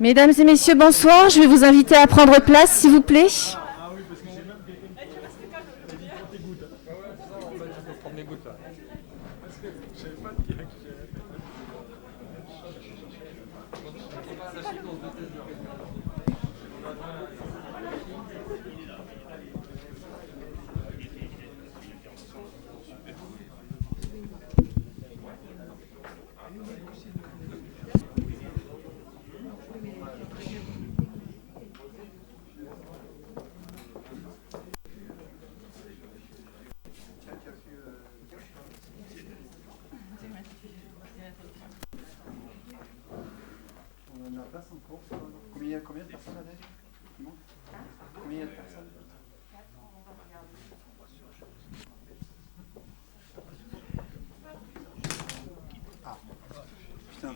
Mesdames et messieurs, bonsoir. Je vais vous inviter à prendre place, s'il vous plaît. Combien de personnes là-dedans? Combien de personnes? Ah, putain, là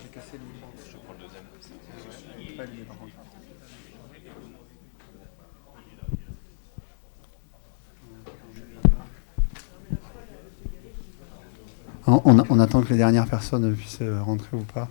j'ai cassé le micro. Je prends le deuxième. Ouais, pas allumé par contre. On attend que les dernières personnes puissent rentrer ou pas.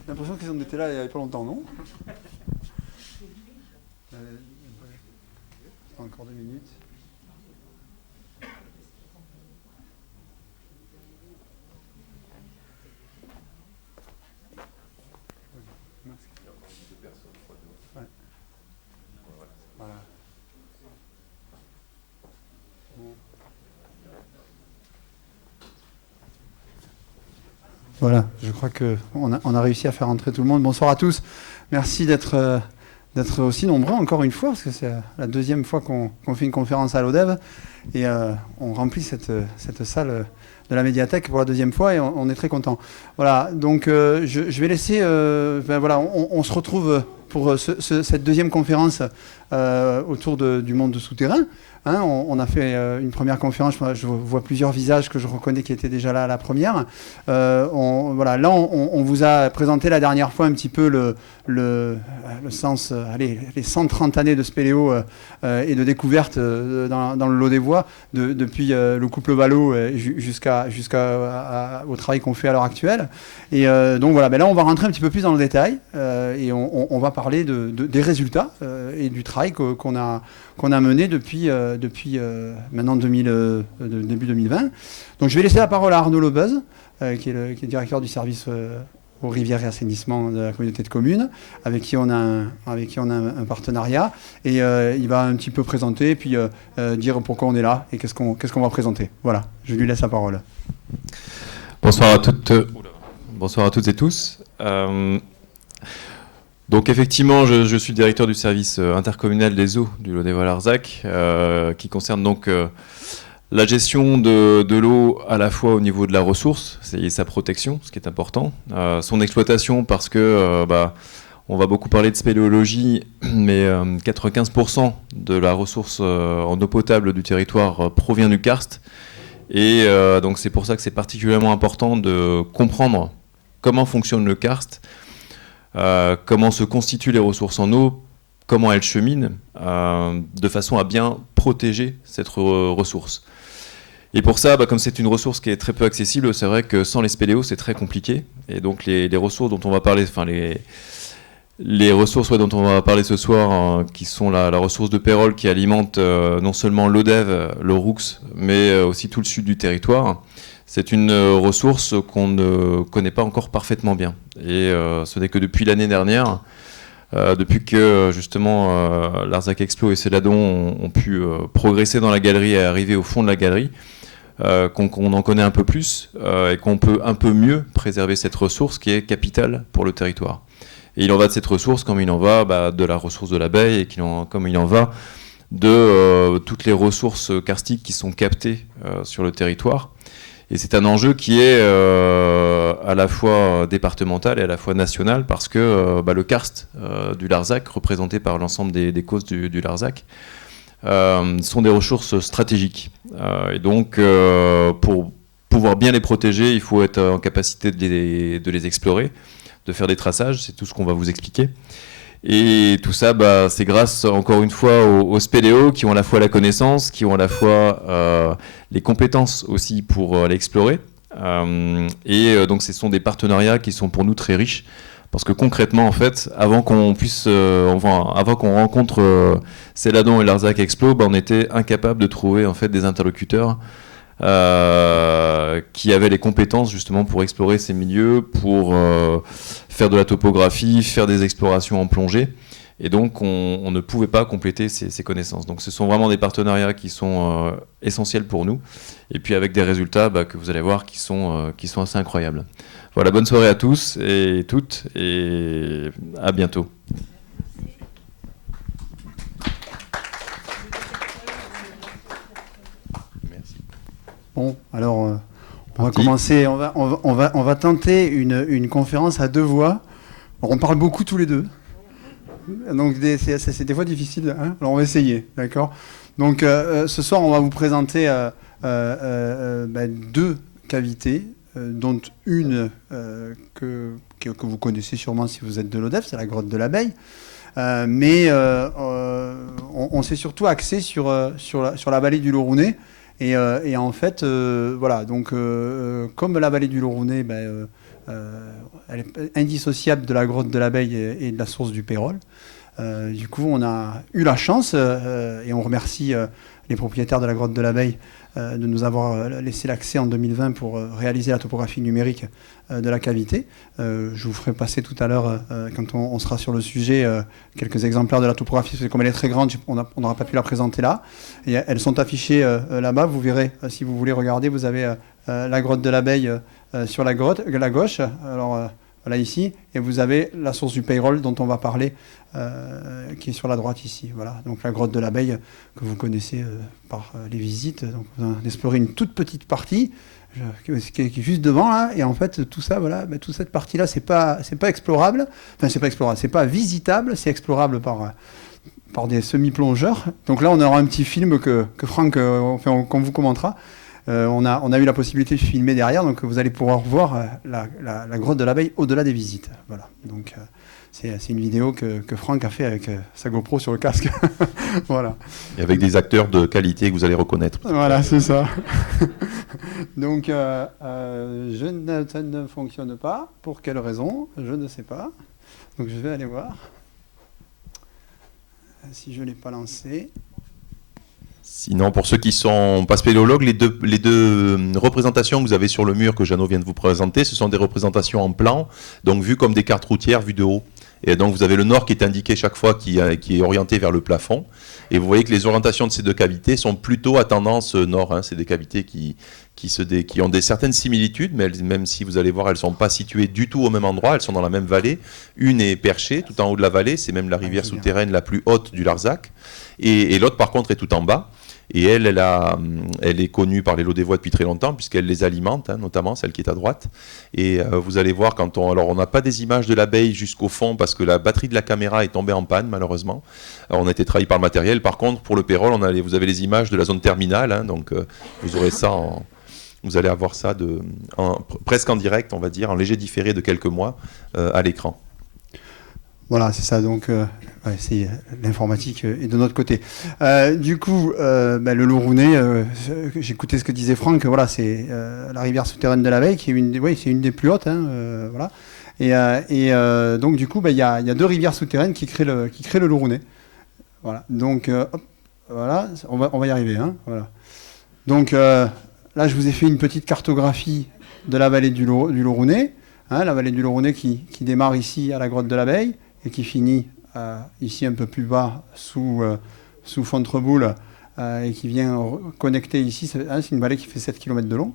J'ai l'impression qu'ils en étaient là il n'y avait pas longtemps, non? Encore 2 minutes. Ouais. Voilà. Bon. Voilà, je crois qu'on a réussi à faire entrer tout le monde. Bonsoir à tous. Merci d'être aussi nombreux encore une fois, parce que c'est la deuxième fois qu'on fait une conférence à l'ODEV. Et on remplit cette salle de la médiathèque pour la deuxième fois et on est très content. Voilà, donc je vais laisser... voilà, on se retrouve pour cette deuxième conférence autour du monde souterrain. Hein, on a fait une première conférence, je vois plusieurs visages que je reconnais qui étaient déjà là à la première. Voilà, là, on vous a présenté la dernière fois un petit peu le sens, les 130 années de spéléo et de découverte dans le lot des voies, depuis le couple Vallot jusqu'au travail qu'on fait à l'heure actuelle. Et donc voilà, là, on va rentrer un petit peu plus dans le détail et on va parler des résultats et du travail qu'on a mené depuis maintenant début 2020. Donc je vais laisser la parole à Arnaud Lebeuz, qui est directeur du service aux rivières et assainissement de la communauté de communes, avec qui on a un partenariat. Et il va un petit peu présenter, puis dire pourquoi on est là et qu'est-ce qu'on va présenter. Voilà, je lui laisse la parole. Bonsoir à toutes et tous. Donc effectivement, je suis directeur du service intercommunal des eaux du Lot-des-Voix-Larzac, qui concerne donc la gestion de l'eau à la fois au niveau de la ressource et sa protection, ce qui est important, son exploitation parce que on va beaucoup parler de spéléologie, mais 95% de la ressource en eau potable du territoire provient du karst. Et donc c'est pour ça que c'est particulièrement important de comprendre comment fonctionne le karst, comment se constituent les ressources en eau, comment elles cheminent, de façon à bien protéger cette ressource. Et pour ça, comme c'est une ressource qui est très peu accessible, c'est vrai que sans les spéléos, c'est très compliqué. Et donc les ressources dont on va parler, les ressources dont on va parler ce soir, qui sont la ressource de Pérol qui alimente non seulement l'Odève, le Roux, mais aussi tout le sud du territoire. C'est une ressource qu'on ne connaît pas encore parfaitement bien. Et ce n'est que depuis l'année dernière, depuis que justement Larzac Explo et Céladon ont pu progresser dans la galerie et arriver au fond de la galerie, qu'on en connaît un peu plus et qu'on peut un peu mieux préserver cette ressource qui est capitale pour le territoire. Et il en va de cette ressource comme il en va de la ressource de l'abeille et comme il en va de toutes les ressources karstiques qui sont captées sur le territoire. Et c'est un enjeu qui est à la fois départemental et à la fois national parce que le karst du Larzac, représenté par l'ensemble des causes du Larzac, sont des ressources stratégiques. Et donc, pour pouvoir bien les protéger, il faut être en capacité de les explorer, de faire des traçages, c'est tout ce qu'on va vous expliquer. Et tout ça, c'est grâce, encore une fois, aux spéléos qui ont à la fois la connaissance, qui ont à la fois les compétences aussi pour l'explorer. Donc, ce sont des partenariats qui sont pour nous très riches. Parce que concrètement, en fait, avant qu'on rencontre Céladon et Larzac Explo, on était incapable de trouver en fait des interlocuteurs qui avaient les compétences justement pour explorer ces milieux, pour faire de la topographie, faire des explorations en plongée. Et donc, on ne pouvait pas compléter ces connaissances. Donc, ce sont vraiment des partenariats qui sont essentiels pour nous. Et puis, avec des résultats que vous allez voir qui sont assez incroyables. Voilà, bonne soirée à tous et toutes, et à bientôt. Merci. Bon, alors, on va commencer, on va tenter une conférence à deux voix. Alors, on parle beaucoup tous les deux. Donc, c'est des fois difficile, hein. Alors, on va essayer, d'accord ? Donc, ce soir, on va vous présenter deux cavités, dont une que vous connaissez sûrement si vous êtes de l'ODEV, c'est la grotte de l'abeille. Mais on s'est surtout axé sur la vallée du Laurounet. Et en fait, voilà, donc comme la vallée du Laurounet, elle est indissociable de la grotte de l'abeille et de la source du Pérol. Du coup, on a eu la chance, et on remercie les propriétaires de la grotte de l'abeille de nous avoir laissé l'accès en 2020 pour réaliser la topographie numérique de la cavité. Je vous ferai passer tout à l'heure, quand on sera sur le sujet, quelques exemplaires de la topographie, parce que comme elle est très grande, on n'aura pas pu la présenter là. Et elles sont affichées là-bas, vous verrez, si vous voulez regarder, vous avez la grotte de l'abeille sur la gauche, alors voilà ici, et vous avez la source du Pérol dont on va parler, qui est sur la droite ici. Voilà, donc la grotte de l'abeille que vous connaissez par les visites. Donc on a exploré une toute petite partie qui est juste devant là, et en fait tout ça, voilà, toute cette partie là, c'est pas explorable. Enfin, c'est pas explorable, c'est pas visitable, c'est explorable par des semi-plongeurs. Donc là, on aura un petit film que Franck, qu'on vous commentera. On a eu la possibilité de filmer derrière, donc vous allez pouvoir voir la grotte de l'abeille au-delà des visites. Voilà. Donc c'est une vidéo que Franck a fait avec sa GoPro sur le casque. Voilà. Et avec des acteurs de qualité que vous allez reconnaître. Voilà, c'est ça. Donc ça ne fonctionne pas. Pour quelle raison? Je ne sais pas. Donc je vais aller voir si je ne l'ai pas lancé. Sinon, pour ceux qui ne sont pas spéléologues, les deux représentations que vous avez sur le mur que Jeannot vient de vous présenter, ce sont des représentations en plan, donc vues comme des cartes routières vues de haut. Et donc vous avez le nord qui est indiqué chaque fois, qui est orienté vers le plafond. Et vous voyez que les orientations de ces deux cavités sont plutôt à tendance nord, hein. C'est des cavités qui ont certaines similitudes, mais même si vous allez voir, elles ne sont pas situées du tout au même endroit, elles sont dans la même vallée. Une est perchée tout en haut de la vallée, c'est même la rivière souterraine la plus haute du Larzac. Et l'autre, par contre, est tout en bas. Et elle est connue par les Lodévois depuis très longtemps, puisqu'elle les alimente, hein, notamment celle qui est à droite. Et vous allez voir, alors on n'a pas des images de l'abeille jusqu'au fond, parce que la batterie de la caméra est tombée en panne, malheureusement. Alors, on a été trahi par le matériel. Par contre, pour le Pérol, vous avez les images de la zone terminale, hein, donc vous aurez ça vous allez avoir ça presque en direct, on va dire, en léger différé de quelques mois à l'écran. Voilà, c'est ça. Donc, c'est l'informatique est de notre côté. Du coup, le Laurounet, j'écoutais ce que disait Franck. Voilà, c'est la rivière souterraine de l'abeille qui est c'est une des plus hautes. Hein, voilà. Et donc, du coup, il y a deux rivières souterraines qui créent le Laurounet. Voilà. Donc, voilà, on va y arriver. Hein, voilà. Donc, là, je vous ai fait une petite cartographie de la vallée du Laurounet. Hein, la vallée du Laurounet qui démarre ici à la grotte de l'abeille et qui finit ici un peu plus bas sous Fontreboule et qui vient connecter ici. C'est une vallée qui fait 7 km de long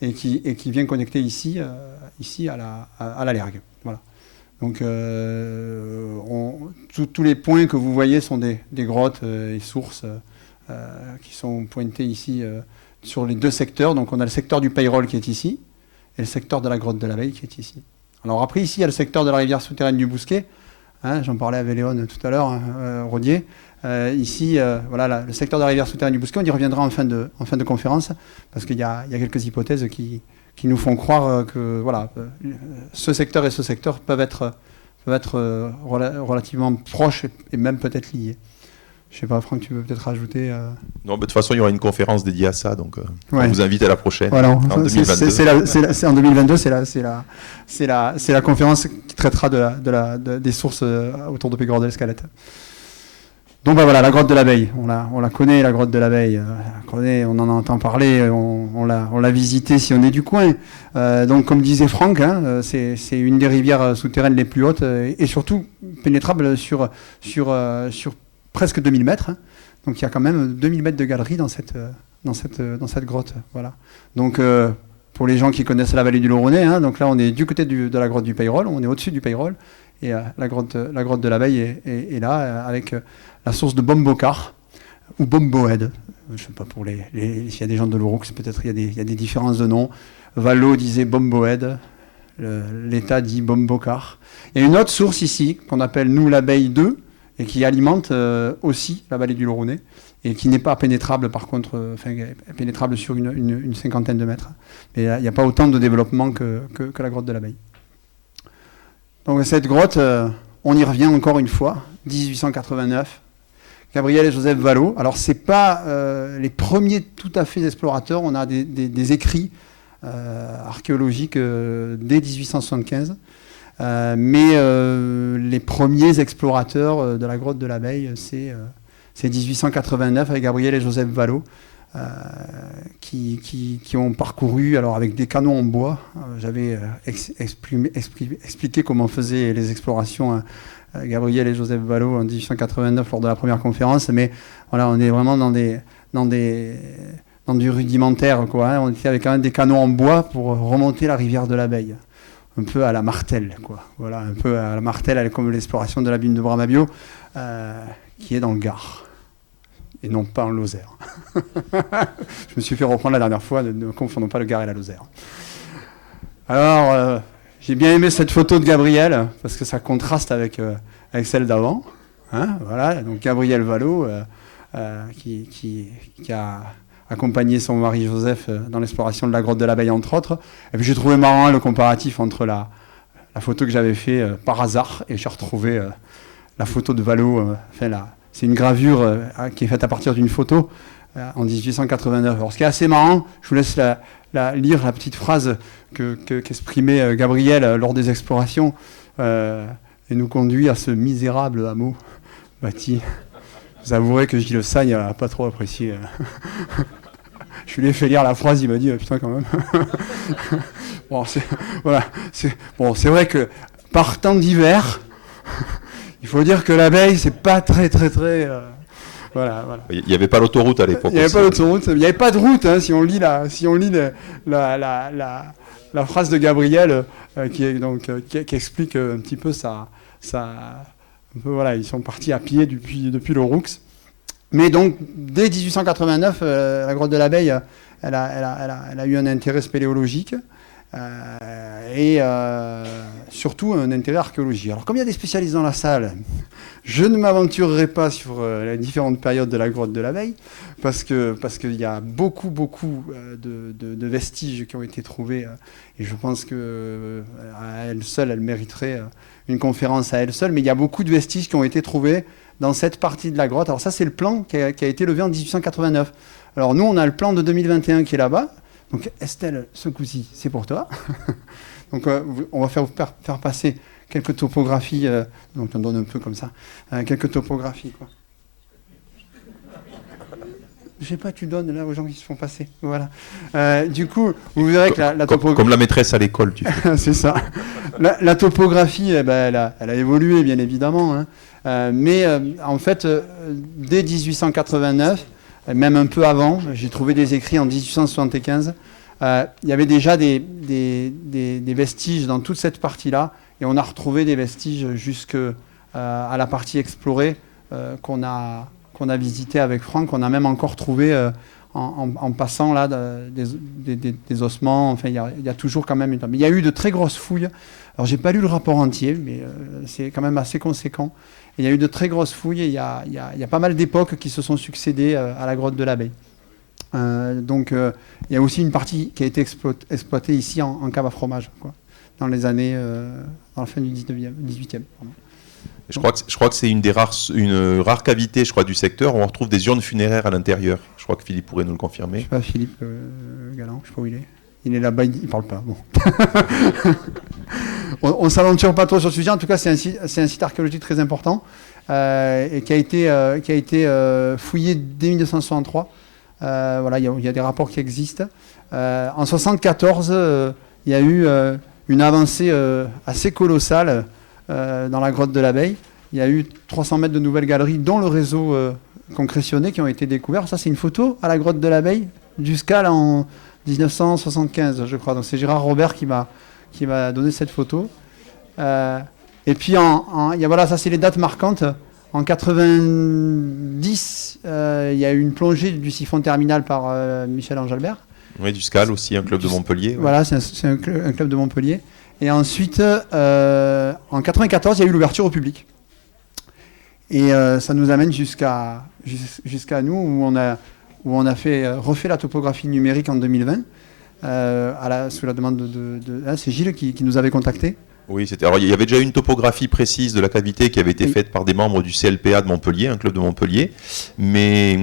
et qui vient connecter ici à la Lergue. Voilà. Donc tous les points que vous voyez sont des grottes et sources qui sont pointées ici sur les deux secteurs. Donc on a le secteur du Pérol qui est ici et le secteur de la grotte de l'abeille qui est ici. Alors après ici il y a le secteur de la rivière souterraine du Bousquet. Hein, j'en parlais à Véléon tout à l'heure, Rodier. Ici, voilà, le secteur de la rivière souterraine du Bousquet, on y reviendra en fin de conférence, parce qu'il y a quelques hypothèses qui nous font croire que voilà, ce secteur et ce secteur peuvent être relativement proches et même peut-être liés. Je ne sais pas, Franck, tu veux peut-être rajouter Non, mais de toute façon, il y aura une conférence dédiée à ça, donc Ouais. on vous invite à la prochaine, Voilà, en 2022. c'est en 2022, c'est la conférence qui traitera des sources autour de Pégordel Scalette. Donc bah voilà, la grotte de l'abeille, on la connaît, la grotte de l'abeille, on en entend parler, on l'a visité si on est du coin. Donc comme disait Franck, hein, c'est une des rivières souterraines les plus hautes et surtout pénétrable sur presque 2000 mètres. Hein. Donc il y a quand même 2000 mètres de galerie dans cette grotte. Voilà. Donc pour les gens qui connaissent la vallée du Lauronnet, hein, donc là on est du côté de la grotte du Peyrol, on est au-dessus du Peyrol et la grotte de l'abeille est là avec la source de Bombocar ou Bomboed. Je ne sais pas pour s'il y a des gens de l'Oroux, peut-être il y a des différences de noms. Valo disait Bomboed, l'État dit Bombocar. Il y a une autre source ici qu'on appelle nous l'abeille 2 et qui alimente aussi la vallée du Lauronnet et qui n'est pas pénétrable par contre, pénétrable sur une cinquantaine de mètres. Mais il n'y a pas autant de développement que la grotte de l'abeille. Donc cette grotte, on y revient encore une fois, 1889. Gabriel et Joseph Vallot. Alors, ce n'est pas les premiers tout à fait explorateurs. On a des écrits archéologiques dès 1875. Mais les premiers explorateurs de la grotte de l'abeille, c'est 1889 avec Gabriel et Joseph Vallot qui ont parcouru, alors avec des canons en bois. J'avais expliqué comment faisaient les explorations Gabriel et Joseph Vallot en 1889 lors de la première conférence, mais voilà, on est vraiment dans du rudimentaire, quoi. Hein. On était avec des canons en bois pour remonter la rivière de l'abeille, un peu à la Martel, quoi. Voilà, un peu à la Martel, comme l'exploration de l'abîme de Bramabio, qui est dans le Gard, et non pas en Lozère. Je me suis fait reprendre la dernière fois, ne confondons pas le Gard et la Lozère. Alors, j'ai bien aimé cette photo de Gabriel, parce que ça contraste avec celle d'avant. Hein, voilà, donc Gabriel Vallot, qui a accompagné son mari Joseph dans l'exploration de la grotte de l'abeille, entre autres. Et puis j'ai trouvé marrant le comparatif entre la photo que j'avais fait par hasard, et j'ai retrouvé la photo de Vallot. C'est une gravure qui est faite à partir d'une photo en 1889. Alors ce qui est assez marrant, je vous laisse lire la petite phrase qu'exprimait Gabriel lors des explorations et nous conduit à ce misérable hameau bâti. Vous avouerez que Gilles Sagne n'a pas trop apprécié. Je lui ai fait lire la phrase, il m'a dit putain quand même. Bon, c'est vrai que par temps d'hiver, il faut dire que l'abeille, c'est pas très. Voilà. Il n'y avait pas l'autoroute à l'époque. Il n'y avait pas l'autoroute, il n'y avait pas de route. Hein, si on lit la phrase de Gabriel qui explique un petit peu ça. Un peu, voilà, ils sont partis à pied depuis le Roux. Mais donc, dès 1889, la grotte de l'abeille, elle a eu un intérêt spéléologique et surtout un intérêt archéologique. Alors, comme il y a des spécialistes dans la salle, je ne m'aventurerai pas sur les différentes périodes de la grotte de l'abeille, parce qu'il y a beaucoup de vestiges qui ont été trouvés, et je pense qu'à elle seule, elle mériterait une conférence à elle seule, mais il y a beaucoup de vestiges qui ont été trouvés dans cette partie de la grotte. Alors ça, c'est le plan qui a été levé en 1889. Alors nous, on a le plan de 2021 qui est là-bas. Donc Estelle, ce coup-ci, c'est pour toi. Donc on va faire passer quelques topographies, donc on donne un peu comme ça, quelques topographies, quoi. Je sais pas, tu donnes là aux gens qui se font passer. Voilà. Du coup, vous verrez que la topographie... Comme la maîtresse à l'école, tu fais. C'est ça. La topographie, elle a évolué, bien évidemment. Hein. Mais en fait, dès 1889, même un peu avant, j'ai trouvé des écrits en 1875, il y avait déjà des vestiges dans toute cette partie-là, et on a retrouvé des vestiges jusqu'à la partie explorée qu'on a visité avec Franck. On a même encore trouvé, en passant là, des ossements. Enfin, il y a toujours quand même une... Mais il y a eu de très grosses fouilles. Alors, j'ai pas lu le rapport entier, mais c'est quand même assez conséquent. Et il y a eu de très grosses fouilles. Et il y a pas mal d'époques qui se sont succédées à la grotte de l'Abeille. Donc il y a aussi une partie qui a été exploitée ici en cave à fromage, quoi, dans les années, dans la fin du 18e. Pardon. Je crois que c'est une rare cavité, je crois, du secteur où on retrouve des urnes funéraires à l'intérieur. Je crois que Philippe pourrait nous le confirmer. Je sais pas, Philippe Galland, je sais pas où il est. Il est là-bas, il parle pas. Bon. On s'aventure pas trop sur le sujet. En tout cas, c'est un site archéologique très important et qui a été fouillé dès 1963. Voilà, il y a des rapports qui existent. En 1974, il y a eu une avancée assez colossale dans la grotte de l'Abeille. Il y a eu 300 mètres de nouvelles galeries, dont le réseau concrétionné, qui ont été découverts. Ça, c'est une photo à la grotte de l'Abeille jusqu'à en 1975, je crois. Donc c'est Gérard Robert qui m'a donné cette photo. Et puis, voilà, ça, c'est les dates marquantes. En 90, il y a eu une plongée du siphon terminal par Michel Angelbert. Oui, du SCAL aussi, un club de Montpellier. Ouais. Voilà, c'est un club de Montpellier. Et ensuite, en 94, il y a eu l'ouverture au public. Et ça nous amène jusqu'à nous, où on a refait la topographie numérique en 2020, sous la demande c'est Gilles qui nous avait contactés. Oui, alors il y avait déjà une topographie précise de la cavité qui avait été faite par des membres du CLPA de Montpellier, un club de Montpellier. Mais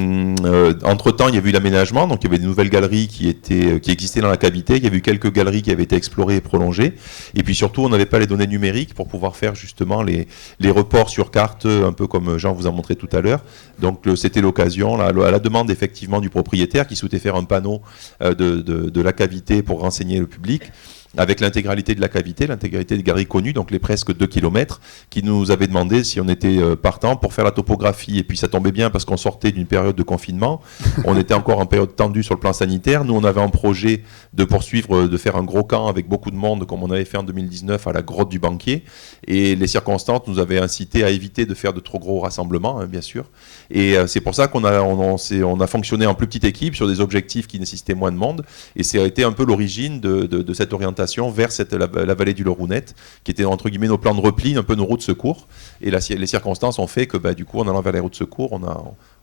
entre-temps, il y a eu l'aménagement, donc il y avait de nouvelles galeries qui existaient dans la cavité. Il y avait eu quelques galeries qui avaient été explorées et prolongées. Et puis surtout, on n'avait pas les données numériques pour pouvoir faire justement les reports sur carte, un peu comme Jean vous a montré tout à l'heure. Donc c'était l'occasion, à la demande effectivement du propriétaire qui souhaitait faire un panneau de la cavité pour renseigner le public, avec l'intégralité de la cavité, l'intégralité des galeries connues, donc les presque 2 km, qui nous avaient demandé si on était partant pour faire la topographie. Et puis ça tombait bien parce qu'on sortait d'une période de confinement, on était encore en période tendue sur le plan sanitaire. Nous, on avait un projet de poursuivre, de faire un gros camp avec beaucoup de monde, comme on avait fait en 2019 à la grotte du Banquier. Et les circonstances nous avaient incité à éviter de faire de trop gros rassemblements, hein, bien sûr. Et c'est pour ça qu'on a fonctionné en plus petite équipe sur des objectifs qui nécessitaient moins de monde. Et ça a été un peu l'origine de cette orientation vers la vallée du Lorounette, qui était entre guillemets nos plans de repli, un peu nos routes de secours. Et les circonstances ont fait que du coup, en allant vers les routes de secours,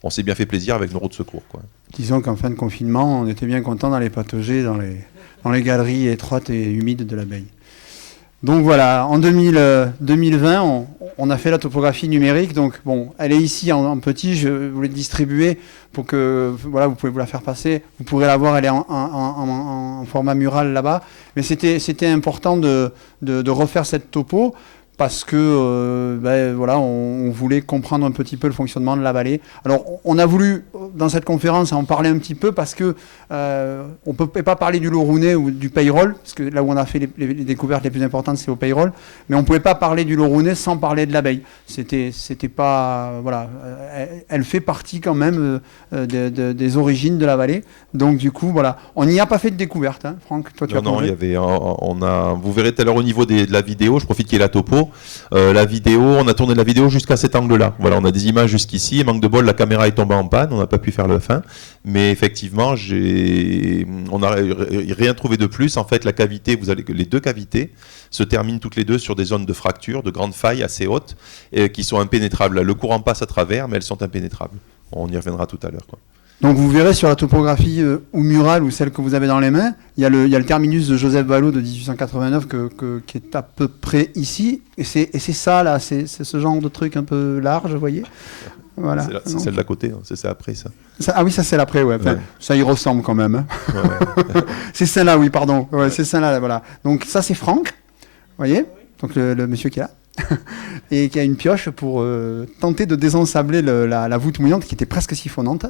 on s'est bien fait plaisir avec nos routes de secours, quoi. Disons qu'en fin de confinement, on était bien content d'aller patauger dans les galeries étroites et humides de l'Abeille. Donc voilà, en 2020, on a fait la topographie numérique. Donc bon, elle est ici en petit, je voulais distribuer pour que voilà, vous pouvez vous la faire passer. Vous pourrez la voir, elle est en format mural là-bas. Mais c'était important de refaire cette topo parce que voilà, on voulait comprendre un petit peu le fonctionnement de la vallée. Alors on a voulu, dans cette conférence, en parler un petit peu parce que on ne peut pas parler du Lorounais ou du Payroll, parce que là où on a fait les découvertes les plus importantes, c'est au Payroll, mais on ne pouvait pas parler du Lorounais sans parler de l'abeille. C'était pas... Voilà, elle fait partie quand même des origines de la vallée. Donc du coup, voilà, on n'y a pas fait de découverte, hein. Franck, toi tu as Non, il y avait, vous verrez tout à l'heure au niveau de la vidéo, je profite qu'il y ait la topo. La vidéo, on a tourné la vidéo jusqu'à cet angle-là. Voilà, on a des images jusqu'ici. Manque de bol, la caméra est tombée en panne, on n'a pas pu faire le fin. Mais effectivement, on n'a rien trouvé de plus. En fait, la cavité, les 2 cavités se terminent toutes les 2 sur des zones de fracture, de grandes failles assez hautes, qui sont impénétrables. Le courant passe à travers, mais elles sont impénétrables. On y reviendra tout à l'heure, quoi. Donc vous verrez sur la topographie ou murale ou celle que vous avez dans les mains, il y a le terminus de Joseph Vallot de 1889 qui est à peu près ici. Et c'est ça là, c'est ce genre de truc un peu large, vous voyez. Voilà. C'est celle d'à côté, hein. C'est ça après ça. Ah oui, ça c'est l'après, ouais. Enfin, ça y ressemble quand même. Hein. Ouais. C'est celle-là, oui, pardon. Ouais, c'est celle-là, voilà. Donc ça c'est Franck, vous voyez, donc le monsieur qui est là. Et qui a une pioche pour tenter de désensabler la voûte mouillante qui était presque siphonnante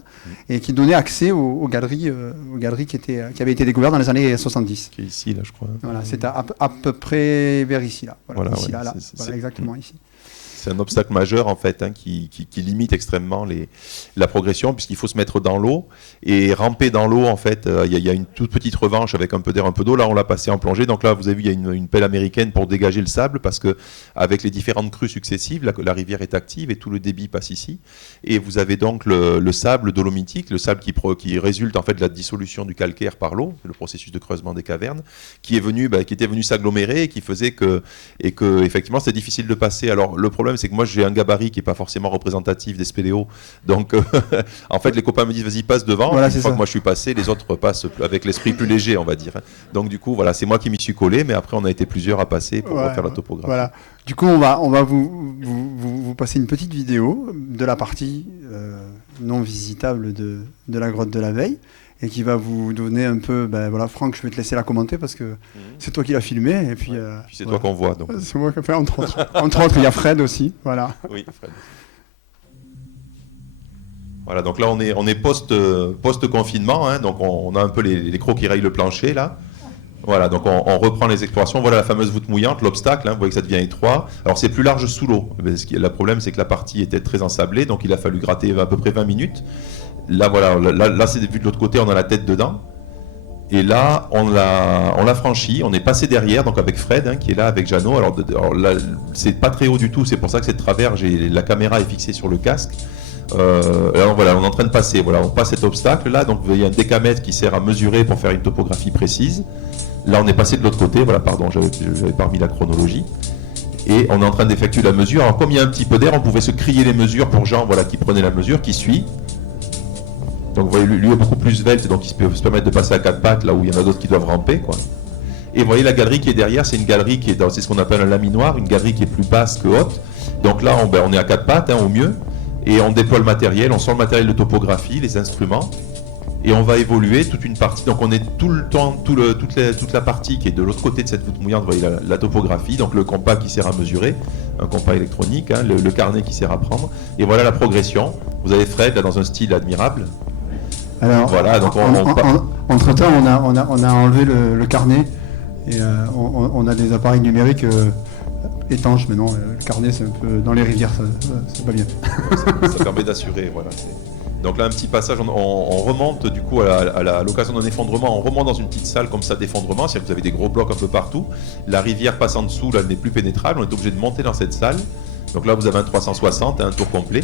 et qui donnait accès aux galeries qui avaient été découvertes dans les années 70. Qui est ici, là, je crois. Voilà, c'est à peu près vers ici, là. Voilà, ici, ouais, là. Voilà, exactement ici. C'est un obstacle majeur en fait, hein, qui limite extrêmement la progression, puisqu'il faut se mettre dans l'eau et ramper dans l'eau. En fait, il y a une toute petite revanche avec un peu d'air, un peu d'eau. Là, on l'a passé en plongée. Donc là, vous avez vu, il y a une pelle américaine pour dégager le sable, parce que avec les différentes crues successives, la rivière est active et tout le débit passe ici. Et vous avez donc le sable dolomitique, le sable qui résulte en fait de la dissolution du calcaire par l'eau, le processus de creusement des cavernes, qui était venu s'agglomérer et qui faisait que effectivement, c'était difficile de passer. Alors le problème, problème, c'est que moi, j'ai un gabarit qui n'est pas forcément représentatif des spéléos. Donc, en fait, les copains me disent, vas-y, passe devant. Voilà, Une c'est fois ça. que moi, je suis passé, les autres passent avec l'esprit plus léger, on va dire. Donc, du coup, voilà, c'est moi qui m'y suis collé, mais après, on a été plusieurs à passer pour faire la topographie. Voilà. Du coup, on va vous passer une petite vidéo de la partie non visitable de la grotte de la Veille, et qui va vous donner un peu... voilà, Franck, je vais te laisser la commenter parce que c'est toi qui l'as filmé. Et puis, Puis c'est voilà. toi qu'on voit. Donc. C'est moi qui ai fait, entre autres. Entre autres, il y a Fred aussi. Voilà. Oui, Fred. Voilà, donc là, on est post-confinement. Hein, donc, on a un peu les crocs qui rayent le plancher, là. Voilà, donc on reprend les explorations. Voilà la fameuse voûte mouillante, l'obstacle. Hein, vous voyez que ça devient étroit. Alors, c'est plus large sous l'eau. Le problème, c'est que la partie était très ensablée. Donc, il a fallu gratter à peu près 20 minutes. Là, voilà, là c'est vu de l'autre côté, on a la tête dedans. Et là, on l'a franchi, on est passé derrière, donc avec Fred, hein, qui est là avec Jeannot. Alors là, c'est pas très haut du tout, c'est pour ça que c'est de travers, la caméra est fixée sur le casque. Alors voilà, on est en train de passer, voilà, on passe cet obstacle-là, donc vous voyez un décamètre qui sert à mesurer pour faire une topographie précise. Là, on est passé de l'autre côté, voilà, pardon, j'avais pas remis la chronologie. Et on est en train d'effectuer la mesure. Alors comme il y a un petit peu d'air, on pouvait se crier les mesures pour Jean, voilà, qui prenait la mesure, qui suit. Donc vous voyez, lui est beaucoup plus svelte, donc il peut se permettre de passer à 4 pattes, là où il y en a d'autres qui doivent ramper, quoi. Et vous voyez la galerie qui est derrière, c'est une galerie qui est c'est ce qu'on appelle un laminoir, une galerie qui est plus basse que haute. Donc là, on est à 4 pattes, hein, au mieux, et on déploie le matériel, on sort le matériel de topographie, les instruments, et on va évoluer toute une partie. Donc on est tout le temps, toute la partie qui est de l'autre côté de cette voûte mouillante, vous voyez la topographie, donc le compas qui sert à mesurer, un compas électronique, hein, le carnet qui sert à prendre, et voilà la progression. Vous avez Fred là dans un style admirable. Alors, voilà, donc entre-temps, on a enlevé le carnet et on a des appareils numériques étanches maintenant. Le carnet, c'est un peu dans les rivières, c'est pas bien. Ça permet d'assurer, voilà. Donc là, un petit passage, on remonte du coup à l'occasion d'un effondrement, on remonte dans une petite salle comme ça d'effondrement, c'est-à-dire que vous avez des gros blocs un peu partout. La rivière passe en dessous, là, elle n'est plus pénétrable, on est obligé de monter dans cette salle. Donc là, vous avez un 360, un tour complet.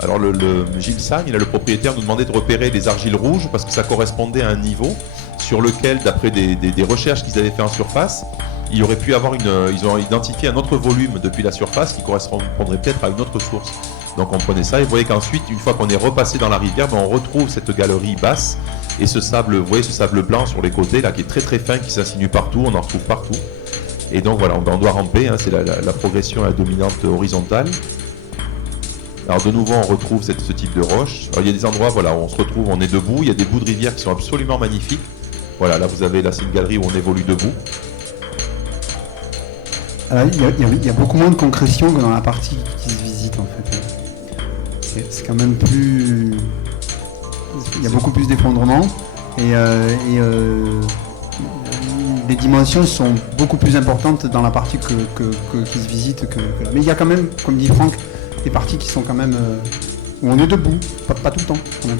Alors le Gilles Sagne, le propriétaire, nous demandait de repérer les argiles rouges parce que ça correspondait à un niveau sur lequel, d'après des recherches qu'ils avaient fait en surface, il aurait pu avoir ils ont identifié un autre volume depuis la surface qui correspondrait peut-être à une autre source. Donc on prenait ça et vous voyez qu'ensuite, une fois qu'on est repassé dans la rivière, on retrouve cette galerie basse et ce sable, vous voyez ce sable blanc sur les côtés là qui est très très fin, qui s'insinue partout, on en retrouve partout. Et donc voilà, on doit ramper, hein, c'est la progression à la dominante horizontale. Alors de nouveau, on retrouve ce type de roche. Alors il y a des endroits, voilà, où on se retrouve, on est debout. Il y a des bouts de rivière qui sont absolument magnifiques. Voilà, là vous avez c'est une galerie où on évolue debout. Alors, il y a beaucoup moins de concrétion que dans la partie qui se visite en fait. C'est quand même plus... Il y a beaucoup plus d'effondrement et les dimensions sont beaucoup plus importantes dans la partie qui se visite que là. Mais il y a quand même, comme dit Franck, des parties qui sont quand même où on est debout, pas tout le temps quand même.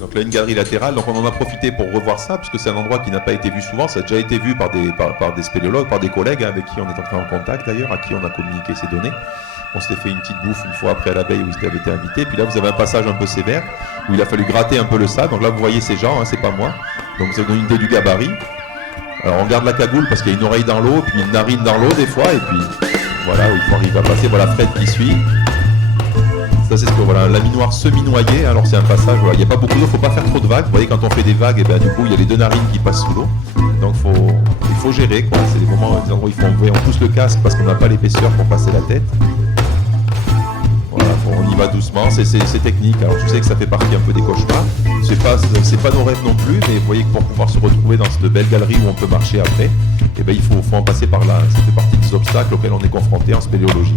Donc là, une galerie latérale, donc on en a profité pour revoir ça, puisque c'est un endroit qui n'a pas été vu souvent, ça a déjà été vu par des spéléologues, par des collègues avec qui on est entré en contact d'ailleurs, à qui on a communiqué ces données. On s'était fait une petite bouffe une fois après à l'abeille où ils avaient été invités, puis là vous avez un passage un peu sévère, où il a fallu gratter un peu le sable, donc là vous voyez ces gens, hein, c'est pas moi, donc ça vous donne une idée du gabarit. Alors on garde la cagoule parce qu'il y a une oreille dans l'eau, puis une narine dans l'eau des fois, et puis voilà, où il faut arriver à passer, voilà Fred qui suit. Ça c'est ce que voilà, un laminoir semi-noyé, alors c'est un passage, voilà, il n'y a pas beaucoup d'eau, il ne faut pas faire trop de vagues. Vous voyez quand on fait des vagues, et ben, du coup il y a les deux narines qui passent sous l'eau. Donc il faut gérer, quoi. C'est des moments, des endroits où on pousse le casque parce qu'on n'a pas l'épaisseur pour passer la tête. Voilà, on y va doucement, c'est technique. Alors je sais que ça fait partie un peu des cauchemars. C'est pas nos rêves non plus, mais vous voyez que pour pouvoir se retrouver dans cette belle galerie où on peut marcher après, et ben, il faut en passer par là. Ça fait partie des obstacles auxquels on est confronté en spéléologie.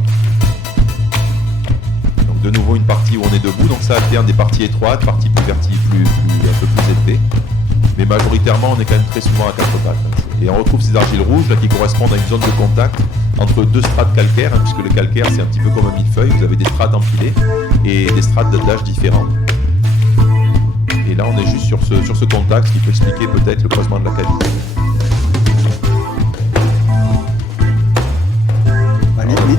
De nouveau une partie où on est debout, donc ça alterne des parties étroites, parties plus verticales, un peu plus élevées. Mais majoritairement, on est quand même très souvent à 4 pattes. Et on retrouve ces argiles rouges là, qui correspondent à une zone de contact entre deux strates calcaires, hein, puisque le calcaire c'est un petit peu comme un millefeuille, vous avez des strates empilées et des strates d'âge différents. Et là on est juste sur ce contact, ce qui peut expliquer peut-être le creusement de la cavité.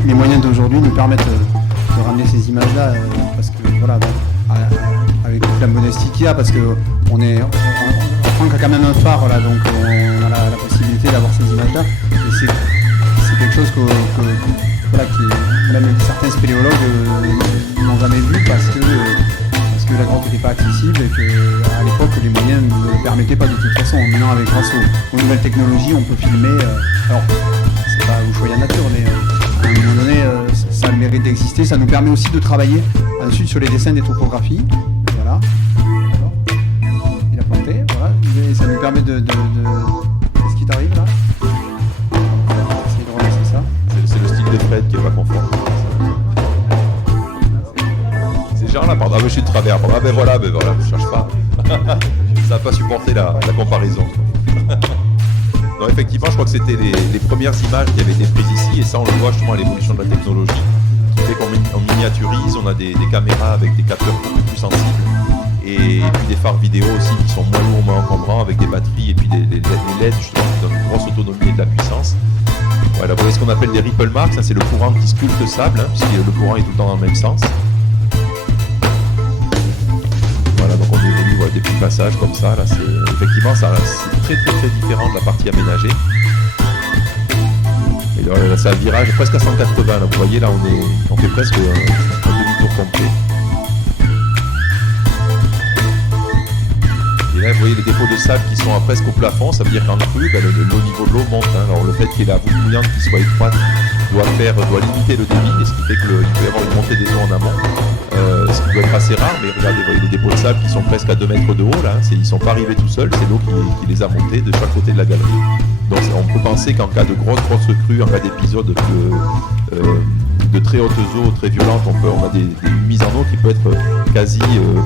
Les moyens d'aujourd'hui nous permettent de ramener ces images-là, parce que voilà, avec toute la modestie qu'il y a, parce que Franck a quand même un phare là, donc on a la possibilité d'avoir ces images-là. Et c'est quelque quelque chose voilà, même certains spéléologues n'ont jamais vu parce que la grotte n'était pas accessible et qu'à l'époque les moyens ne le permettaient pas de toute façon. Maintenant, grâce aux nouvelles technologies, on peut filmer. Alors, c'est pas au choix nature, mais à un moment donné, ça a le mérite d'exister. Ça nous permet aussi de travailler ensuite sur les dessins des topographies. Voilà. Alors, il a planté. Voilà. Et ça nous permet de... Qu'est-ce qui t'arrive là? Essaye de relancer ça. C'est le style de Fred qui est pas conforme. C'est genre là, pardon. Ah, mais je suis de travers. Ah, ben voilà, je cherche pas. Ça n'a pas supporté la comparaison. Non, effectivement, je crois que c'était les premières images qui avaient été prises ici, et ça, on le voit justement à l'évolution de la technologie, qui fait qu'on miniaturise, on a des caméras avec des capteurs beaucoup plus sensibles, et puis des phares vidéo aussi qui sont moins lourds, moins encombrants, avec des batteries, et puis les LED justement qui donnent une grosse autonomie et de la puissance. Voilà, vous voyez ce qu'on appelle des ripple marks, ça c'est le courant qui sculpte le sable, puisque le courant est tout le temps dans le même sens. Voilà, donc on évolue des petits passages comme ça, là, effectivement c'est très différent de la partie aménagée. Et là, c'est un virage presque à 180, là, vous voyez là on fait presque un demi-tour complet. Et là vous voyez les dépôts de sable qui sont presque au plafond, ça veut dire qu'en crue, le niveau de l'eau monte. Alors le fait qu'il y ait la voûte mouillante qui soit étroite doit limiter le débit, et ce qui fait qu'il peut y avoir une montée des eaux en amont. Ce qui doit être assez rare, mais regardez, vous voyez les dépôts de sable qui sont presque à 2 mètres de haut, là, ils ne sont pas arrivés tout seuls, c'est l'eau qui les a montés de chaque côté de la galerie. Donc on peut penser qu'en cas de grosse crue, en cas d'épisode de très hautes eaux, très violentes, on a des mises en eau qui peuvent être quasi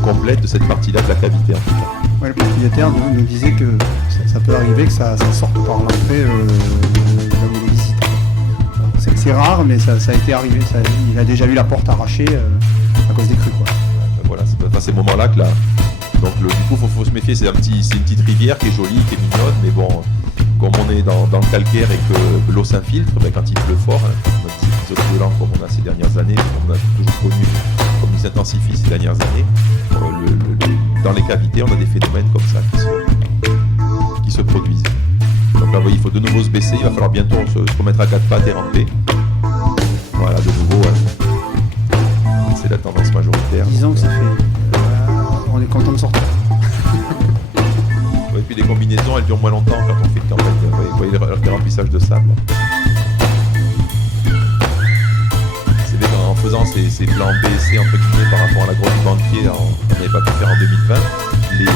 complètes de cette partie-là de la cavité en tout cas. Ouais, le propriétaire nous disait que ça peut arriver que ça sorte par l'entrée là où il est visité. C'est rare, mais ça a été arrivé. Il a déjà eu la porte arrachée à cause des crues, quoi. Voilà, c'est à ces moments-là que là. Donc du coup, faut se méfier. C'est une petite rivière qui est jolie, qui est mignonne, mais bon, comme on est dans le calcaire et que l'eau s'infiltre, quand il pleut fort, on a des épisodes violents comme on a ces dernières années, comme on a toujours connu, comme ils s'intensifient ces dernières années. Dans les cavités, on a des phénomènes comme ça qui se produisent. Donc là, vous voyez, il faut de nouveau se baisser. Il va falloir bientôt se remettre à 4 pattes et ramper. Voilà, de nouveau. C'est la tendance majoritaire. Disons que ça fait... on est content de sortir. Et puis les combinaisons, elles durent moins longtemps quand on fait le campagne. Vous voyez les remplissages de sable. C'est vrai qu'en faisant ces plans B et C entre guillemets par rapport à la grotte du banquier, on n'avait pas pu faire en 2020.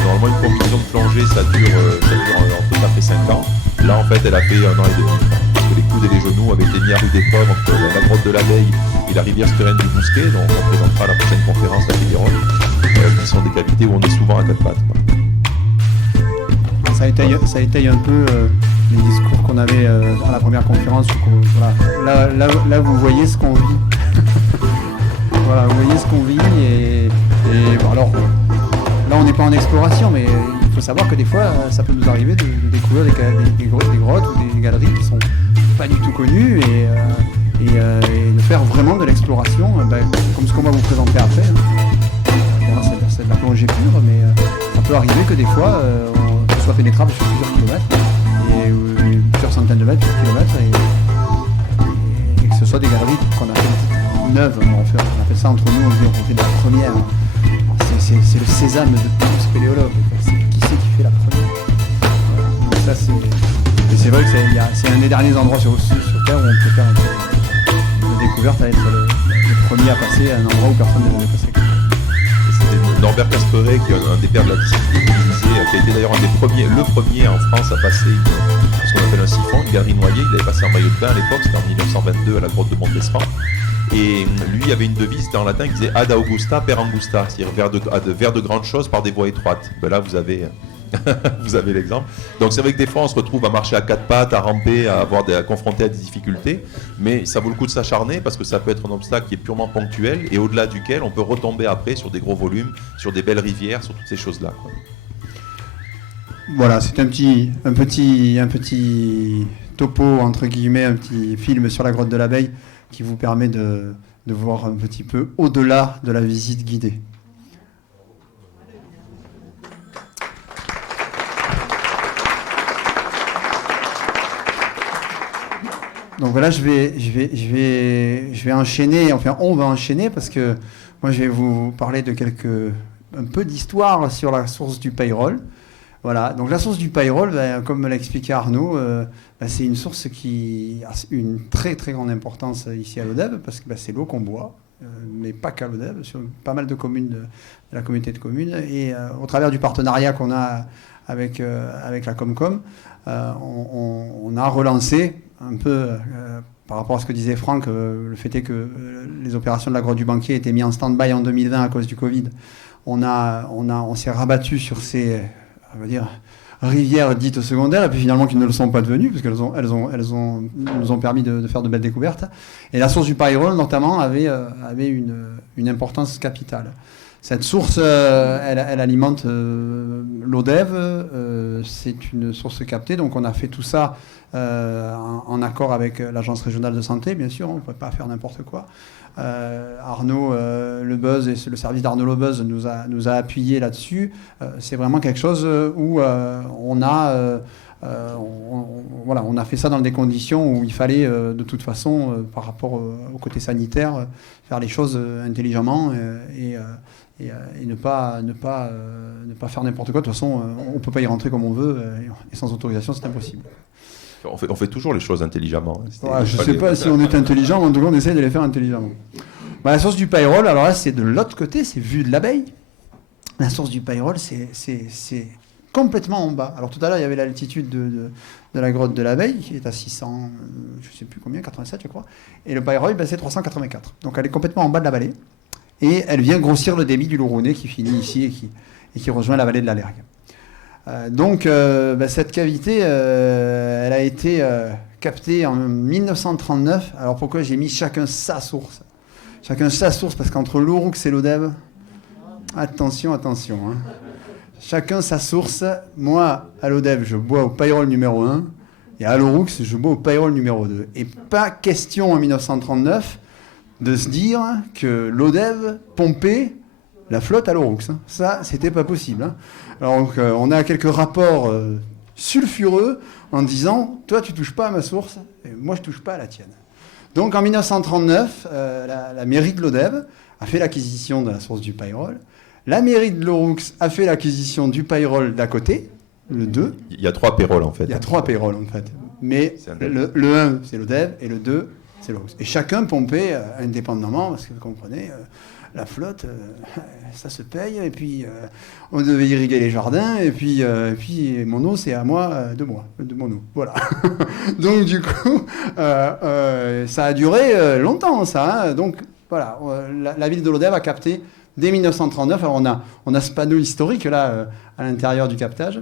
Normalement, une combinaison de plongée, ça dure entre 4 et 5 ans. Là, en fait, elle a fait 1 an et demi. Parce que les coudes et les genoux avaient été mis à rude épreuve entre la grotte de l'Abeille et la rivière souterraine du Bousquet. Donc, on présentera à la prochaine conférence la Figuerolle, qui sont des cavités où on est souvent à 4 pattes. Ça étaye un peu les discours qu'on avait à la première conférence. Voilà. Là, vous voyez ce qu'on vit. Voilà, vous voyez ce qu'on vit. Et bon, alors, là, on n'est pas en exploration, mais il faut savoir que des fois, ça peut nous arriver de découvrir des grottes ou des galeries qui sont pas du tout connues et de faire vraiment de l'exploration, comme ce qu'on va vous présenter après. Bon, c'est de la plongée pure, mais ça peut arriver que des fois, ce soit pénétrable sur plusieurs kilomètres, et plusieurs centaines de mètres, plusieurs kilomètres, et que ce soit des galeries qu'on appelle neuves. On fait ça entre nous, on fait de la première. C'est le sésame de tout spéléologue. Qui c'est qui fait la première? Donc ça, c'est vrai que c'est un des derniers endroits sur Terre où on peut faire une découverte à être le premier à passer à un endroit où personne ne devait passer. C'était Norbert Casperé, qui est un des pères de la discipline, qui a été d'ailleurs le premier en France à passer ce qu'on appelle un siphon, une galerie noyée. Il avait passé en maillot de bain à l'époque, c'était en 1922 à la grotte de Montespan. Et lui avait une devise, c'était en latin, qui disait Ad Augusta per Angusta, c'est-à-dire vers de grandes choses par des voies étroites. Ben là, vous avez l'exemple. Donc c'est vrai que des fois, on se retrouve à marcher à 4 pattes, à ramper, à confronter à des difficultés, mais ça vaut le coup de s'acharner parce que ça peut être un obstacle qui est purement ponctuel et au-delà duquel on peut retomber après sur des gros volumes, sur des belles rivières, sur toutes ces choses-là, quoi. Voilà, c'est un petit topo, entre guillemets, un petit film sur la grotte de l'Abeille qui vous permet de voir un petit peu au-delà de la visite guidée. Donc voilà, je vais enchaîner, enfin on va enchaîner parce que moi je vais vous parler de un peu d'histoire sur la source du payroll. Voilà, donc la source du payroll, comme l'a expliqué Arnaud, c'est une source qui a une très très grande importance ici à l'ODEV parce que c'est l'eau qu'on boit, mais pas qu'à l'ODEV, sur pas mal de communes de la communauté de communes. Et au travers du partenariat qu'on a avec la Comcom, on a relancé un peu, par rapport à ce que disait Franck, le fait est que les opérations de la grotte du Banquier étaient mises en stand-by en 2020 à cause du Covid. On s'est rabattu sur ces, on va dire, rivières dites secondaires, et puis finalement qui ne le sont pas devenues, parce qu'elles nous ont permis de faire de belles découvertes. Et la source du payroll, notamment, avait une importance capitale. Cette source, elle alimente l'ODEV, c'est une source captée, donc on a fait tout ça en accord avec l'Agence régionale de santé, bien sûr, on ne pouvait pas faire n'importe quoi. Arnaud Lebuzz et le service d'Arnaud Lebuzz nous a appuyé là-dessus. C'est vraiment quelque chose où on a fait ça dans des conditions où il fallait de toute façon, par rapport au côté sanitaire, faire les choses intelligemment et ne pas faire n'importe quoi. De toute façon, on ne peut pas y rentrer comme on veut et sans autorisation, c'est impossible. On fait toujours les choses intelligemment. Je ne sais pas si on est intelligent, mais en tout cas, on essaie de les faire intelligemment. La source du payroll, alors là, c'est de l'autre côté, c'est vu de l'abeille. La source du payroll, c'est complètement en bas. Alors tout à l'heure, il y avait l'altitude de la grotte de l'abeille, qui est à 600, je ne sais plus combien, 87 je crois. Et le payroll, c'est 384. Donc elle est complètement en bas de la vallée. Et elle vient grossir le débit du Lourounet qui finit ici et qui rejoint la vallée de la Lergue. Donc cette cavité, elle a été captée en 1939. Alors pourquoi j'ai mis chacun sa source? Chacun sa source, parce qu'entre l'Auroux et l'ODEV, attention, hein. Chacun sa source. Moi, à l'ODEV, je bois au payroll numéro 1, et à l'Auroux, je bois au payroll numéro 2. Et pas question en 1939 de se dire que l'ODEV pompait la flotte à l'Auroux. Ça, c'était pas possible. Hein. Alors, on a quelques rapports sulfureux en disant « Toi, tu touches pas à ma source, et moi, je touche pas à la tienne ». Donc, en 1939, la mairie de l'ODEV a fait l'acquisition de la source du payroll. La mairie de l'Auroux a fait l'acquisition du payroll d'à côté, le 2. Il y a 3 payrolls, en fait. Il y a 3 payrolls, en fait. Mais le 1, c'est l'ODEV, et le 2, c'est l'Auroux. Et chacun pompait indépendamment, parce que vous comprenez... la flotte, ça se paye, et puis on devait irriguer les jardins, et puis mon eau, c'est à moi, de mon eau. Voilà. Donc du coup, ça a duré longtemps, ça. Hein. Donc voilà, la ville de l'ODEV a capté dès 1939. Alors on a ce panneau historique là, à l'intérieur du captage.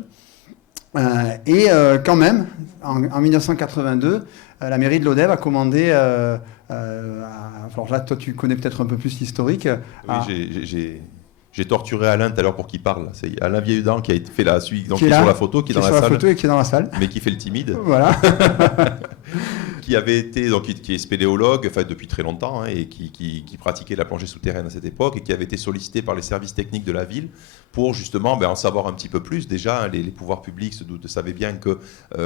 Et quand même, en 1982, la mairie de l'ODEV a commandé... alors là, toi, tu connais peut-être un peu plus l'historique. Oui, j'ai torturé Alain tout à l'heure pour qu'il parle. C'est Alain Vieilledent qui a fait la suite, donc qui est sur la photo, qui est dans la salle. Et qui est dans la salle. Mais qui fait le timide. Voilà. Qui avait été, donc qui est spéléologue, enfin depuis très longtemps, hein, et qui pratiquait la plongée souterraine à cette époque, et qui avait été sollicité par les services techniques de la ville pour justement en savoir un petit peu plus. Déjà, hein, les pouvoirs publics savaient bien que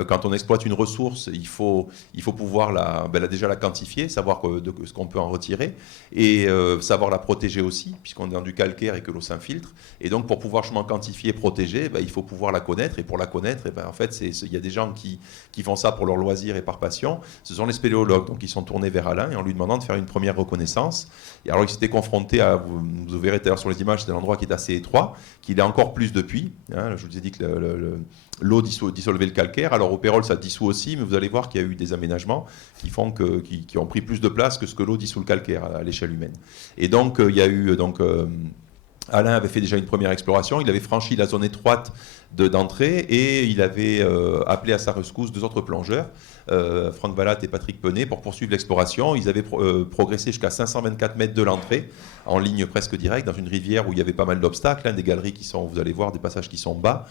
quand on exploite une ressource, il faut pouvoir déjà la quantifier, savoir ce qu'on peut en retirer, et savoir la protéger aussi, puisqu'on est dans du calcaire et que l'eau s'infiltre. Et donc, pour pouvoir justement quantifier et protéger, il faut pouvoir la connaître. Et pour la connaître, en fait, il y a des gens qui font ça pour leur loisir et par passion. Ce sont les spéléologues, donc ils sont tournés vers Alain et en lui demandant de faire une première reconnaissance. Et alors, il s'était confronté à, vous verrez tout à l'heure sur les images, c'est un endroit qui est assez étroit, qu'il est encore plus depuis. Hein, je vous ai dit que l'eau dissolvait le calcaire. Alors, au Pérol, ça dissout aussi, mais vous allez voir qu'il y a eu des aménagements qui ont pris plus de place que ce que l'eau dissout le calcaire à l'échelle humaine. Et donc, il y a eu... Alain avait fait déjà une première exploration, il avait franchi la zone étroite d'entrée et il avait appelé à sa rescousse 2 autres plongeurs, Franck Vallat et Patrick Penet, pour poursuivre l'exploration. Ils avaient progressé jusqu'à 524 mètres de l'entrée, en ligne presque directe, dans une rivière où il y avait pas mal d'obstacles, hein, des galeries qui sont, vous allez voir, des passages qui sont bas,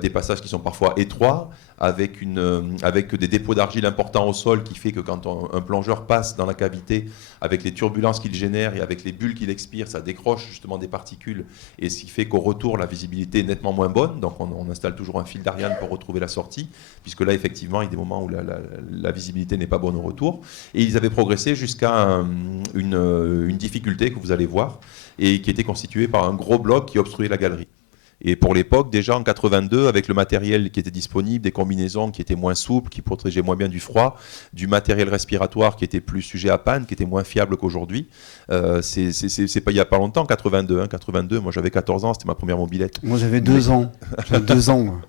des passages qui sont parfois étroits, avec des dépôts d'argile importants au sol, qui fait que quand un plongeur passe dans la cavité, avec les turbulences qu'il génère et avec les bulles qu'il expire, ça décroche justement des particules, et ce qui fait qu'au retour, la visibilité est nettement moins bonne. Donc on installe toujours un fil d'Ariane pour retrouver la sortie, puisque là, effectivement, il y a des moments où la visibilité n'est pas bonne au retour. Et ils avaient progressé jusqu'à une difficulté que vous allez voir, et qui était constituée par un gros bloc qui obstruait la galerie. Et pour l'époque, déjà en 82, avec le matériel qui était disponible, des combinaisons qui étaient moins souples, qui protégeaient moins bien du froid, du matériel respiratoire qui était plus sujet à panne, qui était moins fiable qu'aujourd'hui. C'est pas il n'y a pas longtemps, 82. 82, moi j'avais 14 ans, c'était ma première mobilette. Moi j'avais 2 ans. J'avais 2 ans. Moi.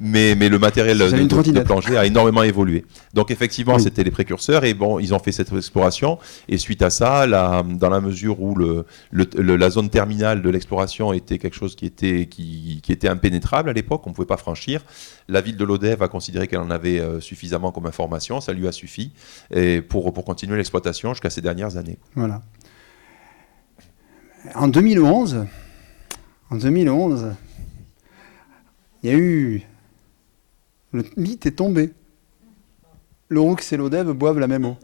Mais le matériel de plongée a énormément évolué. Donc effectivement, c'était les précurseurs, et bon, ils ont fait cette exploration. Et suite à ça, dans la mesure où la zone terminale de l'exploration était quelque chose qui était impénétrable à l'époque, on ne pouvait pas franchir, la ville de Lodève a considéré qu'elle en avait suffisamment comme information, ça lui a suffi et pour continuer l'exploitation jusqu'à ces dernières années. Voilà. En 2011, il y a eu... Le mythe est tombé. L'Oroux et Lodève boivent la même eau.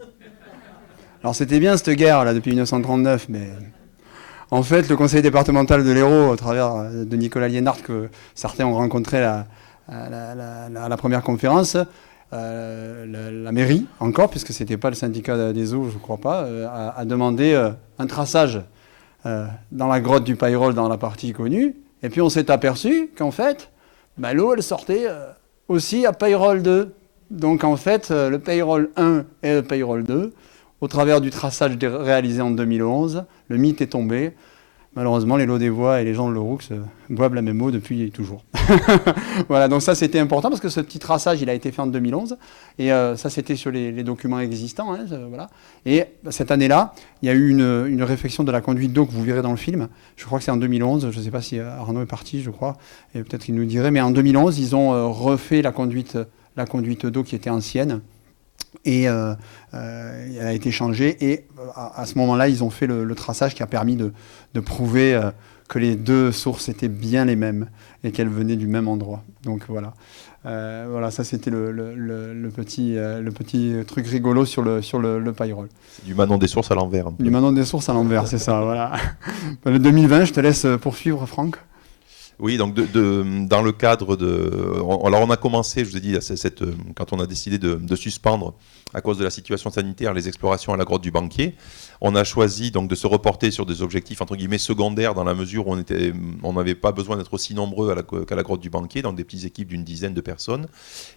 Alors c'était bien cette guerre là depuis 1939, mais en fait le conseil départemental de l'Hérault, au travers de Nicolas Liénard que certains ont rencontré à la première conférence, la mairie encore, puisque c'était pas le syndicat des eaux, je crois pas, a demandé un traçage dans la grotte du Payrol dans la partie connue, et puis on s'est aperçu qu'en fait l'eau elle sortait aussi à Payrol 2. Donc en fait, le Payrol 1 et le Payrol 2, au travers du traçage réalisé en 2011, le mythe est tombé. Malheureusement, les Lodévois et les gens de l'Oroux boivent la même eau depuis toujours. Voilà, donc ça c'était important parce que ce petit traçage il a été fait en 2011 et ça c'était sur les documents existants. Hein, voilà. Et cette année-là, il y a eu une réflexion de la conduite d'eau que vous verrez dans le film. Je crois que c'est en 2011, je ne sais pas si Arnaud est parti, je crois, et peut-être qu'il nous dirait, mais en 2011 ils ont refait la conduite d'eau qui était ancienne. Et elle a été changée et à ce moment-là, ils ont fait le traçage qui a permis de prouver que les deux sources étaient bien les mêmes et qu'elles venaient du même endroit. Donc voilà, ça c'était le petit truc rigolo sur le Payrol. C'est du Manon des sources à l'envers. Du Manon des sources à l'envers, c'est ça. Voilà. Le 2020, je te laisse poursuivre, Franck. Oui, donc dans le cadre alors on a commencé, je vous ai dit, quand on a décidé de suspendre à cause de la situation sanitaire les explorations à la grotte du Banquier, on a choisi donc de se reporter sur des objectifs entre guillemets secondaires dans la mesure où on n'avait pas besoin d'être aussi nombreux qu'à la grotte du Banquier, donc des petites équipes d'une dizaine de personnes.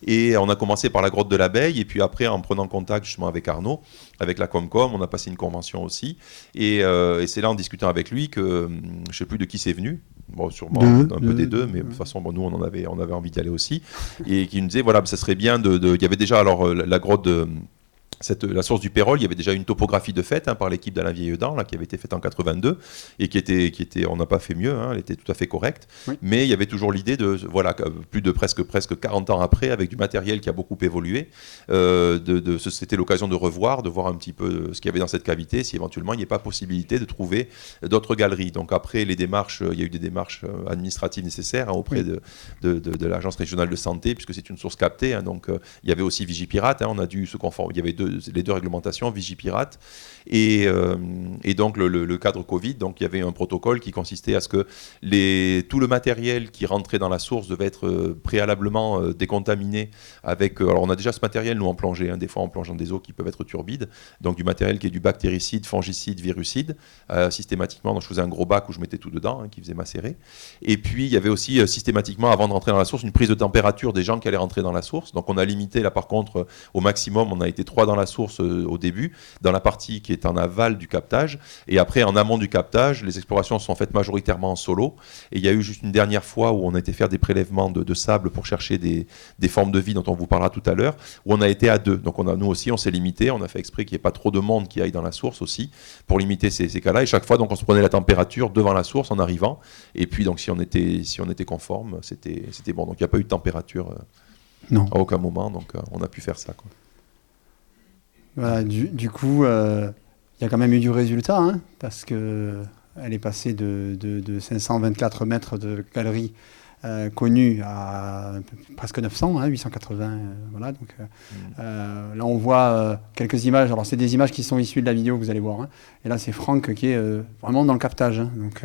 Et on a commencé par la grotte de l'Abeille, et puis après en prenant contact justement avec Arnaud, avec la Comcom, on a passé une convention aussi. Et c'est là en discutant avec lui que je ne sais plus de qui c'est venu. Bon, sûrement un peu des deux, mais de toute façon, nous, on avait envie d'y aller aussi. Et qui nous disait, voilà, ça serait bien il y avait déjà alors la grotte la source du Payrol, il y avait déjà une topographie de fait par l'équipe d'Alain Vieilledan qui avait été faite en 82 et qui était on n'a pas fait mieux, elle était tout à fait correcte. Oui. Mais il y avait toujours l'idée plus de presque 40 ans après, avec du matériel qui a beaucoup évolué, c'était l'occasion de voir un petit peu ce qu'il y avait dans cette cavité, si éventuellement il n'y a pas possibilité de trouver d'autres galeries. Donc après il y a eu des démarches administratives nécessaires auprès de l'Agence régionale de santé, puisque c'est une source captée. Donc il y avait aussi Vigipirate, on a dû se conformer. Il y avait les deux réglementations, Vigipirate et donc le cadre Covid. Donc il y avait un protocole qui consistait à ce que tout le matériel qui rentrait dans la source devait être préalablement décontaminé avec... alors on a déjà ce matériel nous en plongée, des fois en plongeant des eaux qui peuvent être turbides, donc du matériel qui est du bactéricide, fongicide, virucide, systématiquement. Donc je faisais un gros bac où je mettais tout dedans, qui faisait macérer. Et puis il y avait aussi systématiquement, avant de rentrer dans la source, une prise de température des gens qui allaient rentrer dans la source. Donc on a limité là par contre au maximum, on a été 3 dans la source au début, dans la partie qui est en aval du captage, et après en amont du captage, les explorations sont faites majoritairement en solo, et il y a eu juste une dernière fois où on a été faire des prélèvements de sable pour chercher des formes de vie dont on vous parlera tout à l'heure, où on a été à 2. Donc nous aussi on s'est limité, on a fait exprès qu'il n'y ait pas trop de monde qui aille dans la source aussi, pour limiter ces cas-là, et chaque fois donc on se prenait la température devant la source en arrivant, et puis donc si on était conforme, c'était bon. Donc il n'y a pas eu de température non. À aucun moment, donc on a pu faire ça, quoi. Voilà, du coup, il y a quand même eu du résultat, parce qu'elle est passée de 524 mètres de galerie connue à presque 900, 880. Voilà, donc, là, on voit quelques images. Alors, c'est des images qui sont issues de la vidéo que vous allez voir. Et là, c'est Franck qui est vraiment dans le captage. Donc,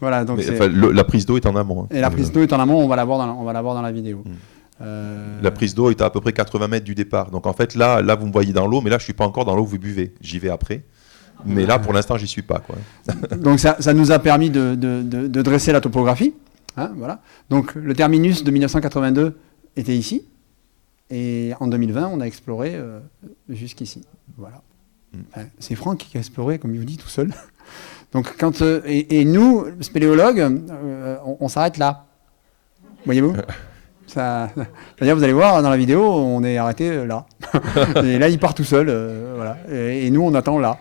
voilà, donc la prise d'eau est en amont. Et la prise d'eau est en amont, on va la voir dans la vidéo. La prise d'eau est à peu près 80 mètres du départ. Donc en fait, là vous me voyez dans l'eau, mais là, je ne suis pas encore dans l'eau que vous buvez. J'y vais après. Mais là, pour l'instant, j'y suis pas, quoi. Donc ça nous a permis de dresser la topographie. Hein, voilà. Donc le terminus de 1982 était ici. Et en 2020, on a exploré jusqu'ici. Voilà. Enfin, c'est Franck qui a exploré, comme il vous dit, tout seul. Donc et nous, spéléologues, on s'arrête là. Voyez-vous c'est-à-dire, vous allez voir dans la vidéo, on est arrêté là. Et là, il part tout seul. Voilà. Et nous, on attend là.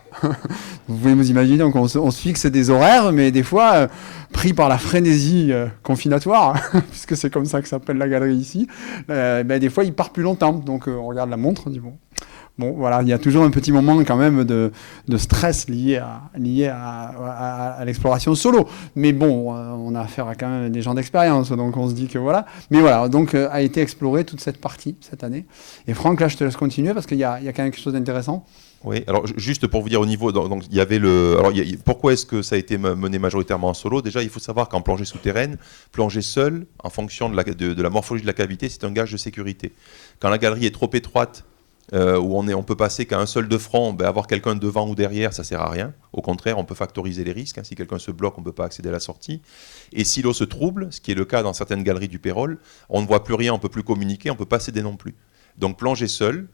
Vous pouvez vous imaginer, donc on se fixe des horaires, mais des fois, pris par la frénésie confinatoire, puisque c'est comme ça que s'appelle la galerie ici, des fois, il part plus longtemps. Donc, on regarde la montre, on dit bon. Bon, voilà, il y a toujours un petit moment quand même de stress lié à l'exploration solo. Mais bon, on a affaire à quand même des gens d'expérience, donc on se dit que voilà. Mais voilà, donc a été explorée toute cette partie cette année. Et Franck, là, je te laisse continuer parce qu'il y a quand même quelque chose d'intéressant. Oui, alors juste pour vous dire au niveau, donc il y avait pourquoi est-ce que ça a été mené majoritairement en solo? Déjà, il faut savoir qu'en plongée souterraine, plonger seul, en fonction de la morphologie de la cavité, c'est un gage de sécurité. Quand la galerie est trop étroite, où on peut passer qu'à un seul de front, avoir quelqu'un devant ou derrière, ça ne sert à rien. Au contraire, on peut factoriser les risques. Hein. Si quelqu'un se bloque, on ne peut pas accéder à la sortie. Et si l'eau se trouble, ce qui est le cas dans certaines galeries du Pérol, on ne voit plus rien, on ne peut plus communiquer, on ne peut pas s'aider non plus. Donc plonger seul,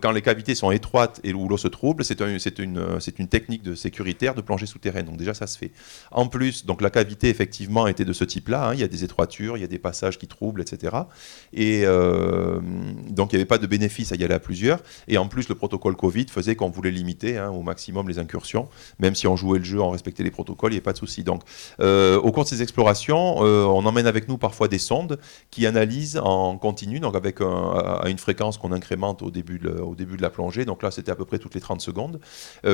quand les cavités sont étroites et où l'eau se trouble, c'est une technique sécuritaire de plongée souterraine. Donc déjà, ça se fait. En plus, donc la cavité, effectivement, était de ce type-là. Hein. Il y a des étroitures, il y a des passages qui troublent, etc. Et donc, il n'y avait pas de bénéfice à y aller à plusieurs. Et en plus, le protocole Covid faisait qu'on voulait limiter au maximum les incursions. Même si on jouait le jeu, on respectait les protocoles, il n'y avait pas de souci. Donc, au cours de ces explorations, on emmène avec nous parfois des sondes qui analysent en continu, donc avec à une fréquence qu'on incrémente au début de la plongée, donc là c'était à peu près toutes les 30 secondes,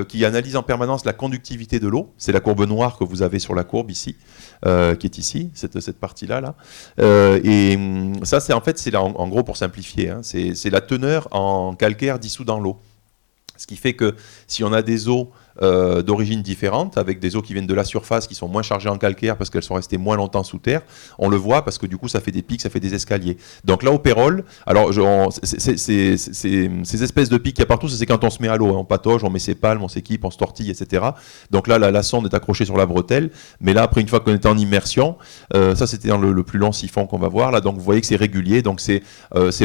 qui analyse en permanence la conductivité de l'eau. C'est la courbe noire que vous avez sur la courbe ici, qui est ici, cette partie-là. Là. Et ça, c'est en gros, pour simplifier, hein, c'est la teneur en calcaire dissous dans l'eau. Ce qui fait que si on a des eaux d'origine différente, avec des eaux qui viennent de la surface, qui sont moins chargées en calcaire parce qu'elles sont restées moins longtemps sous terre, on le voit parce que du coup ça fait des pics, ça fait des escaliers. Donc là au Pérol, alors ces espèces de pics qu'il y a partout, c'est quand on se met à l'eau, hein, on patauge, on met ses palmes, on s'équipe, on se tortille, etc. Donc là la sonde est accrochée sur la bretelle, mais là après une fois qu'on est en immersion, ça c'était dans le plus long siphon qu'on va voir là, donc vous voyez que c'est régulier, donc c'est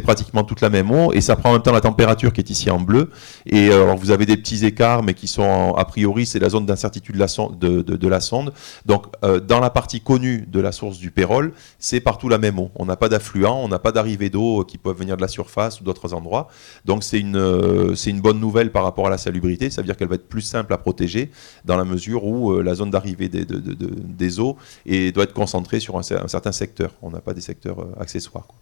pratiquement toute la même eau et ça prend en même temps la température qui est ici en bleu. Et alors vous avez des petits écarts, mais qui sont a priori, c'est la zone d'incertitude de la sonde. Donc, dans la partie connue de la source du Pérol, c'est partout la même eau. On n'a pas d'affluent, on n'a pas d'arrivée d'eau qui peuvent venir de la surface ou d'autres endroits. Donc, c'est une bonne nouvelle par rapport à la salubrité. Ça veut dire qu'elle va être plus simple à protéger dans la mesure où la zone d'arrivée des eaux doit être concentrée sur un certain secteur. On n'a pas des secteurs accessoires, quoi.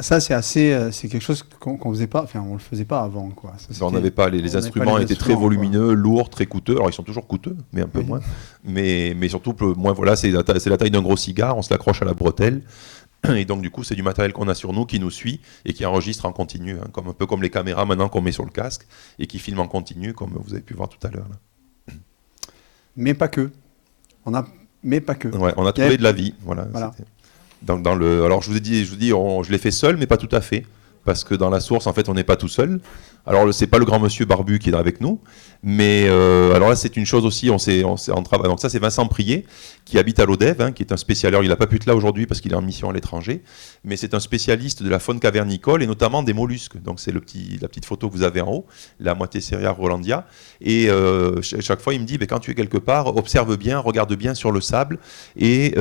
Ça c'est quelque chose qu'on faisait pas, enfin on le faisait pas avant, quoi. On n'avait pas les instruments étaient très volumineux, lourds, très coûteux. Alors ils sont toujours coûteux, mais un peu moins. Mais surtout moins, voilà, c'est la taille d'un gros cigare. On se l'accroche à la bretelle. Et donc du coup c'est du matériel qu'on a sur nous qui nous suit et qui enregistre en continu, hein, un peu comme les caméras maintenant qu'on met sur le casque et qui filment en continu, comme vous avez pu voir tout à l'heure. Là. Mais pas que. Mais pas que. Ouais, on a trouvé de la vie, voilà. Alors je vous dis, je l'ai fait seul, mais pas tout à fait, parce que dans la source, en fait, on n'est pas tout seul. Alors c'est pas le grand monsieur barbu qui est avec nous, mais alors là c'est une chose aussi, on travaille. Donc ça c'est Vincent Prier qui habite à l'ODEV, hein, qui est un spécialiste. Alors il n'a pas pu être là aujourd'hui parce qu'il est en mission à l'étranger, mais c'est un spécialiste de la faune cavernicole et notamment des mollusques. Donc c'est la petite photo que vous avez en haut, la Moitesseria rolandia. Et chaque fois il me dit, quand tu es quelque part, observe bien, regarde bien sur le sable et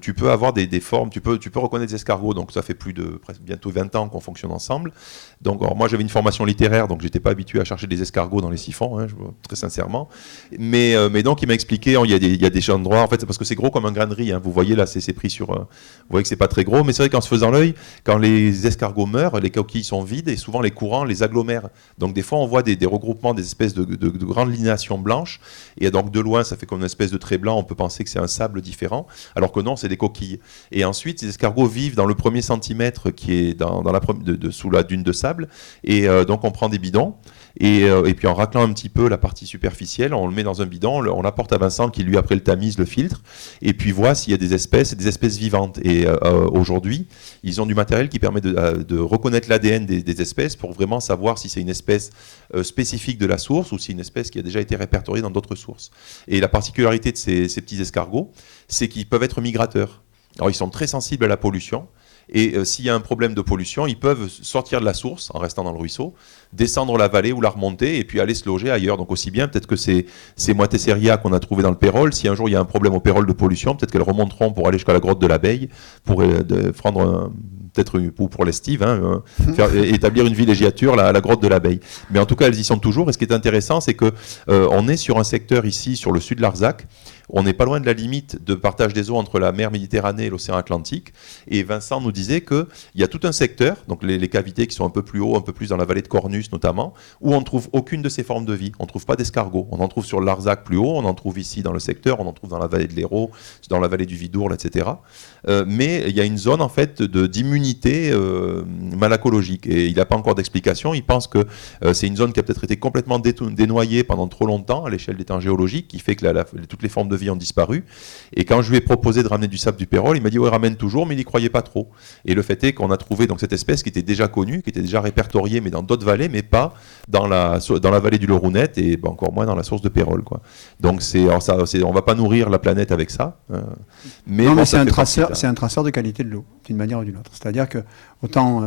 tu peux avoir des formes, tu peux reconnaître des escargots. Donc ça fait bientôt 20 ans qu'on fonctionne ensemble. Donc alors, moi j'avais une formation littéraire, donc j'étais pas habitué à chercher des escargots dans les siphons, hein, très sincèrement. Mais donc il m'a expliqué, il y a des endroits, en fait, c'est parce que c'est gros comme un grain de riz. Hein. Vous voyez là, c'est pris sur. Vous voyez que c'est pas très gros, mais c'est vrai qu'en se faisant l'œil, quand les escargots meurent, les coquilles sont vides et souvent les courants les agglomèrent. Donc des fois on voit des regroupements, des espèces de grandes linéations blanches. Et donc de loin, ça fait comme une espèce de trait blanc. On peut penser que c'est un sable différent, alors que non, c'est des coquilles. Et ensuite, ces escargots vivent dans le premier centimètre qui est sous la dune de sable. Et donc on prend des bidons Et puis en raclant un petit peu la partie superficielle, on le met dans un bidon, on l'apporte à Vincent qui lui après le tamise, le filtre, et puis voit s'il y a des espèces vivantes. Et aujourd'hui, ils ont du matériel qui permet de reconnaître l'ADN des espèces pour vraiment savoir si c'est une espèce spécifique de la source ou si c'est une espèce qui a déjà été répertoriée dans d'autres sources. Et la particularité de ces petits escargots, c'est qu'ils peuvent être migrateurs. Alors ils sont très sensibles à la pollution. Et s'il y a un problème de pollution, ils peuvent sortir de la source en restant dans le ruisseau, descendre la vallée ou la remonter et puis aller se loger ailleurs. Donc aussi bien, peut-être que ces Moitesseria qu'on a trouvé dans le Pérol, si un jour il y a un problème au Pérol de pollution, peut-être qu'elles remonteront pour aller jusqu'à la grotte de l'abeille, pour prendre peut-être pour l'estive, établir une villégiature, la grotte de l'abeille. Mais en tout cas, elles y sont toujours. Et ce qui est intéressant, c'est que on est sur un secteur ici, sur le sud de l'Arzac. On n'est pas loin de la limite de partage des eaux entre la mer Méditerranée et l'océan Atlantique. Et Vincent nous disait qu'il y a tout un secteur, donc les cavités qui sont un peu plus haut, un peu plus dans la vallée de Cornus notamment, où on ne trouve aucune de ces formes de vie. On ne trouve pas d'escargots. On en trouve sur l'Arzac plus haut, on en trouve ici dans le secteur, on en trouve dans la vallée de l'Hérault, dans la vallée du Vidourle, etc. Mais il y a une zone en fait d'immunité malacologique. Et il n'a pas encore d'explication. Il pense que c'est une zone qui a peut-être été complètement dénoyée pendant trop longtemps à l'échelle des temps géologiques, qui fait que toutes les formes de vie ont disparu. Et quand je lui ai proposé de ramener du sable du Pérol, il m'a dit ouais, ramène toujours, mais il n'y croyait pas trop. Et le fait est qu'on a trouvé donc cette espèce qui était déjà connue, qui était déjà répertoriée, mais dans d'autres vallées, mais pas dans la vallée du Laurunette et encore moins dans la source de Pérol, quoi. Donc on va pas nourrir la planète avec ça. Mais c'est un traceur de qualité de l'eau, d'une manière ou d'une autre. C'est-à-dire que autant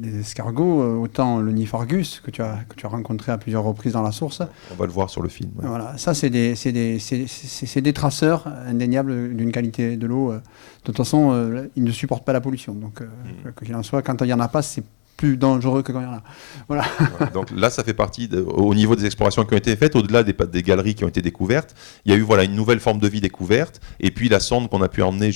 les escargots, autant le Niphargus que tu as rencontré à plusieurs reprises dans la source. On va le voir sur le film. Ouais. Voilà, ça c'est des traceurs indéniables d'une qualité de l'eau. De toute façon, ils ne supportent pas la pollution. Donc, quoi qu'il en soit, quand il n'y en a pas, c'est plus dangereux que quand il y en a. Voilà. Ouais, donc là, ça fait partie, au niveau des explorations qui ont été faites, au-delà des galeries qui ont été découvertes, il y a eu une nouvelle forme de vie découverte, et puis la sonde qu'on a pu emmener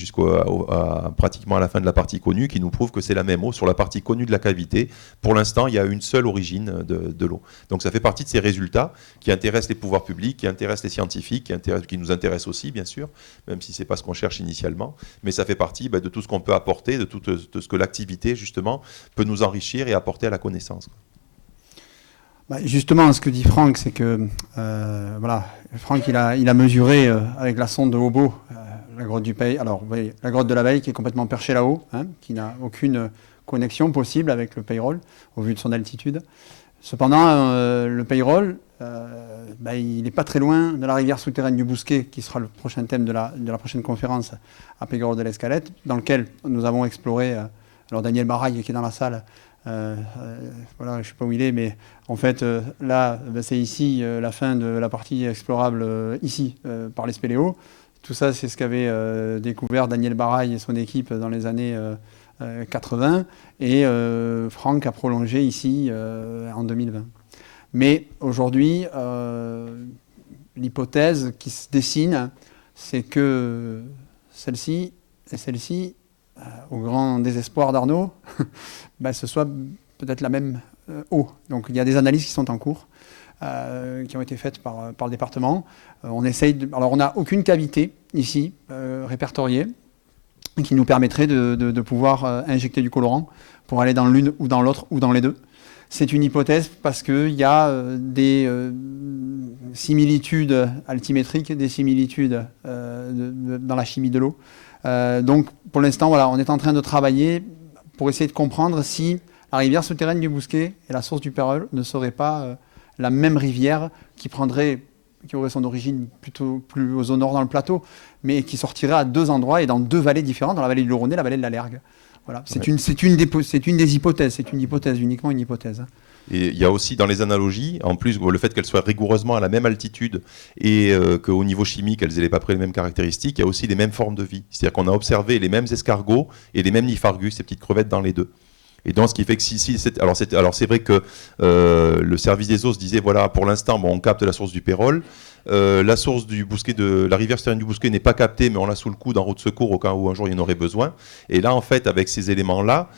pratiquement à la fin de la partie connue, qui nous prouve que c'est la même eau sur la partie connue de la cavité. Pour l'instant, il y a une seule origine de l'eau. Donc ça fait partie de ces résultats qui intéressent les pouvoirs publics, qui intéressent les scientifiques, qui nous intéressent aussi, bien sûr, même si ce n'est pas ce qu'on cherche initialement, mais ça fait partie de tout ce qu'on peut apporter, de ce que l'activité, justement, peut nous enrichir et apporter à la connaissance. Justement, ce que dit Franck, c'est que Franck il a mesuré avec la sonde de Hobo la grotte du Pays. Alors, vous voyez, la grotte de l'abeille qui est complètement perchée là-haut, qui n'a aucune connexion possible avec le Pérol au vu de son altitude. Cependant, le Pérol, il n'est pas très loin de la rivière souterraine du Bousquet, qui sera le prochain thème de la prochaine conférence à Pégorol de l'Escalette, dans lequel nous avons exploré. Alors Daniel Baraille qui est dans la salle. Je ne sais pas où il est, mais en fait, là, c'est ici la fin de la partie explorable ici par les spéléos. Tout ça, c'est ce qu'avait découvert Daniel Baraille et son équipe dans les années 80. Et Franck a prolongé ici en 2020. Mais aujourd'hui, l'hypothèse qui se dessine, c'est que celle-ci et celle-ci, au grand désespoir d'Arnaud, ce soit peut-être la même eau. Donc il y a des analyses qui sont en cours, qui ont été faites par le département. Alors on n'a aucune cavité ici répertoriée qui nous permettrait de pouvoir injecter du colorant pour aller dans l'une ou dans l'autre ou dans les deux. C'est une hypothèse parce qu'il y a des similitudes altimétriques, des similitudes dans la chimie de l'eau. Donc, pour l'instant, on est en train de travailler pour essayer de comprendre si la rivière souterraine du Bousquet et la source du Pérol ne seraient pas la même rivière qui aurait son origine plutôt plus au nord dans le plateau, mais qui sortirait à deux endroits et dans deux vallées différentes, dans la vallée du Lauronnais et la vallée de la Lergue. Voilà. C'est une des hypothèses, c'est une hypothèse, uniquement une hypothèse. Et il y a aussi dans les analogies, en plus le fait qu'elles soient rigoureusement à la même altitude et qu'au niveau chimique, elles n'aient pas pris les mêmes caractéristiques, il y a aussi les mêmes formes de vie. C'est-à-dire qu'on a observé les mêmes escargots et les mêmes niphargus, ces petites crevettes dans les deux. Et donc, ce qui fait que alors c'est vrai que le service des eaux se disait, voilà, pour l'instant, on capte la source du Pérol, La source du Bousquet, de la rivière souterraine du Bousquet n'est pas captée, mais on l'a sous le coude en route de secours au cas où un jour il y en aurait besoin. Et là, en fait, avec ces éléments-là,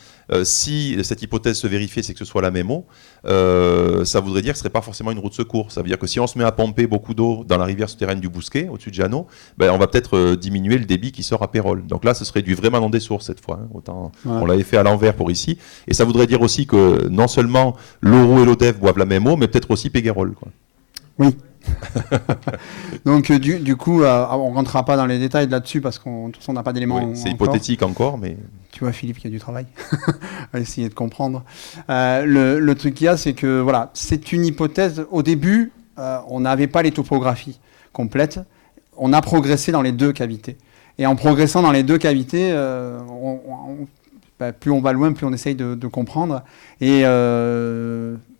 si cette hypothèse se vérifiait, c'est que ce soit la même eau, ça voudrait dire que ce ne serait pas forcément une route de secours. Ça veut dire que si on se met à pomper beaucoup d'eau dans la rivière souterraine du Bousquet, au-dessus de Jeannot, ben, on va peut-être diminuer le débit qui sort à Pérols. Donc là, ce serait du vraiment non des sources cette fois. Hein. Autant, on l'avait fait à l'envers pour ici. Et ça voudrait dire aussi que non seulement l'Auroux et l'Odève boivent la même eau, mais peut-être aussi Péguerolles, quoi. Oui. Donc du coup, on ne rentrera pas dans les détails de là-dessus parce qu'on n'a pas d'éléments. Oui, c'est hypothétique encore, mais... Tu vois, Philippe, qu'il y a du travail à essayer de comprendre. Le truc qu'il y a, c'est que voilà, c'est une hypothèse. Au début, on n'avait pas les topographies complètes. On a progressé dans les deux cavités. Et en progressant dans les deux cavités, plus on va loin, plus on essaye de comprendre. Et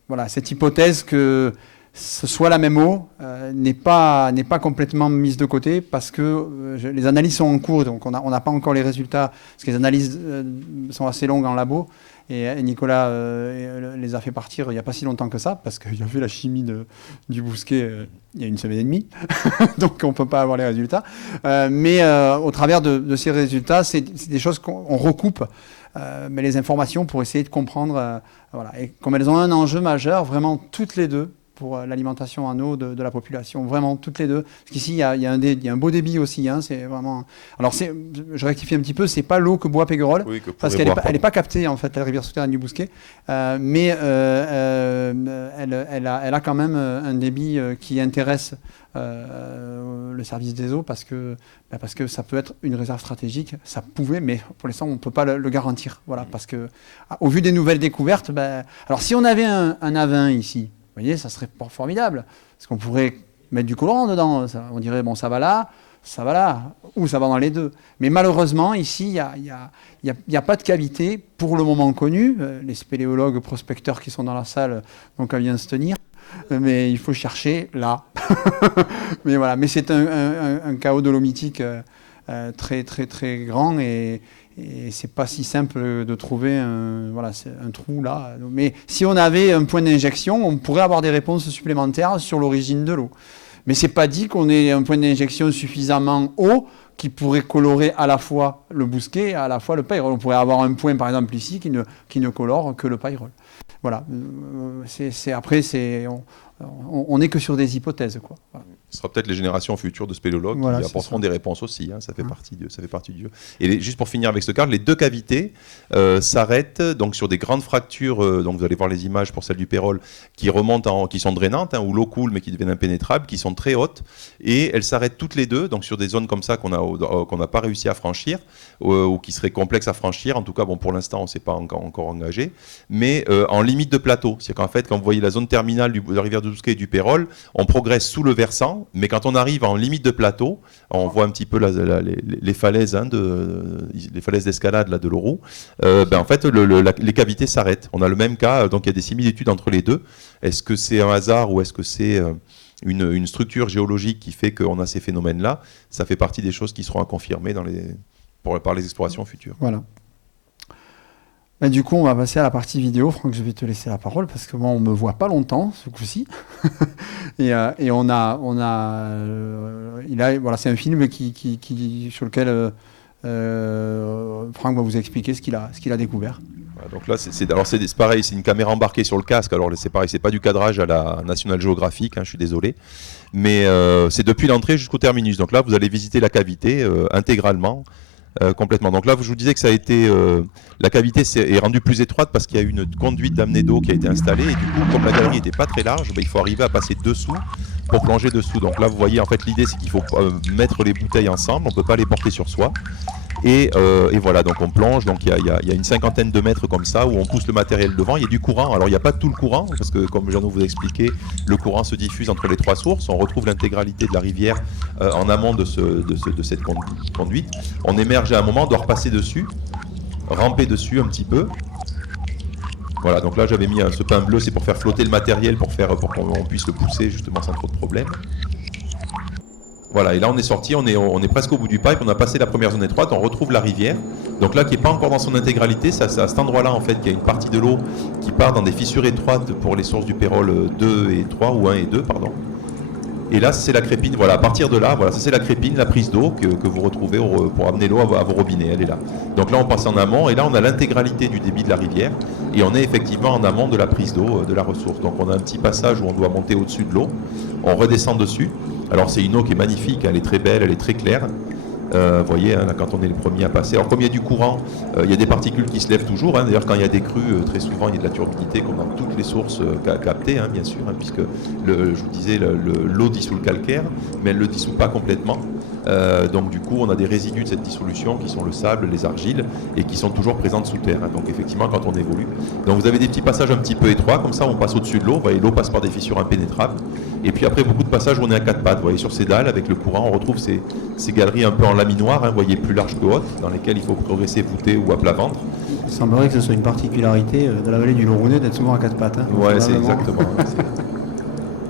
voilà, cette hypothèse que ce soit la même eau n'est pas complètement mise de côté parce que les analyses sont en cours, donc on n'a pas encore les résultats, parce que les analyses sont assez longues en labo, et Nicolas les a fait partir il n'y a pas si longtemps que ça, parce qu'il a fait la chimie du Bousquet il y a une semaine et demie, donc on ne peut pas avoir les résultats. Mais au travers de ces résultats, c'est des choses qu'on recoupe, mais les informations pour essayer de comprendre, voilà. Et comme elles ont un enjeu majeur, vraiment toutes les deux, pour l'alimentation en eau de la population, vraiment toutes les deux. Parce qu'ici, il y a un beau débit aussi. Hein, c'est vraiment... Alors, je rectifie un petit peu, c'est pas l'eau que boit Péguerolles, oui, parce qu'elle n'est pas captée, en fait, la rivière souterraine du Bousquet, mais elle a quand même un débit qui intéresse le service des eaux, parce que ça peut être une réserve stratégique, ça pouvait, mais pour l'instant, on ne peut pas le garantir. Voilà, parce que, au vu des nouvelles découvertes, alors si on avait un avin ici, vous voyez, ça serait formidable, parce qu'on pourrait mettre du colorant dedans. On dirait, bon, ça va là, ou ça va dans les deux. Mais malheureusement, ici, il n'y a pas de cavité pour le moment connue. Les spéléologues prospecteurs qui sont dans la salle n'ont qu'à bien se tenir. Mais il faut chercher là. Mais voilà, mais c'est un chaos dolomitique très, très, très grand, et c'est pas si simple de trouver un trou là. Mais si on avait un point d'injection, on pourrait avoir des réponses supplémentaires sur l'origine de l'eau. Mais c'est pas dit qu'on ait un point d'injection suffisamment haut qui pourrait colorer à la fois le Bousquet et à la fois le Payrolles. On pourrait avoir un point, par exemple ici, qui ne colore que le Payrolles. Voilà. On n'est que sur des hypothèses, quoi. Voilà. Ce sera peut-être les générations futures de spéléologues qui apporteront des réponses aussi. Hein, ça fait partie du jeu. Et juste pour finir avec ce cadre, les deux cavités s'arrêtent donc sur des grandes fractures. Donc vous allez voir les images pour celle du Pérols qui remontent, qui sont drainantes, hein, où l'eau coule mais qui deviennent impénétrables, qui sont très hautes. Et elles s'arrêtent toutes les deux, donc sur des zones comme ça qu'on n'a pas réussi à franchir, ou qui seraient complexes à franchir. En tout cas, bon, pour l'instant, on ne s'est pas encore engagé. Mais en limite de plateau. C'est qu'en fait, quand vous voyez la zone terminale de la rivière du Bousquet et du Pérols, on progresse sous le versant. Mais quand on arrive en limite de plateau, on voit un petit peu les falaises, hein, les falaises d'escalade de l'Auroux. En fait, les cavités s'arrêtent. On a le même cas, donc il y a des similitudes entre les deux. Est-ce que c'est un hasard ou est-ce que c'est une structure géologique qui fait qu'on a ces phénomènes-là? Ça fait partie des choses qui seront à confirmer par les explorations futures. Voilà. Et du coup, on va passer à la partie vidéo. Franck, je vais te laisser la parole parce que moi, on me voit pas longtemps ce coup-ci. et voilà, c'est un film sur lequel Franck va vous expliquer ce qu'il a découvert. Voilà, donc là, c'est pareil, c'est une caméra embarquée sur le casque. Alors c'est pareil, c'est pas du cadrage à la National Geographic, hein, je suis désolé. Mais c'est depuis l'entrée jusqu'au terminus. Donc là, vous allez visiter la cavité intégralement. Complètement. Donc là, je vous disais que ça a été la cavité est rendue plus étroite parce qu'il y a une conduite d'amener d'eau qui a été installée, et du coup, comme la galerie n'était pas très large, il faut arriver à passer dessous pour plonger dessous. Donc là, vous voyez, en fait, l'idée c'est qu'il faut mettre les bouteilles ensemble, on ne peut pas les porter sur soi. Et voilà, donc on plonge, donc il y a une 50aine de mètres comme ça où on pousse le matériel devant. Il y a du courant, alors il n'y a pas tout le courant parce que comme Jeannot vous a expliqué, le courant se diffuse entre les trois sources. On retrouve l'intégralité de la rivière en amont de cette conduite. On émerge à un moment, on doit repasser dessus, ramper dessus un petit peu. Voilà, donc là j'avais mis ce pain bleu, c'est pour faire flotter le matériel, pour qu'on puisse le pousser justement sans trop de problèmes. Voilà, et là on est sorti, on est presque au bout du pipe, on a passé la première zone étroite, on retrouve la rivière. Donc là, qui n'est pas encore dans son intégralité, c'est à cet endroit-là en fait qu'il y a une partie de l'eau qui part dans des fissures étroites pour les sources du Pérols 2 et 3, ou 1 et 2, pardon. Et là, c'est la crépine. Voilà, à partir de là, voilà, ça c'est la crépine, la prise d'eau que vous retrouvez pour amener l'eau à vos robinets. Elle est là. Donc là, on passe en amont et là, on a l'intégralité du débit de la rivière et on est effectivement en amont de la prise d'eau de la ressource. Donc on a un petit passage où on doit monter au-dessus de l'eau. On redescend dessus. Alors c'est une eau qui est magnifique, elle est très belle, elle est très claire. Vous voyez, hein, là, quand on est le premier à passer. Alors comme il y a du courant, il y a des particules qui se lèvent toujours. Hein. D'ailleurs, quand il y a des crues, très souvent, il y a de la turbidité comme dans toutes les sources captées, hein, bien sûr, hein, puisque je vous disais, l'eau dissout le calcaire, mais elle ne le dissout pas complètement. Donc du coup, on a des résidus de cette dissolution qui sont le sable, les argiles, et qui sont toujours présentes sous terre. Hein. Donc effectivement, quand on évolue. Donc vous avez des petits passages un petit peu étroits, comme ça, on passe au-dessus de l'eau. Vous voyez, l'eau passe par des fissures impénétrables. Et puis après, beaucoup de passages où on est à quatre pattes. Vous voyez, sur ces dalles, avec le courant, on retrouve ces galeries un peu en laminoir, hein, vous voyez, plus larges que hautes, dans lesquelles il faut progresser voûté ou à plat ventre. Il semblerait que ce soit une particularité de la vallée du Laurounet d'être souvent à quatre pattes. Hein. Ouais, c'est exactement.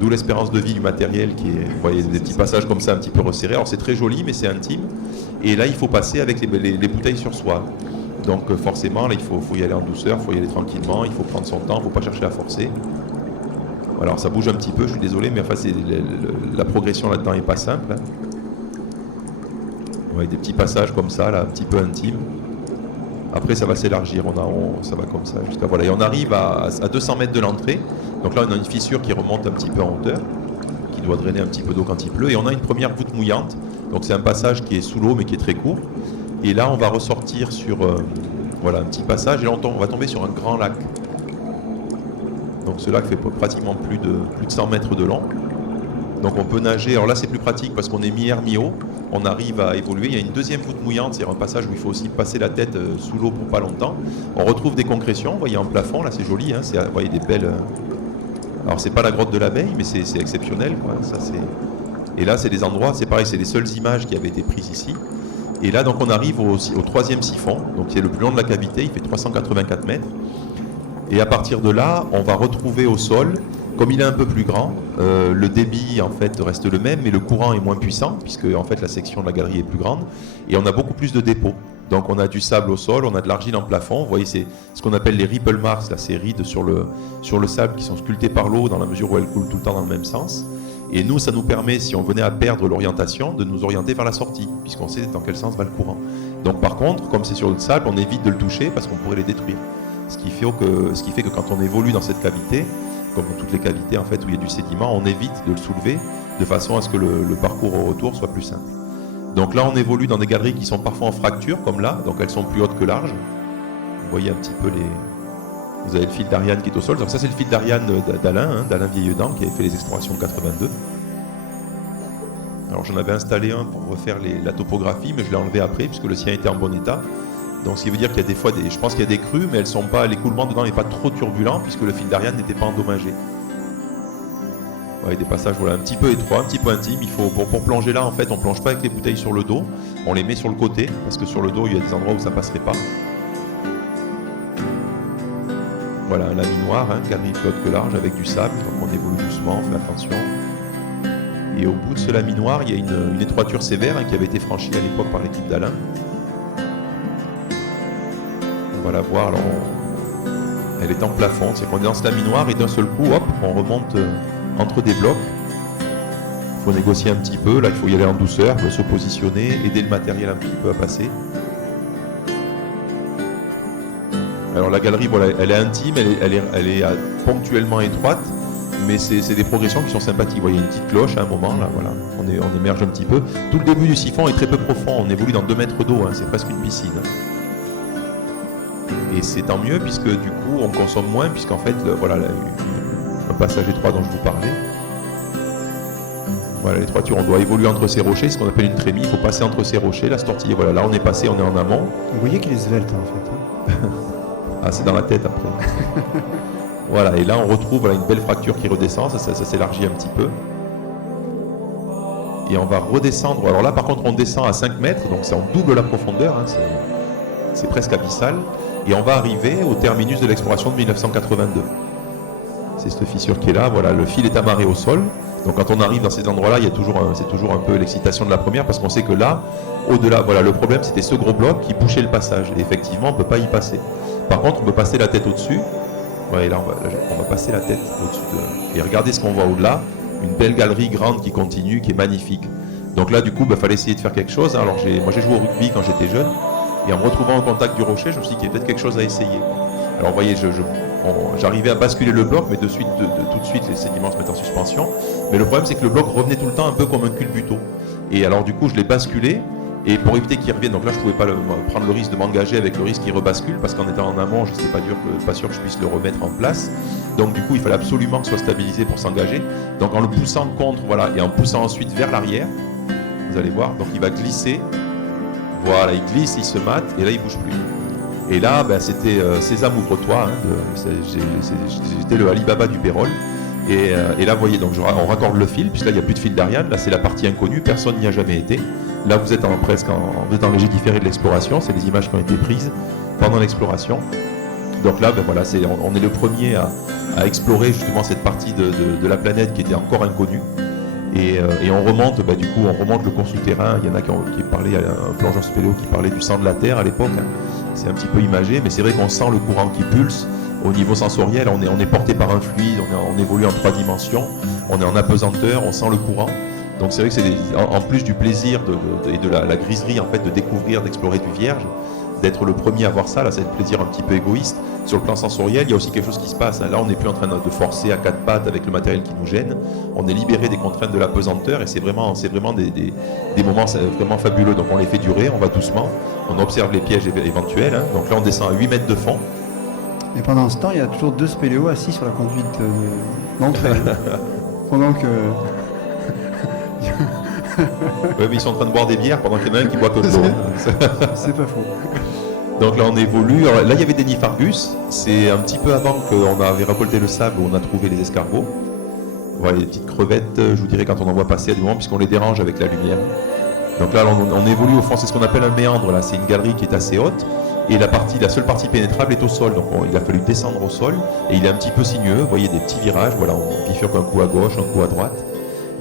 D'où l'espérance de vie du matériel qui est, vous voyez, des petits passages comme ça un petit peu resserrés. Alors c'est très joli, mais c'est intime. Et là, il faut passer avec les bouteilles sur soi. Donc forcément, là, il faut y aller en douceur, il faut y aller tranquillement, il faut prendre son temps, il ne faut pas chercher à forcer. Alors ça bouge un petit peu, je suis désolé, mais enfin, la progression là-dedans n'est pas simple. Hein. Ouais, des petits passages comme ça, là, un petit peu intimes. Après, ça va s'élargir, ça va comme ça jusqu'à voilà. Et on arrive à 200 mètres de l'entrée. Donc là, on a une fissure qui remonte un petit peu en hauteur, qui doit drainer un petit peu d'eau quand il pleut. Et on a une première voûte mouillante. Donc c'est un passage qui est sous l'eau, mais qui est très court. Et là, on va ressortir sur voilà, un petit passage. Et là, on va tomber sur un grand lac. Donc ce lac fait pratiquement plus de 100 mètres de long. Donc on peut nager. Alors là, c'est plus pratique parce qu'on est mi-air, mi-eau. On arrive à évoluer. Il y a une deuxième voûte mouillante, c'est un passage où il faut aussi passer la tête sous l'eau pour pas longtemps. On retrouve des concrétions, vous voyez en plafond, là c'est joli, hein, vous voyez des belles... Alors c'est pas la grotte de l'abeille, mais c'est exceptionnel, quoi. Ça, et là c'est des endroits, c'est pareil, c'est les seules images qui avaient été prises ici. Et là donc on arrive au troisième siphon, donc qui est le plus long de la cavité, il fait 384 mètres. Et à partir de là, on va retrouver au sol, comme il est un peu plus grand, le débit en fait reste le même, mais le courant est moins puissant, puisque en fait la section de la galerie est plus grande, et on a beaucoup plus de dépôts. Donc on a du sable au sol, on a de l'argile en plafond. Vous voyez, c'est ce qu'on appelle les ripple marks, là, ces rides sur le sable qui sont sculptées par l'eau dans la mesure où elles coulent tout le temps dans le même sens. Et nous, ça nous permet, si on venait à perdre l'orientation, de nous orienter vers la sortie, puisqu'on sait dans quel sens va le courant. Donc par contre, comme c'est sur le sable, on évite de le toucher parce qu'on pourrait les détruire. Ce qui fait que quand on évolue dans cette cavité, comme dans toutes les cavités en fait où il y a du sédiment, on évite de le soulever de façon à ce que le parcours au retour soit plus simple. Donc là, on évolue dans des galeries qui sont parfois en fracture, comme là, donc elles sont plus hautes que larges. Vous voyez un petit peu Vous avez le fil d'Ariane qui est au sol. Donc ça, c'est le fil d'Ariane d'Alain, hein, d'Alain Vieilledan, qui avait fait les explorations en 82. Alors j'en avais installé un pour refaire la topographie, mais je l'ai enlevé après, puisque le sien était en bon état. Donc ce qui veut dire qu'il y a des fois, je pense qu'il y a des crues, mais l'écoulement dedans n'est pas trop turbulent, puisque le fil d'Ariane n'était pas endommagé. Ouais, des passages voilà, un petit peu étroits, un petit peu intimes. Il faut, pour plonger là, en fait, on ne plonge pas avec les bouteilles sur le dos, on les met sur le côté, parce que sur le dos, il y a des endroits où ça ne passerait pas. Voilà, un laminoir, hein, galerie plus haute que large, avec du sable, donc on évolue doucement, on fait attention. Et au bout de ce laminoir, il y a une étroiture sévère, hein, qui avait été franchie à l'époque par l'équipe d'Alain. On va la voir, alors elle est en plafond, c'est qu'on est dans ce laminoir et d'un seul coup, hop, on remonte entre des blocs. Il faut négocier un petit peu, là il faut y aller en douceur, se positionner, aider le matériel un petit peu à passer. Alors la galerie, voilà, elle est intime, elle est ponctuellement étroite, mais c'est des progressions qui sont sympathiques. Vous voyez, une petite cloche à un moment, là, voilà, on émerge un petit peu. Tout le début du siphon est très peu profond, on évolue dans 2 mètres d'eau, hein, c'est presque une piscine. Et c'est tant mieux, puisque du coup, on consomme moins, puisqu'en fait, voilà, un passage étroit dont je vous parlais. Voilà, l'étroiture, on doit évoluer entre ces rochers, ce qu'on appelle une trémie, il faut passer entre ces rochers, la se tortiller. Voilà, là on est passé, on est en amont. Vous voyez qu'il est svelte en fait. Ah, c'est dans la tête après. Voilà, et là on retrouve voilà, une belle fracture qui redescend, ça s'élargit un petit peu. Et on va redescendre. Alors là par contre on descend à 5 mètres, donc on double la profondeur, hein, c'est presque abyssal. Et on va arriver au terminus de l'exploration de 1982. C'est cette fissure qui est là, voilà, le fil est amarré au sol. Donc quand on arrive dans ces endroits-là, c'est toujours un peu l'excitation de la première, parce qu'on sait que là, au-delà, voilà, le problème c'était ce gros bloc qui bouchait le passage. Et effectivement, on ne peut pas y passer. Par contre, on peut passer la tête au-dessus. Ouais, et là, on va passer la tête au-dessus de... Et regardez ce qu'on voit au-delà. une belle galerie grande qui continue, qui est magnifique. Donc là, du coup, fallait essayer de faire quelque chose. Alors moi, j'ai joué au rugby quand j'étais jeune, et en me retrouvant au contact du rocher, je me suis dit qu'il y a peut-être quelque chose à essayer. Alors vous voyez, j'arrivais à basculer le bloc, mais tout de suite, les sédiments se mettent en suspension. Mais le problème, c'est que le bloc revenait tout le temps un peu comme un culbuto. Et alors du coup, je l'ai basculé, et pour éviter qu'il revienne, donc là, je ne pouvais pas prendre le risque de m'engager avec le risque qu'il rebascule, parce qu'en étant en amont, je n'étais pas sûr que je puisse le remettre en place. Donc du coup, il fallait absolument que ce soit stabilisé pour s'engager. Donc en le poussant contre, voilà, et en poussant ensuite vers l'arrière, vous allez voir, donc il va glisser. Voilà, il glisse, il se mate, et là, il ne bouge plus. Et là, c'était Sésame, ouvre-toi. J'étais le Alibaba du Pérol. Et là, vous voyez, donc on raccorde le fil, puisque là, il n'y a plus de fil d'Ariane. Là, c'est la partie inconnue, personne n'y a jamais été. Là, vous êtes vous êtes en léger différé de l'exploration. C'est les images qui ont été prises pendant l'exploration. Donc là, voilà, on est le premier à explorer justement cette partie de la planète qui était encore inconnue. Et on remonte, du coup, on remonte le cours souterrain. Il y en a qui parlaient, un plongeur spéléo qui parlait du sang de la Terre à l'époque. C'est un petit peu imagé, mais c'est vrai qu'on sent le courant qui pulse. Au niveau sensoriel, on est porté par un fluide, on évolue en 3 dimensions, on est en apesanteur, on sent le courant. Donc c'est vrai que c'est en plus du plaisir et de la griserie en fait, de découvrir, d'explorer du vierge, d'être le premier à voir ça, là c'est un plaisir un petit peu égoïste. Sur le plan sensoriel, il y a aussi quelque chose qui se passe. Là, on n'est plus en train de forcer à 4 pattes avec le matériel qui nous gêne. On est libéré des contraintes de la pesanteur et c'est vraiment des moments vraiment fabuleux. Donc on les fait durer, on va doucement, on observe les pièges éventuels. Donc là, on descend à 8 mètres de fond. Et pendant ce temps, il y a toujours 2 spéléos assis sur la conduite d'entrée. Pendant que... Oui, mais ils sont en train de boire des bières pendant qu'il y en a un qui boit que de l'eau. C'est pas faux. Donc là on évolue. Alors, là il y avait des Niphargus. C'est un petit peu avant qu'on avait récolté le sable où on a trouvé les escargots. Voilà les petites crevettes, je vous dirais quand on en voit passer à du moment puisqu'on les dérange avec la lumière. Donc là on évolue au fond, c'est ce qu'on appelle un méandre. Là c'est une galerie qui est assez haute et la seule partie pénétrable est au sol. Donc il a fallu descendre au sol et il est un petit peu sinueux. Vous voyez des petits virages. Voilà, on bifurque un coup à gauche, un coup à droite.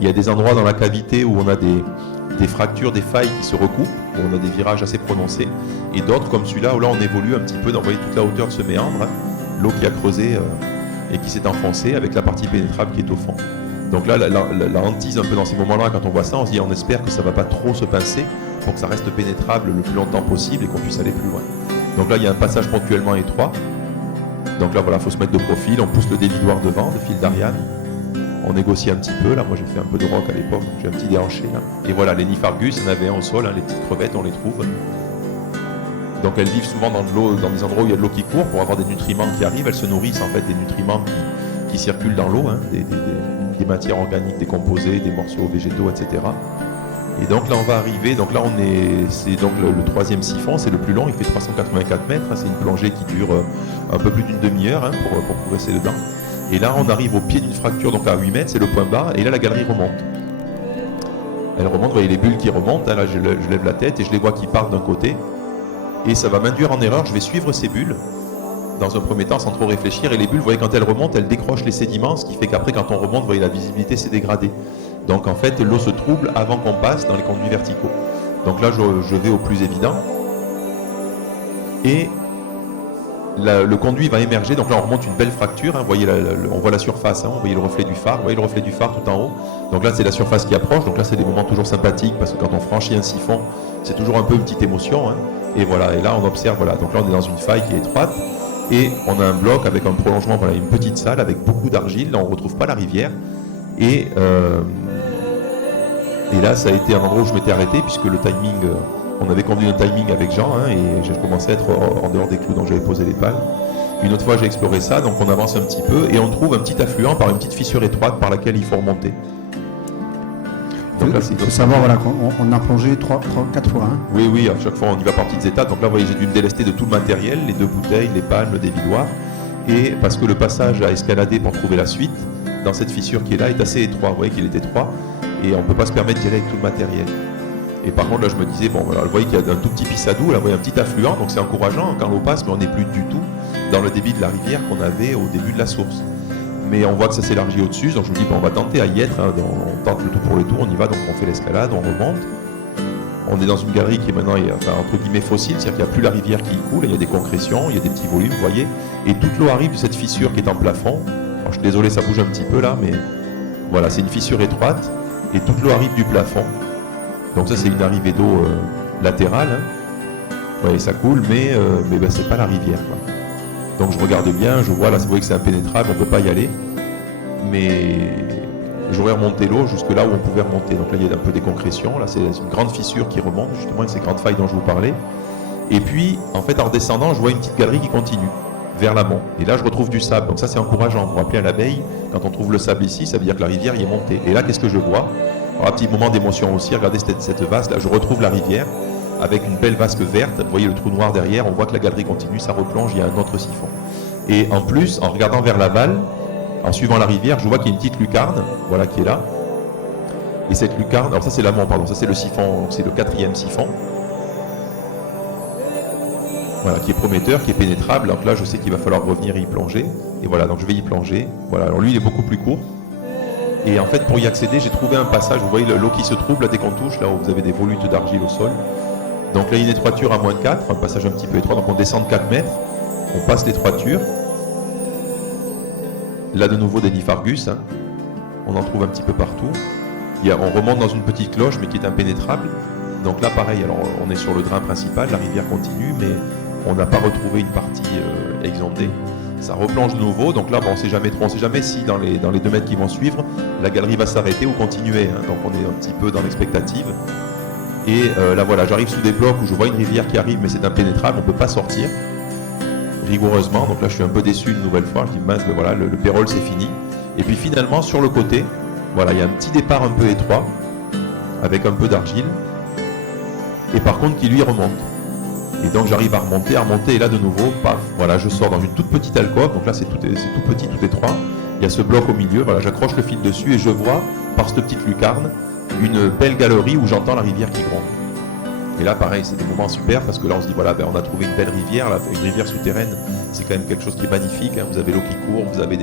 Il y a des endroits dans la cavité où on a des fractures, des failles qui se recoupent, où on a des virages assez prononcés, et d'autres comme celui-là, où là on évolue un petit peu, vous voyez toute la hauteur de ce méandre, l'eau qui a creusé et qui s'est enfoncée avec la partie pénétrable qui est au fond. Donc là, la hantise un peu dans ces moments-là, quand on voit ça, on se dit on espère que ça ne va pas trop se pincer pour que ça reste pénétrable le plus longtemps possible et qu'on puisse aller plus loin. Donc là, il y a un passage ponctuellement étroit. Donc là, voilà, il faut se mettre de profil, on pousse le dévidoir devant, le fil d'Ariane. On négocie un petit peu, là moi j'ai fait un peu de rock à l'époque, j'ai un petit déhanché là. Et voilà, les Niphargus, il y en avait un au sol, les petites crevettes, on les trouve. Donc elles vivent souvent dans de l'eau, dans des endroits où il y a de l'eau qui court pour avoir des nutriments qui arrivent. Elles se nourrissent en fait des nutriments qui circulent dans l'eau, des matières organiques décomposées, des morceaux végétaux, etc. Et donc là on va arriver, donc là c'est donc le 3e siphon, c'est le plus long, il fait 384 mètres, c'est une plongée qui dure un peu plus d'une demi-heure pour progresser dedans. Et là, on arrive au pied d'une fracture, donc à 8 mètres, c'est le point bas, et là, la galerie remonte. Elle remonte, vous voyez les bulles qui remontent, là, je lève la tête et je les vois qui partent d'un côté, et ça va m'induire en erreur, je vais suivre ces bulles, dans un premier temps, sans trop réfléchir, et les bulles, vous voyez, quand elles remontent, elles décrochent les sédiments, ce qui fait qu'après, quand on remonte, vous voyez, la visibilité s'est dégradée. Donc, en fait, l'eau se trouble avant qu'on passe dans les conduits verticaux. Donc là, je vais au plus évident, et... le conduit va émerger, donc là on remonte une belle fracture, vous voyez on voit la surface, vous voyez le reflet du phare, vous voyez le reflet du phare tout en haut. Donc là c'est la surface qui approche, donc là c'est des moments toujours sympathiques parce que quand on franchit un siphon, c'est toujours un peu une petite émotion. Et voilà, et là on observe, voilà, donc là on est dans une faille qui est étroite et on a un bloc avec un prolongement, voilà, une petite salle avec beaucoup d'argile, là on ne retrouve pas la rivière. Et là ça a été un endroit où je m'étais arrêté puisque le timing... on avait conduit un timing avec Jean et j'ai commencé à être en dehors des clous, donc j'avais posé les pales. Une autre fois j'ai exploré ça, donc on avance un petit peu et on trouve un petit affluent par une petite fissure étroite par laquelle il faut remonter. Donc là, il faut savoir voilà, qu'on a plongé 4 fois. Oui, à chaque fois on y va par petites étapes. Donc là, vous voyez, j'ai dû me délester de tout le matériel, les 2 bouteilles, les palmes, le dévidoir. Et parce que le passage à escalader pour trouver la suite, dans cette fissure qui est là, est assez étroit. Vous voyez qu'il est étroit et on ne peut pas se permettre d'y aller avec tout le matériel. Et par contre, là, je me disais, bon, voilà, vous voyez qu'il y a un tout petit pissadou, là, vous voyez un petit affluent, donc c'est encourageant quand l'eau passe, mais on n'est plus du tout dans le débit de la rivière qu'on avait au début de la source. Mais on voit que ça s'élargit au-dessus, donc je me dis, bon, on va tenter à y être, on tente le tout pour le tout, on y va, donc on fait l'escalade, on remonte. On est dans une galerie qui est maintenant, entre guillemets, fossile, c'est-à-dire qu'il n'y a plus la rivière qui coule, il y a des concrétions, il y a des petits volumes, vous voyez, et toute l'eau arrive de cette fissure qui est en plafond. Alors, je suis désolé, ça bouge un petit peu là, mais vous Voilà, c'est une fissure étroite et toute l'eau arrive du plafond. Donc ça, c'est une arrivée d'eau latérale. Ouais, ça coule, mais ben, c'est pas la rivière, quoi. Donc je regarde bien, je vois là, vous voyez que c'est impénétrable, on peut pas y aller. Mais j'aurais remonté l'eau jusque là où on pouvait remonter. Donc là, il y a un peu des concrétions. Là, c'est une grande fissure qui remonte, justement, avec ces grandes failles dont je vous parlais. Et puis, en fait, en redescendant, je vois une petite galerie qui continue vers l'amont. Et là, je retrouve du sable. Donc ça, c'est encourageant. Vous vous rappelez, à l'abeille, quand on trouve le sable ici, ça veut dire que la rivière y est montée. Et là, qu'est-ce que je vois? Alors, un petit moment d'émotion aussi. Regardez cette vasque. Là, je retrouve la rivière avec une belle vasque verte. Vous voyez le trou noir derrière. On voit que la galerie continue, ça replonge. Il y a un autre siphon. Et en plus, en regardant vers l'aval, en suivant la rivière, je vois qu'il y a une petite lucarne, voilà, qui est là. Et cette lucarne, alors ça c'est l'amont, pardon, ça c'est le siphon, c'est le 4e siphon. Voilà, qui est prometteur, qui est pénétrable. Donc là, je sais qu'il va falloir revenir y plonger. Et voilà, donc je vais y plonger. Voilà, alors lui, il est beaucoup plus court. Et en fait, pour y accéder, j'ai trouvé un passage. Vous voyez l'eau qui se trouble, là, dès qu'on touche, là où vous avez des volutes d'argile au sol. Donc là, une étroiture à moins de 4, un passage un petit peu étroit. Donc on descend de 4 mètres, on passe l'étroiture. Là, de nouveau, des niphargus. Hein. On en trouve un petit peu partout. On remonte dans une petite cloche, mais qui est impénétrable. Donc là, pareil, alors on est sur le drain principal, la rivière continue, mais on n'a pas retrouvé une partie exondée. Ça replonge de nouveau, donc là, bon, on ne sait jamais si dans les 2 mètres qui vont suivre, la galerie va s'arrêter ou continuer. Hein. Donc on est un petit peu dans l'expectative. Et là, voilà, j'arrive sous des blocs où je vois une rivière qui arrive, mais c'est impénétrable, on ne peut pas sortir rigoureusement. Donc là, je suis un peu déçu une nouvelle fois. Je dis, mince, ben voilà, le Pérol, c'est fini. Et puis finalement, sur le côté, voilà, il y a un petit départ un peu étroit, avec un peu d'argile, et par contre qui lui remonte. Et donc j'arrive à remonter, et là de nouveau, paf, voilà, je sors dans une toute petite alcôve. Donc là, c'est tout petit, tout étroit. Il y a ce bloc au milieu, voilà, j'accroche le fil dessus et je vois, par cette petite lucarne, une belle galerie où j'entends la rivière qui gronde. Et là, pareil, c'est des moments super parce que là, on se dit, voilà, ben, on a trouvé une belle rivière, là, une rivière souterraine, c'est quand même quelque chose qui est magnifique. Hein. Vous avez l'eau qui court, vous avez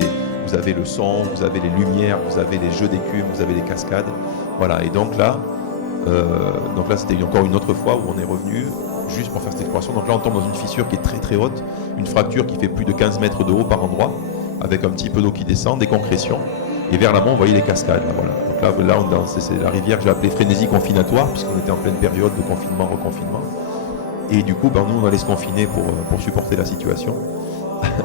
le son, vous avez les lumières, vous avez les jeux d'écume, vous avez les cascades. Voilà, et donc là, c'était encore une autre fois où on est revenu juste pour faire cette exploration. Donc là, on tombe dans une fissure qui est très très haute, une fracture qui fait plus de 15 mètres de haut par endroit, avec un petit peu d'eau qui descend, des concrétions. Et vers l'amont, vous voyez les cascades. Là, voilà. Donc là, c'est la rivière que j'ai appelée frénésie confinatoire, puisqu'on était en pleine période de confinement, reconfinement. Et du coup, ben, nous, on allait se confiner pour supporter la situation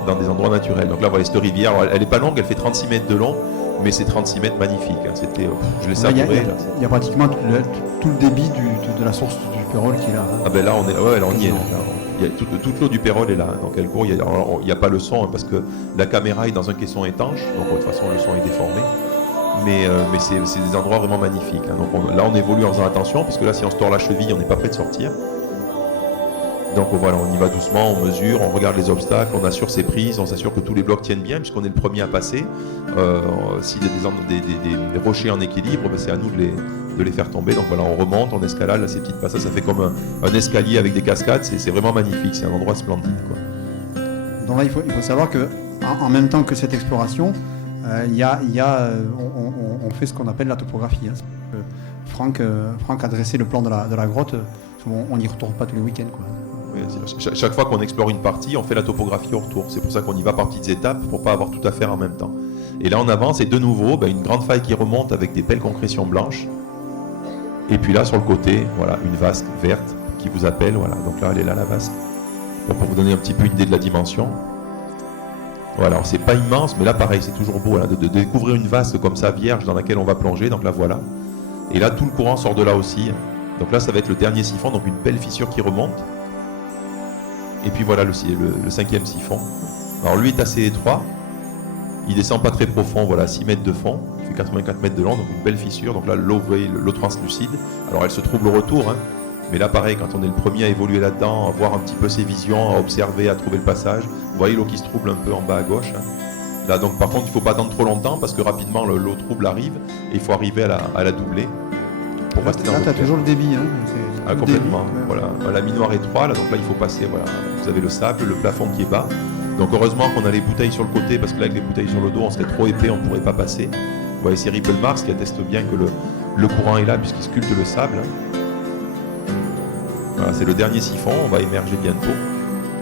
dans des endroits naturels. Donc là, vous voyez cette rivière, elle n'est pas longue, elle fait 36 mètres de long, mais c'est 36 mètres magnifiques. Hein. C'était, je l'ai savouré. Il y a pratiquement tout le débit de la source du Pérol qui est là. Hein. Ah ben là, on y est. Là. Il y a toute l'eau du Pérol est là, donc elle court. Il n'y a pas le son hein, parce que la caméra est dans un caisson étanche, donc de toute façon le son est déformé. Mais c'est des endroits vraiment magnifiques. Hein. Donc là on évolue en faisant attention parce que là si on se tord la cheville, on n'est pas prêt de sortir. Donc voilà, on y va doucement, on mesure, on regarde les obstacles, on assure ses prises, on s'assure que tous les blocs tiennent bien puisqu'on est le premier à passer. S'il y a des rochers en équilibre, ben, c'est à nous de les faire tomber. Donc voilà, on remonte, on escalade, là, ces petites passages, ça fait comme un escalier avec des cascades, c'est vraiment magnifique, c'est un endroit splendide, quoi. Donc là, il faut savoir que en même temps que cette exploration, on fait ce qu'on appelle la topographie. Hein. Franck a dressé le plan de la grotte, on n'y retourne pas tous les week-ends, quoi. Oui, chaque fois qu'on explore une partie, on fait la topographie au retour. C'est pour ça qu'on y va par petites étapes, pour ne pas avoir tout à faire en même temps. Et là, on avance, et de nouveau, une grande faille qui remonte avec des belles concrétions blanches. Et puis là, sur le côté, voilà, une vasque verte qui vous appelle. Voilà. Donc là, elle est là, la vasque. Bon, pour vous donner un petit peu une idée de la dimension. Voilà, alors c'est pas immense, mais là, pareil, c'est toujours beau voilà, de découvrir une vasque comme ça, vierge, dans laquelle on va plonger. Donc là, voilà. Et là, tout le courant sort de là aussi. Donc là, ça va être le dernier siphon, donc une belle fissure qui remonte. Et puis voilà le 5e siphon. Alors lui est assez étroit. Il descend pas très profond, voilà, 6 mètres de fond. Il fait 84 mètres de long, donc une belle fissure. Donc là, l'eau, vous voyez, l'eau translucide. Alors elle se trouble au retour, hein. Mais là, pareil, quand on est le premier à évoluer là-dedans, à voir un petit peu ses visions, à observer, à trouver le passage, vous voyez l'eau qui se trouble un peu en bas à gauche. Hein. Là, donc par contre, il ne faut pas attendre trop longtemps parce que rapidement, l'eau trouble arrive et il faut arriver à la doubler. Pour là, tu as toujours le débit. Hein. Complètement. Débit, voilà. Un laminoir étroit, là, donc là, il faut passer. Voilà. Vous avez le sable, le plafond qui est bas. Donc heureusement qu'on a les bouteilles sur le côté parce que là, avec les bouteilles sur le dos, on serait trop épais, on ne pourrait pas passer. Vous voyez, c'est Ripple Mars qui atteste bien que le courant est là puisqu'il sculpte le sable. Voilà, c'est le dernier siphon, on va émerger bientôt.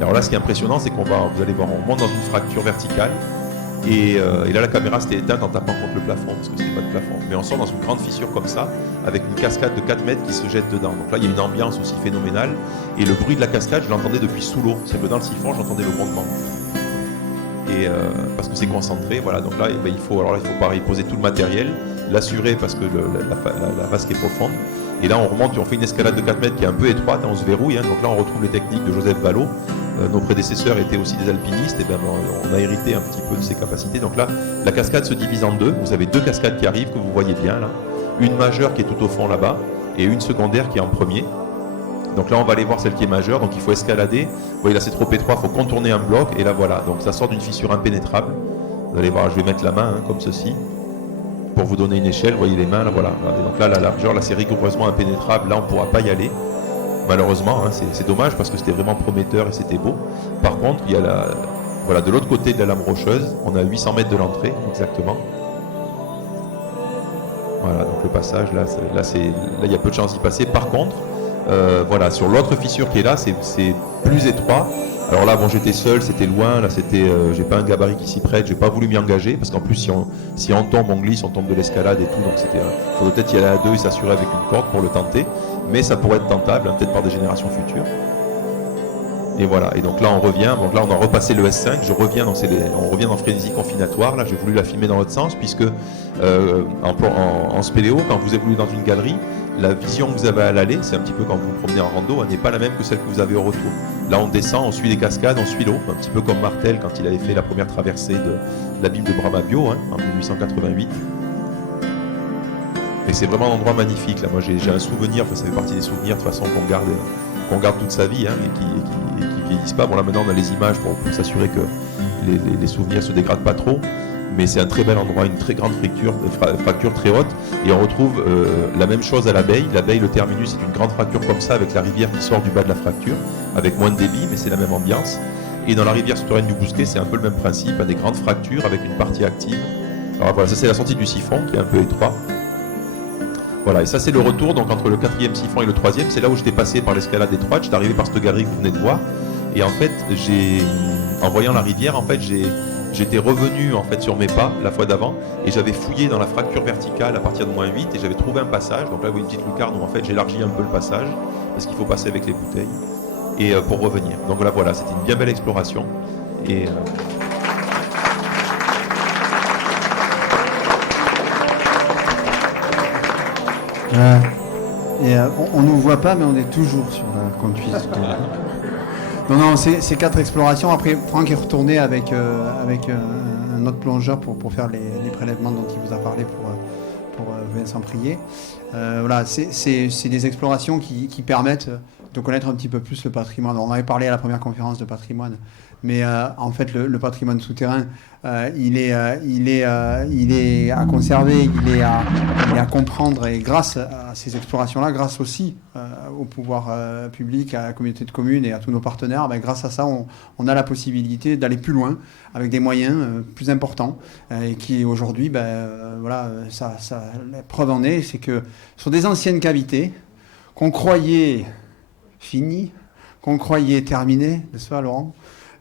Alors là, ce qui est impressionnant, c'est vous allez voir, on monte dans une fracture verticale. Et là, la caméra s'était éteinte en tapant contre le plafond, parce que c'était pas de plafond. Mais on sort dans une grande fissure comme ça, avec une cascade de 4 mètres qui se jette dedans. Donc là, il y a une ambiance aussi phénoménale. Et le bruit de la cascade, je l'entendais depuis sous l'eau. C'est que dans le siphon, j'entendais le grondement. Et parce que c'est concentré, voilà. Donc là, il faut pareil, poser tout le matériel, l'assurer parce que la vasque est profonde. Et là, on remonte et on fait une escalade de 4 mètres qui est un peu étroite, on se verrouille. Donc là, on retrouve les techniques de Joseph Ballot. Nos prédécesseurs étaient aussi des alpinistes, et on a hérité un petit peu de ses capacités. Donc là, la cascade se divise en deux. Vous avez 2 cascades qui arrivent, que vous voyez bien là. Une majeure qui est tout au fond là-bas, et une secondaire qui est en premier. Donc là, on va aller voir celle qui est majeure, donc il faut escalader. Vous voyez là, c'est trop étroit, il faut contourner un bloc, et là voilà. Donc ça sort d'une fissure impénétrable. Vous allez voir, je vais mettre la main comme ceci, pour vous donner une échelle. Vous voyez les mains, là, voilà. Et donc là, la largeur, là, c'est rigoureusement impénétrable. Là, on ne pourra pas y aller. Malheureusement, c'est dommage parce que c'était vraiment prometteur et c'était beau. Par contre, il y a voilà, de l'autre côté de la lame rocheuse, on a 800 mètres de l'entrée, exactement. Voilà, donc le passage, là, il y a peu de chance d'y passer. Par contre, voilà, sur l'autre fissure qui est là, c'est plus étroit. Alors là, bon, j'étais seul, c'était loin, là, j'ai pas un gabarit qui s'y prête, j'ai pas voulu m'y engager, parce qu'en plus, si on tombe, on glisse, on tombe de l'escalade et tout, donc il faudrait peut-être y aller à 2 et s'assurer avec une corde pour le tenter, mais ça pourrait être tentable, peut-être par des générations futures. Et voilà, et donc là, on revient, donc là, on a repassé le S5, on revient dans frénésie confinatoire, là, j'ai voulu la filmer dans l'autre sens, puisque en spéléo, quand vous évoluez dans une galerie, la vision que vous avez à l'aller, c'est un petit peu quand vous vous promenez en rando, elle n'est pas la même que celle que vous avez au retour. Là, on descend, on suit les cascades, on suit l'eau, un petit peu comme Martel quand il avait fait la première traversée de l'abîme de Bramabio en 1888. Et c'est vraiment un endroit magnifique. Là, moi, j'ai un souvenir, ça fait partie des souvenirs de toute façon qu'on garde toute sa vie, et qui vieillissent pas. Bon, là maintenant, on a les images pour s'assurer que les souvenirs se dégradent pas trop. Mais c'est un très bel endroit, une très grande fracture très haute. Et on retrouve la même chose à l'Abeille. L'Abeille, le terminus, c'est une grande fracture comme ça, avec la rivière qui sort du bas de la fracture, avec moins de débit, mais c'est la même ambiance. Et dans la rivière souterraine du Bousquet, c'est un peu le même principe, des grandes fractures avec une partie active. Alors voilà, ça c'est la sortie du siphon, qui est un peu étroit. Voilà, et ça c'est le retour, donc entre le 4e siphon et le 3e, c'est là où j'étais passé par l'escalade étroite, j'étais arrivé par cette galerie que vous venez de voir. Et en fait, en voyant la rivière, en fait, j'étais revenu en fait sur mes pas la fois d'avant et j'avais fouillé dans la fracture verticale à partir de -8 et j'avais trouvé un passage. Donc là, vous voyez une petite lucarne où en fait j'élargis un peu le passage parce qu'il faut passer avec les bouteilles et pour revenir. Donc là, voilà, c'était une bien belle exploration. Et on ne nous voit pas, mais on est toujours sur la conduite. Non, c'est 4 explorations. Après, Franck est retourné avec un autre plongeur pour faire les prélèvements dont il vous a parlé pour Vincent Prier. Voilà, c'est des explorations qui permettent de connaître un petit peu plus le patrimoine. On avait parlé à la première conférence de patrimoine, mais en fait, le patrimoine souterrain, il est à conserver, il est à comprendre, et grâce à ces explorations-là, grâce aussi au pouvoir public, à la communauté de communes et à tous nos partenaires, grâce à ça, on a la possibilité d'aller plus loin avec des moyens plus importants et qui aujourd'hui, voilà, la preuve en est, c'est que sur des anciennes cavités qu'on croyait finies, qu'on croyait terminées, n'est-ce pas, Laurent ?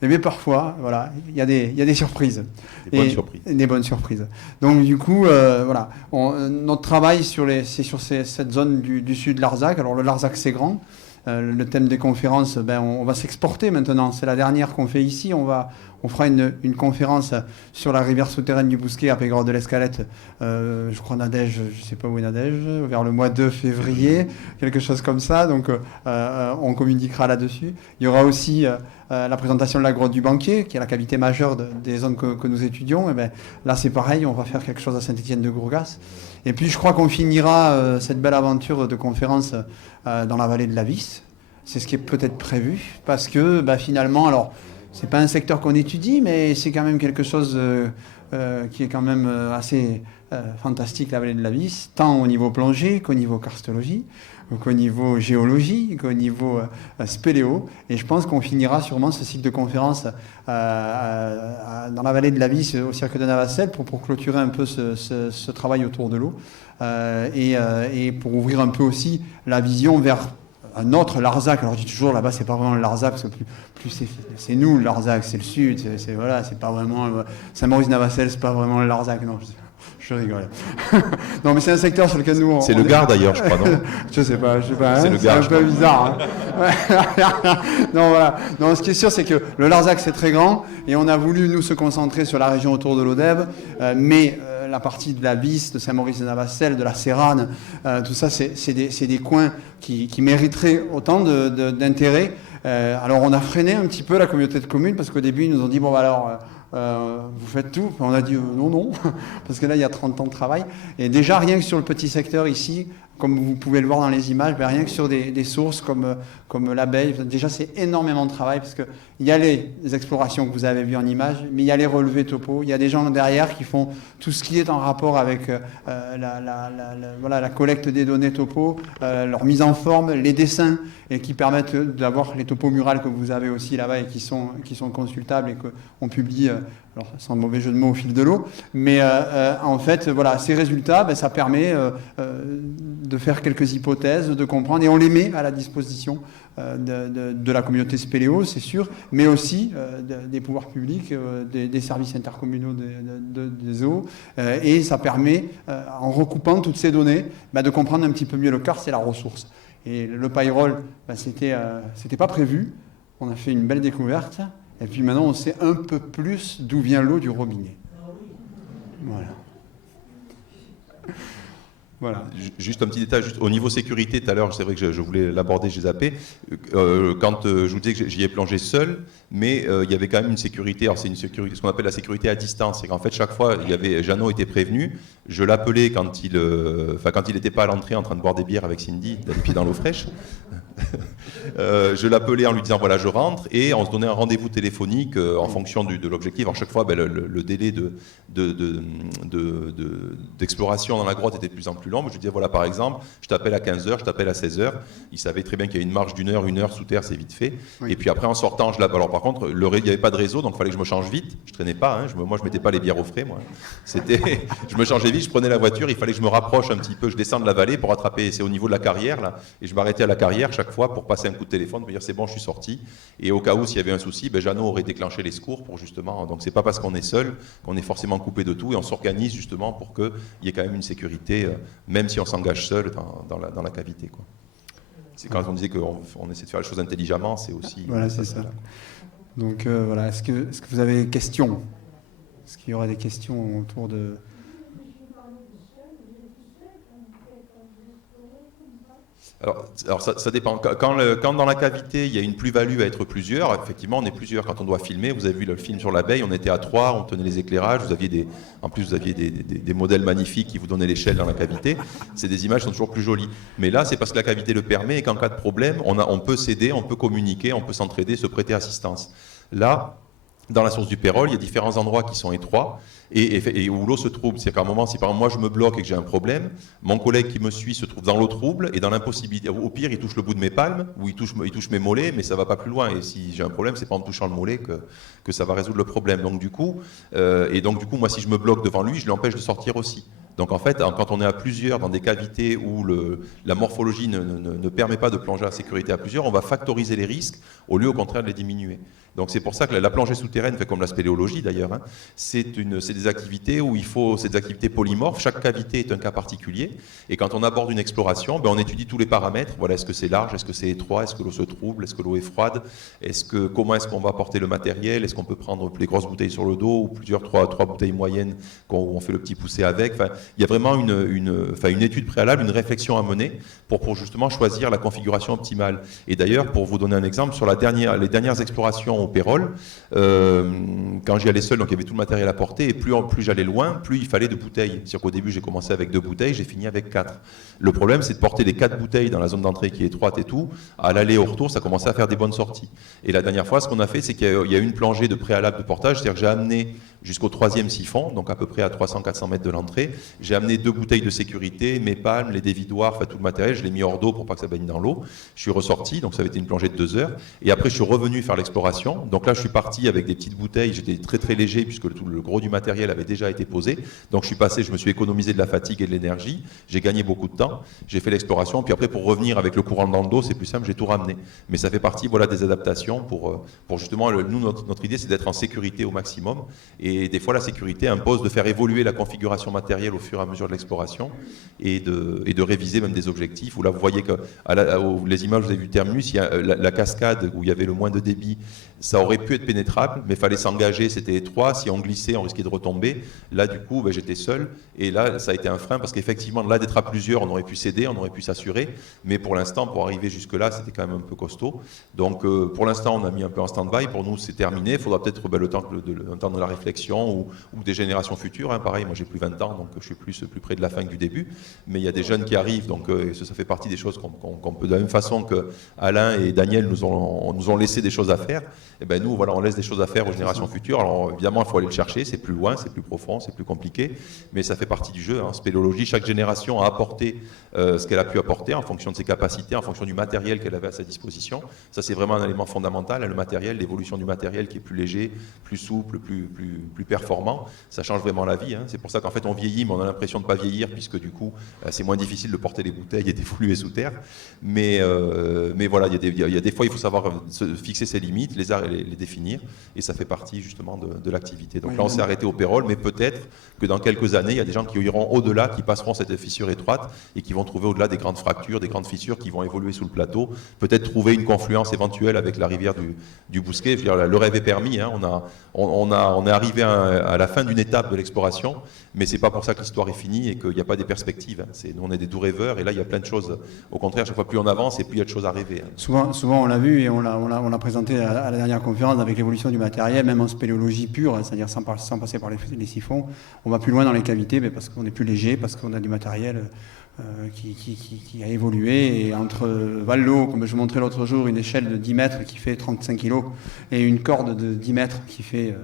Mais parfois, voilà, il y a des surprises. Des bonnes surprises. Donc du coup, voilà, notre travail c'est sur cette zone du sud de Larzac. Alors le Larzac, c'est grand. Le thème des conférences, on va s'exporter maintenant. C'est la dernière qu'on fait ici. On fera une conférence sur la rivière souterraine du Bousquet à Pégord de l'Escalette. Je crois Nadège, je ne sais pas où est Nadège, vers le mois de février, quelque chose comme ça. Donc on communiquera là-dessus. Il y aura aussi la présentation de la grotte du Banquier, qui est la cavité majeure des zones que nous étudions. Et là, c'est pareil, on va faire quelque chose à Saint-Étienne-de-Gourgas. Et puis, je crois qu'on finira cette belle aventure de conférence dans la vallée de la Vis. C'est ce qui est peut-être prévu, parce que finalement, alors, c'est pas un secteur qu'on étudie, mais c'est quand même quelque chose qui est quand même assez fantastique, la vallée de la Vis, tant au niveau plongée qu'au niveau karstologie, qu'au niveau géologie, qu'au niveau spéléo. Et je pense qu'on finira sûrement ce cycle de conférences dans la vallée de la Vis, au Cirque de Navacelle, pour clôturer un peu ce travail autour de l'eau et pour ouvrir un peu aussi la vision vers un autre Larzac. Alors je dis toujours là-bas c'est pas vraiment le Larzac parce que plus c'est nous le Larzac, c'est le sud, c'est pas vraiment Saint-Maurice-Navacelles, c'est pas vraiment le Larzac, non. Je rigole. Non mais c'est un secteur sur lequel nous c'est le Gard d'ailleurs, je crois, non? Je sais pas, c'est hein, le Gard, un peu bizarre. Hein. Non voilà. Non, ce qui est sûr c'est que le Larzac c'est très grand et on a voulu nous se concentrer sur la région autour de l'Odève, mais la partie de la Bisse, de Saint-Maurice-de-Navacelles, de la Séranne, tout ça c'est des coins qui mériteraient autant d'intérêt. Alors on a freiné un petit peu la communauté de communes parce qu'au début ils nous ont dit bon bah alors vous faites tout. On a dit non, parce que là il y a 30 ans de travail. Et déjà rien que sur le petit secteur ici, comme vous pouvez le voir dans les images, rien que sur des sources comme l'abeille, déjà c'est énormément de travail parce qu'il y a les explorations que vous avez vues en images, mais il y a les relevés topo, il y a des gens derrière qui font tout ce qui est en rapport avec la collecte des données topo, leur mise en forme, les dessins, et qui permettent d'avoir les topos murales que vous avez aussi là-bas et qui sont consultables et qu'on publie, alors sans mauvais jeu de mots, au fil de l'eau. Mais en fait, voilà, ces résultats, ça permet de faire quelques hypothèses, de comprendre, et on les met à la disposition de la communauté spéléo, c'est sûr, mais aussi des pouvoirs publics, des services intercommunaux des eaux, et ça permet, en recoupant toutes ces données, de comprendre un petit peu mieux le karst et la ressource. Et le payroll, c'était pas prévu, on a fait une belle découverte, et puis maintenant on sait un peu plus d'où vient l'eau du robinet. Voilà. Voilà. Juste un petit détail, au niveau sécurité, tout à l'heure, c'est vrai que je voulais l'aborder, j'ai zappé. Quand je vous disais que j'y ai plongé seul, mais il y avait quand même une sécurité. Alors c'est une sécurité, ce qu'on appelle la sécurité à distance. C'est qu'en fait, chaque fois, Jeannot était prévenu. Je l'appelais quand il n'était pas à l'entrée en train de boire des bières avec Cindy, les pieds dans l'eau fraîche. Je l'appelais en lui disant voilà, je rentre, et on se donnait un rendez-vous téléphonique en fonction de l'objectif. Alors chaque fois, le délai d'exploration dans la grotte était de plus en plus long. Je lui disais voilà, par exemple, je t'appelle à 15h, je t'appelle à 16h. Il savait très bien qu'il y a une marge d'une heure sous terre, c'est vite fait. Oui. Et puis après, en sortant, je l'appelle. Alors par contre, il n'y avait pas de réseau, donc il fallait que je me change vite. Je traînais pas, hein. Moi je mettais pas les bières au frais. Je me changeais vite, je prenais la voiture, il fallait que je me rapproche un petit peu, je descends de la vallée pour attraper, c'est au niveau de la carrière là, et je m'arrêtais à la carrière chaque fois pour passer un coup de téléphone, pour dire c'est bon, je suis sorti. Et au cas où s'il y avait un souci, Jeannot aurait déclenché les secours pour justement. Donc c'est pas parce qu'on est seul qu'on est forcément coupé de tout, et on s'organise justement pour qu'il y ait quand même une sécurité, même si on s'engage seul dans la cavité, quoi. C'est quand on disait qu'on essaie de faire les choses intelligemment, c'est aussi. Voilà, c'est ça. Donc voilà, est-ce que vous avez des questions? Est-ce qu'il y aura des questions autour de. Alors ça dépend. Quand dans la cavité, il y a une plus-value à être plusieurs, effectivement, on est plusieurs. Quand on doit filmer, vous avez vu le film sur l'abeille, on était à 3, on tenait les éclairages, en plus vous aviez des modèles magnifiques qui vous donnaient l'échelle dans la cavité. C'est des images qui sont toujours plus jolies. Mais là, c'est parce que la cavité le permet et qu'en cas de problème, on peut s'aider, on peut communiquer, on peut s'entraider, se prêter assistance. Là, dans la source du Pérol, il y a différents endroits qui sont étroits et où l'eau se trouble. C'est-à-dire qu'à un moment, si par exemple moi je me bloque et que j'ai un problème, mon collègue qui me suit se trouve dans l'eau trouble et dans l'impossibilité. Au pire, il touche le bout de mes palmes ou il touche mes mollets, mais ça ne va pas plus loin. Et si j'ai un problème, c'est pas en me touchant le mollet que ça va résoudre le problème. Donc du coup, moi, si je me bloque devant lui, je l'empêche de sortir aussi. Donc en fait, quand on est à plusieurs dans des cavités où la morphologie ne permet pas de plonger à sécurité à plusieurs, on va factoriser les risques au lieu au contraire de les diminuer. Donc c'est pour ça que la plongée souterraine, fait comme la spéléologie d'ailleurs, hein, c'est des activités où c'est des activités polymorphes. Chaque cavité est un cas particulier. Et quand on aborde une exploration, on étudie tous les paramètres. Voilà, est-ce que c'est large, est-ce que c'est étroit, est-ce que l'eau se trouble, est-ce que l'eau est froide, comment est-ce qu'on va porter le matériel, est-ce qu'on peut prendre les grosses bouteilles sur le dos ou trois bouteilles moyennes où on fait le petit poussé avec. Enfin, il y a vraiment une étude préalable, une réflexion à mener pour justement choisir la configuration optimale. Et d'ailleurs, pour vous donner un exemple, sur les dernières explorations au Pérol, quand j'y allais seul, donc il y avait tout le matériel à porter, et plus j'allais loin, plus il fallait de bouteilles. C'est-à-dire qu'au début, j'ai commencé avec 2 bouteilles, j'ai fini avec 4. Le problème, c'est de porter les 4 bouteilles dans la zone d'entrée qui est étroite et tout. À l'aller et au retour, ça commençait à faire des bonnes sorties. Et la dernière fois, ce qu'on a fait, c'est qu'il y a une plongée de préalable de portage, c'est-à-dire que j'ai amené jusqu'au 3e siphon, donc à peu près à 300-400 mètres de l'entrée, J'ai amené 2 bouteilles de sécurité, mes palmes, les dévidoirs, enfin tout le matériel, je l'ai mis hors d'eau pour pas que ça baigne dans l'eau. Je suis ressorti, donc ça avait été une plongée de 2 heures. Et après, je suis revenu faire l'exploration. Donc là, je suis parti avec des petites bouteilles. J'étais très très léger puisque tout le gros du matériel avait déjà été posé. Donc je suis passé, je me suis économisé de la fatigue et de l'énergie. J'ai gagné beaucoup de temps. J'ai fait l'exploration. Puis après, pour revenir avec le courant dans le dos, c'est plus simple, j'ai tout ramené. Mais ça fait partie des adaptations pour justement, nous, notre idée, c'est d'être en sécurité au maximum. Et des fois, la sécurité impose de faire évoluer la configuration matérielle au fur et à mesure de l'exploration et de réviser même des objectifs. Où là, vous voyez que les images, vous avez vu Terminus, il y a la cascade où il y avait le moins de débit, ça aurait pu être pénétrable, mais il fallait s'engager, c'était étroit. Si on glissait, on risquait de retomber. Là, du coup, j'étais seul. Et là, ça a été un frein parce qu'effectivement, là, d'être à plusieurs, on aurait pu s'aider, on aurait pu s'assurer. Mais pour l'instant, pour arriver jusque-là, c'était quand même un peu costaud. Donc, pour l'instant, on a mis un peu en stand-by. Pour nous, c'est terminé. Il faudra peut-être le temps de la réflexion ou des générations futures. Hein. Pareil, moi, j'ai plus 20 ans, donc je suis plus près de la fin que du début. Mais il y a des jeunes qui arrivent, donc ça fait partie des choses qu'on peut, de la même façon que Alain et Daniel nous ont laissé des choses à faire. Et ben nous, voilà, on laisse des choses à faire aux générations futures. Alors évidemment, il faut aller le chercher. C'est plus loin, c'est plus profond, c'est plus compliqué, mais ça fait partie du jeu. En spéléologie, chaque génération a apporté ce qu'elle a pu apporter en fonction de ses capacités, en fonction du matériel qu'elle avait à sa disposition. Ça, c'est vraiment un élément fondamental. Le matériel, l'évolution du matériel qui est plus léger, plus souple, plus performant, ça change vraiment la vie. Hein. C'est pour ça qu'en fait, on vieillit, mais on a l'impression de ne pas vieillir, puisque du coup, c'est moins difficile de porter les bouteilles et d'évoluer sous terre. Mais voilà, il y a des fois, il faut savoir fixer ses limites, les définir, et ça fait partie justement de l'activité. Donc là, on s'est arrêté au Pérol, mais peut-être que dans quelques années, il y a des gens qui iront au-delà, qui passeront cette fissure étroite et qui vont trouver au-delà des grandes fractures, des grandes fissures qui vont évoluer sous le plateau, peut-être trouver une confluence éventuelle avec la rivière du Bousquet. Je veux dire, le rêve est permis, hein. On est arrivé à la fin d'une étape de l'exploration, mais c'est pas pour ça que l'histoire est finie et qu'il n'y a pas des perspectives. Hein. Nous, on est des doux rêveurs, et là, il y a plein de choses. Au contraire, chaque fois plus on avance, et plus il y a de choses à rêver. Hein. Souvent, on l'a vu et on l'a présenté à la dernière conférence avec l'évolution du matériel, même en spéléologie pure, c'est-à-dire sans passer par les siphons. On va plus loin dans les cavités, mais parce qu'on est plus léger, parce qu'on a du matériel qui a évolué. Et entre Vallo, comme je montrais l'autre jour, une échelle de 10 mètres qui fait 35 kilos, et une corde de 10 mètres qui fait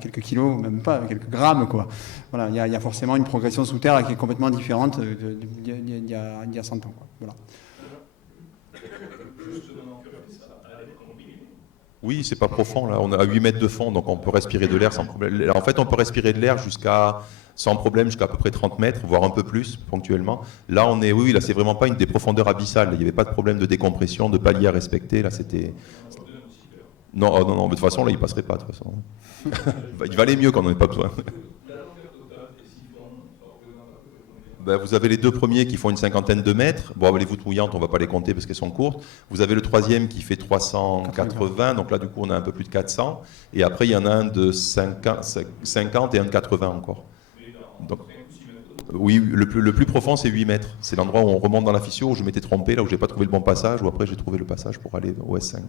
quelques kilos, même pas, quelques grammes, quoi. Voilà, il y a forcément une progression sous terre qui est complètement différente d'il y a 100 ans. Quoi. Voilà. Oui, c'est pas profond, là. On a 8 mètres de fond, donc on peut respirer de l'air sans problème. En fait, on peut respirer de l'air sans problème jusqu'à peu près 30 mètres, voire un peu plus, ponctuellement. Là, là, c'est vraiment pas des profondeurs abyssales. Il n'y avait pas de problème de décompression, de palier à respecter. Là, c'était... Non, non, mais de toute façon, là, il passerait pas, de toute façon. Il valait mieux qu'on n'en ait pas besoin. Vous avez les 2 premiers qui font une cinquantaine de mètres. Bon, les voûtes mouillantes, on ne va pas les compter parce qu'elles sont courtes. Vous avez le 3e qui fait 380, donc là, du coup, on a un peu plus de 400. Et après, il y en a un de 50 et un de 80 encore. Donc, oui, le plus profond, c'est 8 mètres. C'est l'endroit où on remonte dans la fissure, où je m'étais trompé, là où je n'ai pas trouvé le bon passage, où après, j'ai trouvé le passage pour aller au S5.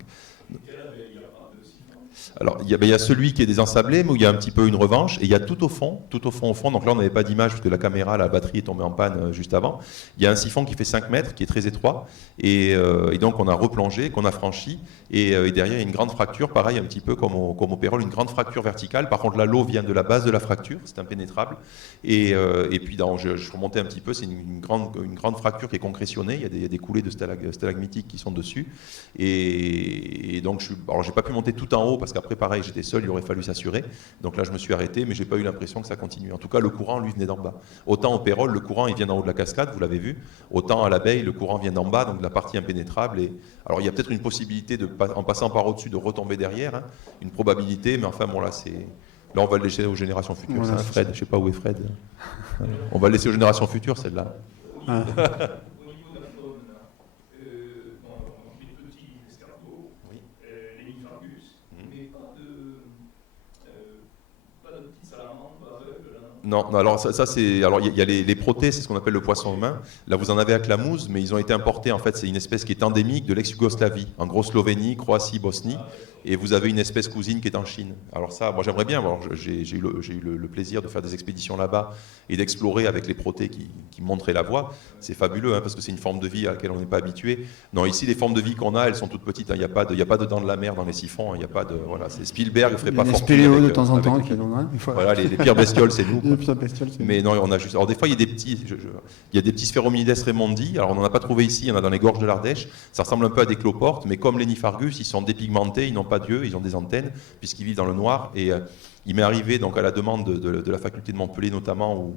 Alors, il y a celui qui est désensablé, mais où il y a un petit peu une revanche, et il y a tout au fond, donc là on n'avait pas d'image parce que la caméra, la batterie est tombée en panne juste avant. Il y a un siphon qui fait 5 mètres, qui est très étroit, et donc on a replongé, qu'on a franchi, et derrière il y a une grande fracture, pareil un petit peu comme au Pérol, une grande fracture verticale. Par contre là, l'eau vient de la base de la fracture, c'est impénétrable, et puis je remontais un petit peu, c'est une grande fracture qui est concrétionnée, il y a des coulées de stalagmitiques qui sont dessus, et donc alors j'ai pas pu monter tout en haut parce qu'après pareil j'étais seul, il aurait fallu s'assurer, donc là je me suis arrêté, mais j'ai pas eu l'impression que ça continue. En tout cas le courant lui venait d'en bas. Autant au Pérol le courant il vient d'en haut de la cascade, vous l'avez vu, autant à l'Abeille le courant vient d'en bas, donc de la partie impénétrable, et alors il y a peut-être une possibilité en passant par au-dessus de retomber derrière, hein, une probabilité, mais enfin bon là on va le laisser aux générations futures. Voilà, c'est un Fred, je sais pas où est Fred. On va le laisser aux générations futures celle-là. Ah. Non, alors ça c'est, alors il y a les protés, c'est ce qu'on appelle le poisson humain. Là vous en avez à Clamouse, mais ils ont été importés. En fait, c'est une espèce qui est endémique de l'ex-Yougoslavie, en gros Slovénie, Croatie, Bosnie. Et vous avez une espèce cousine qui est en Chine. Alors ça, moi j'aimerais bien. Alors, j'ai eu le plaisir de faire des expéditions là-bas et d'explorer avec les protés qui montraient la voie. C'est fabuleux, hein, parce que c'est une forme de vie à laquelle on n'est pas habitué. Non, ici les formes de vie qu'on a, elles sont toutes petites. Hein. Il n'y a pas de dents de la mer dans les siphons. Il n'y a pas de, voilà, c'est Spielberg, il ferait pas fortune. Spéléo de temps en temps. Voilà, les pires bestioles, c'est nous. épisode bestiole. Mais non, on a juste. Alors des fois, il y a des petits, il y a des petits Spheromides remondi. Alors on n'en a pas trouvé ici, il y en a dans les gorges de l'Ardèche. Ça ressemble un peu à des cloportes, mais comme les Niphargus, ils sont dépigmentés, ils n'ont pas d'yeux, ils ont des antennes puisqu'ils vivent dans le noir. Et il m'est arrivé, donc à la demande de la faculté de Montpellier notamment, ou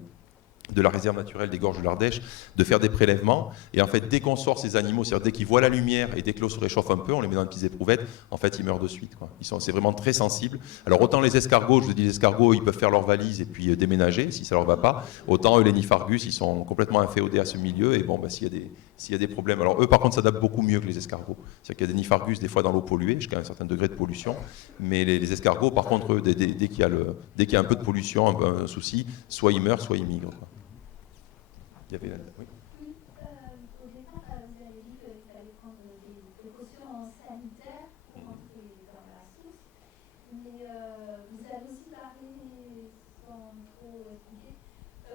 de la réserve naturelle des gorges de l'Ardèche, de faire des prélèvements. Et en fait, dès qu'on sort ces animaux, c'est-à-dire dès qu'ils voient la lumière et dès que l'eau se réchauffe un peu, on les met dans des petites éprouvettes, en fait, ils meurent de suite, quoi. C'est vraiment très sensible. Alors autant les escargots, je vous dis, les escargots, ils peuvent faire leur valise et puis déménager si ça leur va pas. Autant eux, les Niphargus, ils sont complètement inféodés à ce milieu. Et bon, bah, s'il y a des problèmes, alors eux, par contre, s'adaptent beaucoup mieux que les escargots. C'est-à-dire qu'il y a des Niphargus des fois dans l'eau polluée, jusqu'à un certain degré de pollution. Mais les escargots, par contre, eux, dès qu'il y a un peu de pollution, un souci, soit ils meurent, soit ils migrent, quoi. Il y avait oui. Au départ, vous avez dit qu'il fallait prendre des précautions sanitaires pour rentrer dans la source, mais vous avez aussi parlé, sans trop expliquer,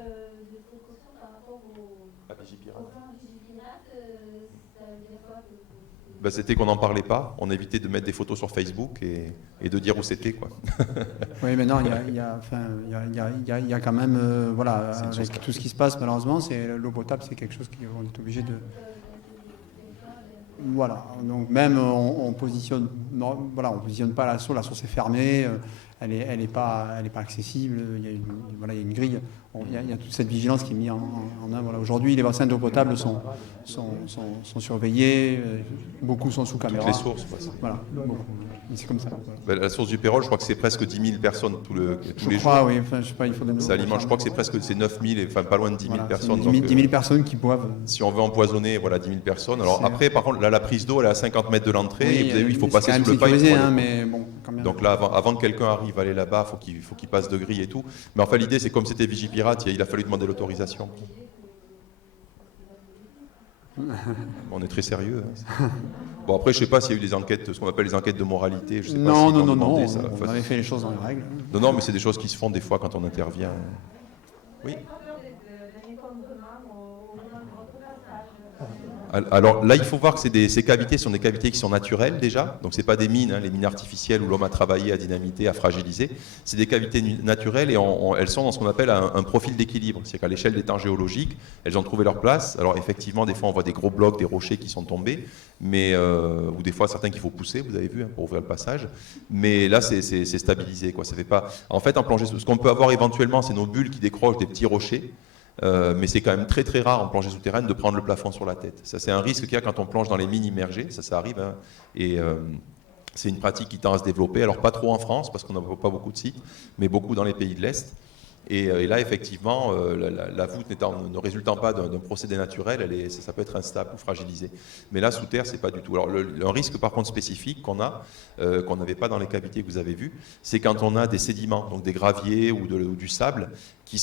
de précautions par rapport au plan Vigipirate. Ça veut dire quoi Ben, c'était qu'on n'en parlait pas, on évitait de mettre des photos sur Facebook et de dire où c'était, quoi. Oui, mais non, il y a quand même, voilà, avec tout ce qui se passe, malheureusement, l'eau potable, c'est quelque chose qu'on est obligé de... Voilà, donc même on positionne, non, voilà, on positionne pas la source est fermée, elle est pas accessible, il y a une grille, il y a toute cette vigilance qui est mise en œuvre. Voilà. Aujourd'hui, les bassins d'eau potable sont surveillés, beaucoup sont sous caméra. Toutes les sources, voilà, c'est comme ça. Ben, la source du Pérol, je crois que c'est presque 10 000 personnes tous les jours. Oui, enfin, je sais pas, il faut ça alimente, je crois que c'est 9 000, enfin pas loin de 10 000 personnes. 10 000 personnes qui boivent. Si on veut empoisonner, voilà, 10 000 personnes. Alors après, par contre, là, la prise d'eau, elle est à 50 mètres de l'entrée, et vous avez vu, il faut passer sous le pipe. Mais bon, quand même. Donc là, avant que quelqu'un arrive à aller là-bas, il faut qu'il passe de grille et tout. Mais enfin, l'idée, c'est comme c'était Vigipirate, il a fallu demander l'autorisation. On est très sérieux. Hein. Bon, après, je ne sais pas s'il y a eu des enquêtes, ce qu'on appelle les enquêtes de moralité. Je sais pas non, on avait fait les choses dans les règles. Non, mais c'est des choses qui se font des fois quand on intervient. Oui. Alors là, il faut voir que ces cavités sont des cavités qui sont naturelles déjà, donc c'est pas des mines, hein, les mines artificielles où l'homme a travaillé à dynamiter, à fragiliser. C'est des cavités naturelles et elles sont dans ce qu'on appelle un profil d'équilibre. C'est qu'à l'échelle des temps géologiques, elles ont trouvé leur place. Alors effectivement, des fois on voit des gros blocs, des rochers qui sont tombés, mais ou des fois certains qu'il faut pousser, vous avez vu, hein, pour ouvrir le passage. Mais là, c'est stabilisé, quoi. Ça fait pas. En fait, en plongée, ce qu'on peut avoir éventuellement, c'est nos bulles qui décrochent des petits rochers. Mais c'est quand même très très rare en plongée souterraine de prendre le plafond sur la tête. Ça, c'est un risque qu'il y a quand on plonge dans les mines immergées, ça arrive, hein, et c'est une pratique qui tend à se développer. Alors pas trop en France parce qu'on n'a pas beaucoup de sites, mais beaucoup dans les pays de l'Est. Et là, effectivement, la voûte ne résultant pas d'un procédé naturel, ça peut être instable ou fragilisé. Mais là, sous terre, c'est pas du tout. Alors, un risque, par contre, spécifique qu'on a, qu'on n'avait pas dans les cavités que vous avez vues, c'est quand on a des sédiments, donc des graviers ou du sable, qui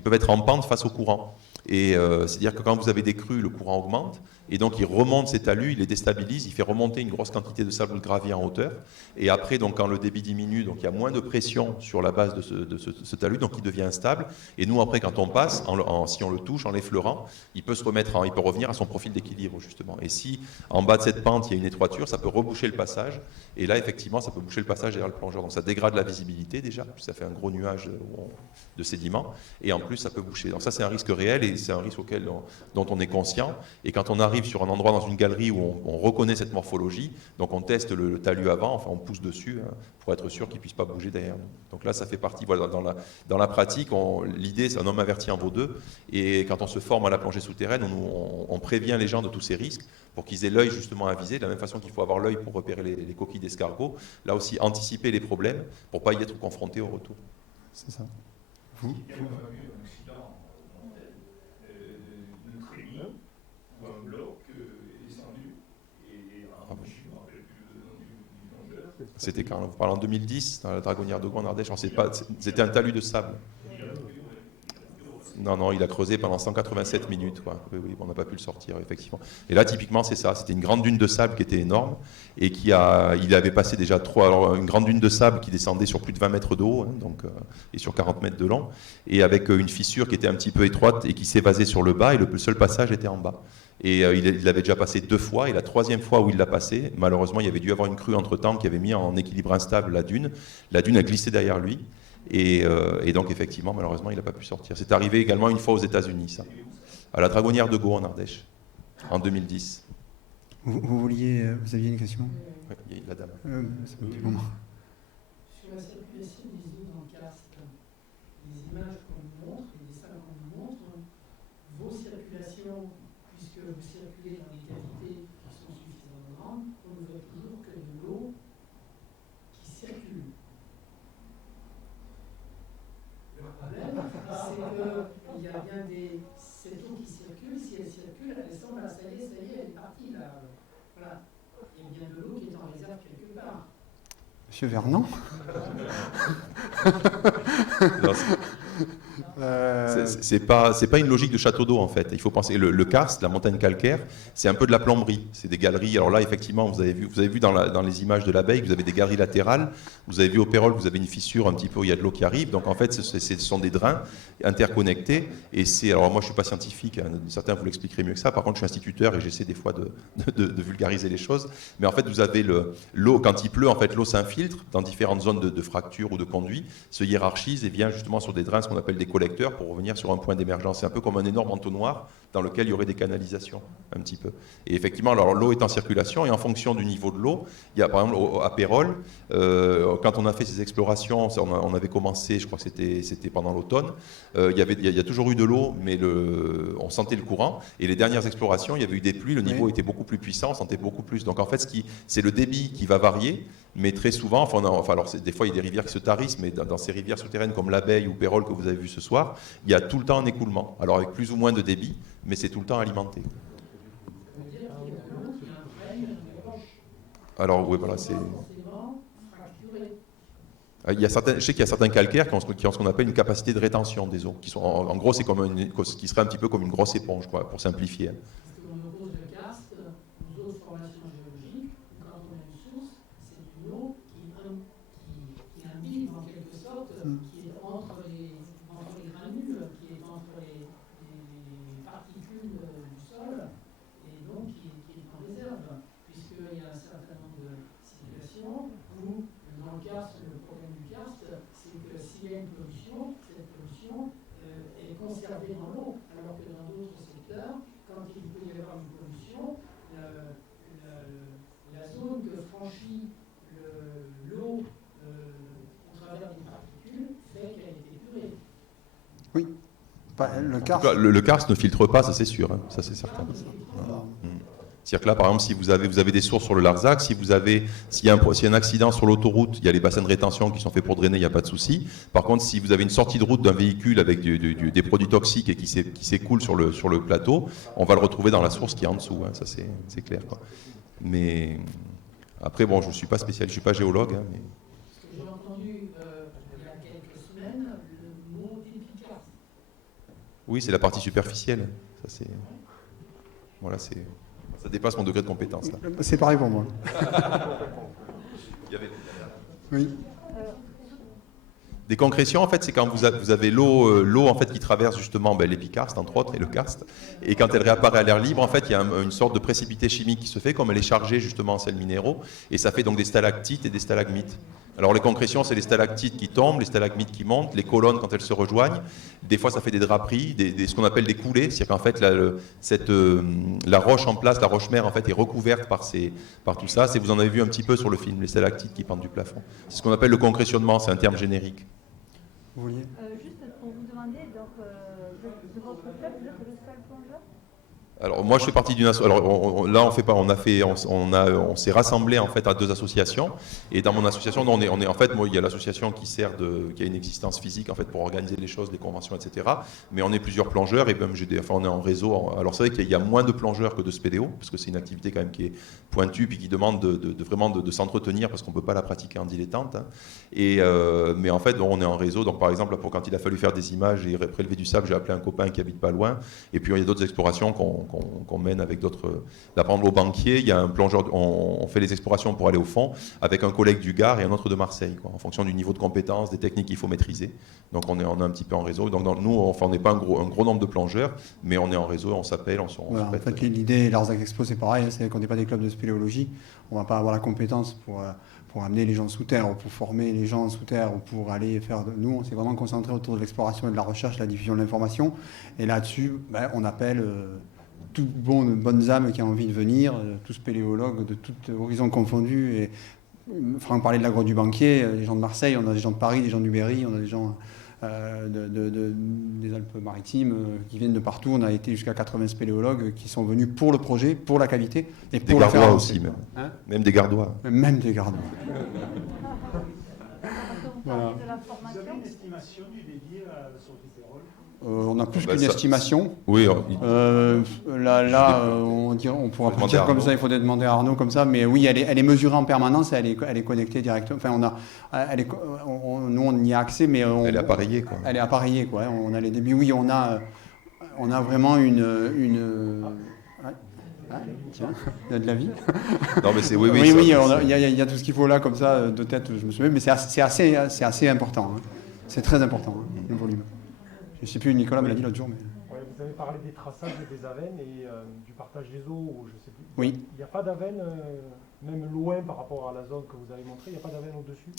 peuvent être en pente face au courant. Et c'est-à-dire que quand vous avez des crues, le courant augmente, et donc il remonte ces talus, il les déstabilise, il fait remonter une grosse quantité de sable ou de gravier en hauteur. Et après, donc, quand le débit diminue, donc il y a moins de pression sur la base de ce talus, donc il devient instable. Et nous, après, quand on passe, si on le touche en l'effleurant, il peut revenir à son profil d'équilibre, justement. Et si en bas de cette pente, il y a une étroiture, ça peut reboucher le passage. Et là, effectivement, ça peut boucher le passage derrière le plongeur. Donc ça dégrade la visibilité déjà, puis ça fait un gros nuage de sédiments. Et en plus, ça peut boucher. Donc ça, c'est un risque réel et c'est un risque dont on est conscient. Et quand on arrive sur un endroit dans une galerie où on reconnaît cette morphologie, donc on teste le talus avant, enfin on pousse dessus, hein, pour être sûr qu'il ne puisse pas bouger derrière nous. Donc là, ça fait partie, voilà, dans la pratique, l'idée, c'est un homme averti en vaut deux. Et quand on se forme à la plongée souterraine, on prévient les gens de tous ces risques pour qu'ils aient l'œil justement avisé, de la même façon qu'il faut avoir l'œil pour repérer les coquilles d'escargot. Là aussi, anticiper les problèmes pour ne pas y être confronté au retour. C'est ça. Il y a eu un accident de trémie où un bloc est descendu et je ne me rappelle plus le nom du plongeur. C'était quand vous parlez en 2010, dans la Dragonnière de Gand en Ardèche, c'était un talus de sable. Non, il a creusé pendant 187 minutes. Quoi. Oui, on n'a pas pu le sortir, effectivement. Et là, typiquement, c'est ça. C'était une grande dune de sable qui était énorme et il avait passé déjà une grande dune de sable qui descendait sur plus de 20 mètres de haut, hein, et sur 40 mètres de long, et avec une fissure qui était un petit peu étroite et qui s'évasait sur le bas, et le seul passage était en bas. Et il l'avait déjà passé 2 fois, et la 3e fois où il l'a passé, malheureusement, il y avait dû avoir une crue entre-temps qui avait mis en équilibre instable la dune. La dune a glissé derrière lui. Et donc, effectivement, malheureusement, il n'a pas pu sortir. C'est arrivé également une fois aux États-Unis, ça. À la Dragonnière de Gau, en Ardèche, en 2010. Vous aviez une question? Oui, il y a la dame. C'est un petit moment. Sur la circulation des eaux dans le karst, les images qu'on nous montre, les dessins qu'on nous montre, vos circulations, puisque vous circulez dans des cavités qui sont suffisamment grandes, on ne voit toujours que de l'eau qui circule. Le problème, c'est qu'il y a bien cette eau qui circule, si elle circule, elle semble, ça y est, elle est partie là. Voilà. Il y a bien de l'eau qui est en réserve quelque part. Monsieur Vernant? C'est pas une logique de château d'eau en fait. Il faut penser le karst, la montagne calcaire, c'est un peu de la plomberie. C'est des galeries. Alors là, effectivement, vous avez vu dans les images de l'abeille, vous avez des galeries latérales. Vous avez vu au Pérol, vous avez une fissure un petit peu où il y a de l'eau qui arrive. Donc en fait, ce sont des drains interconnectés. Et alors moi, je suis pas scientifique. Hein, certains vous l'expliqueraient mieux que ça. Par contre, je suis instituteur et j'essaie des fois de vulgariser les choses. Mais en fait, vous avez l'eau quand il pleut. En fait, l'eau s'infiltre dans différentes zones de fracture ou de conduit, se hiérarchise et vient justement sur des drains, ce qu'on appelle des collecteurs, pour revenir sur un point d'émergence. C'est un peu comme un énorme entonnoir dans lequel il y aurait des canalisations, un petit peu. Et effectivement, alors l'eau est en circulation et en fonction du niveau de l'eau, il y a par exemple à Pérol, quand on a fait ces explorations, on avait commencé, je crois que c'était pendant l'automne, il y a toujours eu de l'eau, mais on sentait le courant. Et les dernières explorations, il y avait eu des pluies, le niveau était beaucoup plus puissant, on sentait beaucoup plus. Donc en fait, c'est le débit qui va varier, mais très souvent, des fois il y a des rivières qui se tarissent, mais dans ces rivières souterraines comme l'Abeille ou Pérol que vous avez vu ce soir, il y a tout le temps un écoulement. Alors avec plus ou moins de débit, mais c'est tout le temps alimenté. Alors oui, voilà, c'est... je sais qu'il y a certains calcaires qui ont ce qu'on appelle une capacité de rétention des eaux. Qui sont, en gros, c'est comme qui serait un petit peu comme une grosse éponge, quoi, pour simplifier. Parce qu'on oppose le karst aux autres formations géologiques, quand on a une source, c'est une eau qui imbibe en quelque sorte, qui est entre les granules, qui est entre les particules du sol, et donc qui est en réserve, puisqu'il y a un certain nombre de situations où, dans le karst, le problème du karst, c'est que s'il y a une pollution, cette pollution est conservée dans l'eau, alors que dans d'autres secteurs, quand il peut y avoir une pollution, la zone que franchit l'eau au travers des particules fait qu'elle est épurée. Oui. Le karst. En tout cas, le karst ne filtre pas, ça c'est sûr, hein, ça c'est certain. C'est-à-dire que là, par exemple, si vous avez des sources sur le Larzac, s'il y a un accident sur l'autoroute, il y a les bassins de rétention qui sont faits pour drainer, il n'y a pas de souci. Par contre, si vous avez une sortie de route d'un véhicule avec des produits toxiques et qui s'écoulent sur le plateau, on va le retrouver dans la source qui est en dessous, hein, ça c'est clair, quoi. Mais après, bon, je ne suis pas spécialiste, je ne suis pas géologue. Hein, mais... J'ai entendu il y a quelques semaines le mot d'épikarste. Oui, c'est la partie superficielle. Ça dépasse mon degré de compétence. Là. C'est pareil pour moi. Oui. Des concrétions, en fait, c'est quand vous avez l'eau en fait qui traverse justement l'épikarste entre autres et le karst, et quand elle réapparaît à l'air libre, en fait, il y a une sorte de précipité chimique qui se fait, comme elle est chargée justement en sels minéraux, et ça fait donc des stalactites et des stalagmites. Alors les concrétions, c'est les stalactites qui tombent, les stalagmites qui montent, les colonnes quand elles se rejoignent. Des fois, ça fait des draperies, ce qu'on appelle des coulées, c'est-à-dire qu'en fait, la roche en place, la roche mère, en fait, est recouverte par tout ça. Vous en avez vu un petit peu sur le film, les stalactites qui pendent du plafond. C'est ce qu'on appelle le concrétionnement, c'est un terme générique. Vous vouliez Juste pour vous demander, donc, de votre club, vous êtes le seul plongeur? Alors moi je fais partie d'une association. Là on fait pas, on s'est rassemblé en fait à 2 associations, et dans mon association on est en fait, moi il y a l'association qui qui a une existence physique en fait pour organiser les choses, les conventions, etc. Mais on est plusieurs plongeurs et même on est en réseau. Alors c'est vrai qu'il y a moins de plongeurs que de spéléos parce que c'est une activité quand même qui est pointue puis qui demande vraiment de s'entretenir parce qu'on peut pas la pratiquer en dilettante. Hein. Mais en fait on est en réseau. Donc par exemple quand il a fallu faire des images et prélever du sable, j'ai appelé un copain qui habite pas loin. Et puis il y a d'autres explorations qu'on mène avec d'autres. Là, par exemple, au Banquier, il y a un plongeur. On fait les explorations pour aller au fond avec un collègue du Gard et un autre de Marseille, quoi, en fonction du niveau de compétence, des techniques qu'il faut maîtriser. Donc, on est un petit peu en réseau. Donc, nous, on n'est pas un gros nombre de plongeurs, mais on est en réseau, on s'appelle, on se voilà, en fait, l'idée, Larzac Expo, c'est pareil, c'est qu'on n'est pas des clubs de spéléologie. On ne va pas avoir la compétence pour pour amener les gens sous terre, ou pour former les gens sous terre, ou pour aller faire... Nous, on s'est vraiment concentré autour de l'exploration et de la recherche, de la diffusion de l'information. Et là-dessus, on appelle toutes bonnes âmes qui ont envie de venir, tous spéléologues de tout horizon confondu. Et Franck parlait de la grotte du Banquier, les gens de Marseille, on a des gens de Paris, des gens du Berry, on a des gens des Alpes-Maritimes qui viennent de partout. On a été jusqu'à 80 spéléologues qui sont venus pour le projet, pour la cavité et Des pour la faire Gardois avancer. aussi, même. Hein, Même des Gardois. même des Gardois. Voilà. De la formation. Vous avez une estimation du débit à la sortie du Pérol? On a plus Bah, qu'une ça- estimation. Oui, On pourra pas demander dire à comme Arnaud. ça, il faudrait demander à Arnaud comme ça, mais oui, elle est mesurée en permanence, elle est connectée directement. Enfin, nous, on y a accès, mais elle est appareillée, quoi. elle est appareillée, quoi. On a les débits. Oui, on a vraiment une tiens, il y a de la vie. Non, mais c'est Oui, ça, il y a tout ce qu'il faut là, comme ça, de tête, je me souviens, mais c'est assez important. Hein. C'est très important, hein, le volume. Je ne sais plus, Nicolas me l'a dit l'autre jour, mais... Ouais, vous avez parlé des traçages et des avennes et du partage des eaux, ou je sais plus. Oui. Il n'y a pas d'avennes, même loin par rapport à la zone que vous avez montrée, il n'y a pas d'avennes au-dessus?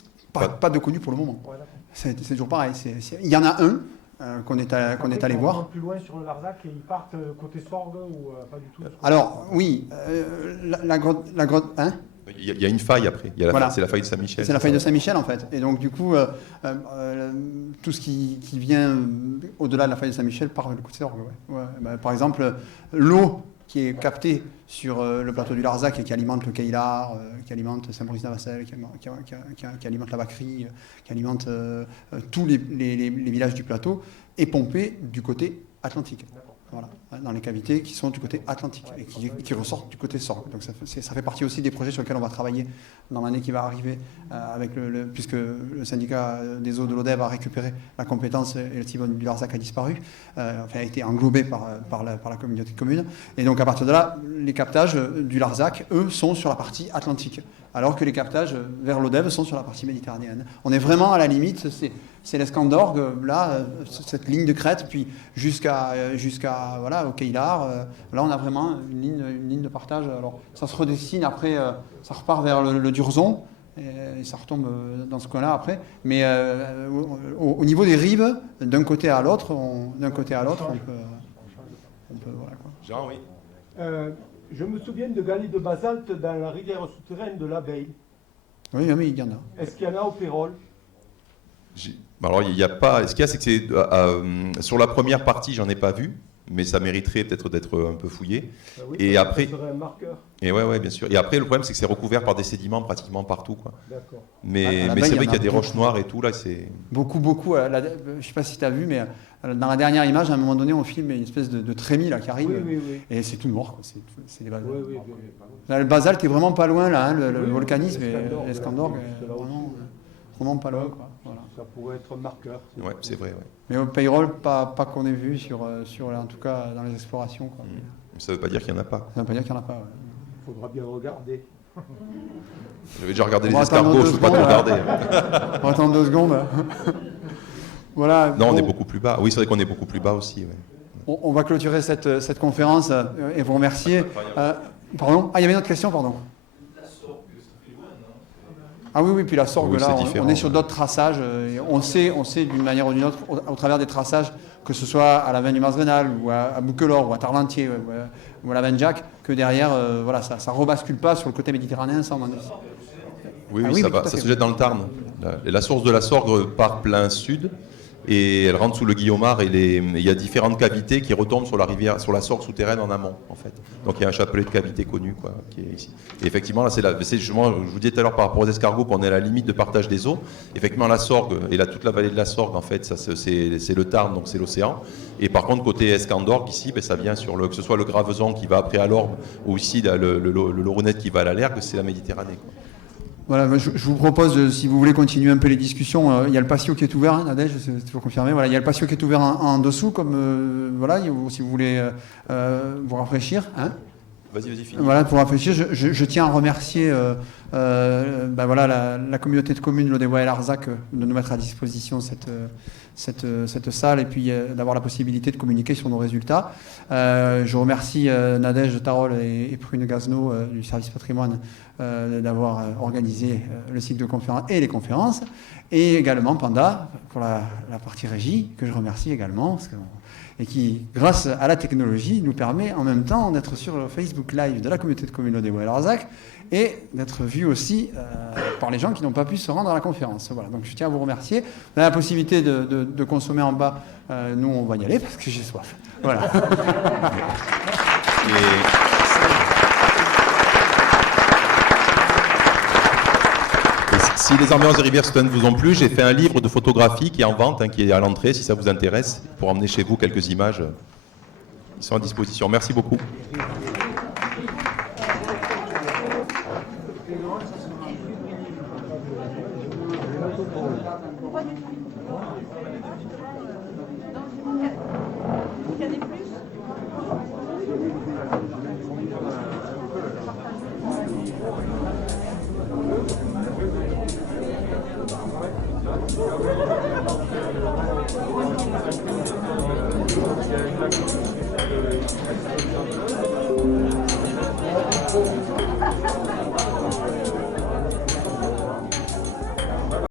Pas de connu pour le moment. Ouais, d'accord. C'est toujours pareil. Il y en a un qu'on est allé On voir. rentre plus loin sur le Larzac et ils partent côté Sorgue ou pas du tout? Alors, oui, la grotte, hein, Il y a une faille après. Il y a Voilà. c'est la faille de Saint-Michel. c'est la faille de Saint-Michel en fait. Et donc du coup, tout ce qui vient au-delà de la faille de Saint-Michel part le coup de Sorgue. Ouais. Ouais. Bah, par exemple, l'eau qui est captée sur le plateau du Larzac et qui alimente le Caillard, qui alimente Saint-Maurice-Navassel, qui alimente la Bacrie, qui alimente tous les villages du plateau, est pompée du côté atlantique. Voilà, dans les cavités qui sont du côté atlantique et qui ressortent du côté Sorgue. Donc ça fait partie aussi des projets sur lesquels on va travailler dans l'année qui va arriver, puisque le syndicat des eaux de l'Odève a récupéré la compétence et le Tivon du Larzac a disparu, a été englobé par la communauté de communes. Et donc à partir de là, les captages du Larzac, eux, sont sur la partie atlantique, alors que les captages vers l'Odève sont sur la partie méditerranéenne. On est vraiment à la limite, c'est l'Escandorgue, là, cette ligne de crête, puis jusqu'à voilà, au Caillard. Là, on a vraiment une ligne de partage. Alors, ça se redessine après, ça repart vers le Durzon, et ça retombe dans ce coin-là après. Mais au niveau des rives, d'un côté à l'autre, on peut voilà, quoi. Jean, oui. Je me souviens de galets de basalte dans la rivière souterraine de l'Abeille. Oui, mais il y en a. Est-ce qu'il y en a au Pérol? Alors, il n'y a pas. Ce qu'il y a, c'est que sur la première partie, j'en ai pas vu, mais ça mériterait peut-être d'être un peu fouillé. Ben oui, Et ça après- serait un marqueur. Et ouais, bien sûr. Et après, le problème, c'est que c'est recouvert par des sédiments pratiquement partout, quoi. D'accord. Mais, À la mais baie, c'est il y vrai en qu'il y a a des roches beaucoup. noires et tout, là, c'est. Beaucoup. Je ne sais pas si tu as vu, mais dans la dernière image, à un moment donné, on filme une espèce de trémie là, qui arrive. Oui. Et c'est tout noir, quoi. C'est des basaltes. Oui. Là, le basalte est vraiment pas loin, là, hein, le Oui, volcanisme et l'Escandorgue, l'Escandorgue, juste là vraiment pas loin. Quoi. Voilà. Ça pourrait être un marqueur. Ouais, c'est vrai, ouais. Mais au payroll, pas qu'on ait vu en tout cas dans les explorations. Quoi. Ça ne veut pas dire qu'il n'y en a pas. Ça ne veut pas dire qu'il n'y en a pas. Ouais. Il faudra bien regarder. J'avais déjà regardé On les va attendre escargots, je deux ne peux pas tout secondes, regarder. On va attendre 2 secondes. Voilà. Non, on bon, est beaucoup plus bas. Oui, c'est vrai qu'on est beaucoup plus bas aussi. Ouais. on va clôturer cette conférence et vous remercier. Pardon? Ah, il y avait une autre question, pardon. Ah oui, puis la Sorgue, Oui, là, c'est différent, on est sur ouais. d'autres traçages. Et on sait d'une manière ou d'une autre, au travers des traçages, que ce soit à la veine du Mars-Rhénal, ou à Bouquelor, ou à Tarlantier, ou à la veine Jacques, que derrière, voilà, ça ne rebascule pas sur le côté méditerranéen sans demander. Oui, Ah oui, oui, ça oui, va. tout à Ça fait. se jette dans le Tarn. La source de la Sorgue part plein sud et elle rentre sous le Guillaumard et il y a différentes cavités qui retombent sur la rivière, sur la Sorgue souterraine en amont, en fait. Donc il y a un chapelet de cavités connu, quoi, qui est ici. Et effectivement, là, justement, je vous disais tout à l'heure par rapport aux escargots, qu'on est à la limite de partage des eaux. Effectivement, la Sorgue et toute la vallée de la Sorgue, en fait, ça, c'est le Tarn, donc c'est l'océan. Et par contre, côté Escandorgue, ici, ça vient que ce soit le Gravezon qui va après à l'Orbe ou ici le Lauronnet qui va à la Lergue, c'est la Méditerranée, quoi. Voilà, je vous propose, si vous voulez continuer un peu les discussions, il y a le patio qui est ouvert, hein, Nadège, c'est toujours confirmé. Voilà, il y a le patio qui est ouvert en dessous, comme voilà, si vous voulez vous rafraîchir. Hein. Vas-y, finis. Voilà, pour réfléchir, je tiens à remercier la communauté de communes Lodévois et Larzac de nous mettre à disposition cette salle et puis d'avoir la possibilité de communiquer sur nos résultats. Je remercie Nadège Tarol et Prune Gazno du service patrimoine d'avoir organisé le cycle de conférences et les conférences, et également Panda pour la partie régie, que je remercie également, et qui, grâce à la technologie, nous permet en même temps d'être sur le Facebook Live de la communauté de communes Lodévois et Larzac et d'être vu aussi par les gens qui n'ont pas pu se rendre à la conférence. Voilà, donc je tiens à vous remercier. On a la possibilité de consommer en bas. Nous, on va y aller parce que j'ai soif. Voilà. Si les ambiances des rivières souterraines vous ont plu, j'ai fait un livre de photographie qui est en vente, qui est à l'entrée, si ça vous intéresse, pour emmener chez vous quelques images. Ils sont à disposition. Merci beaucoup. Merci.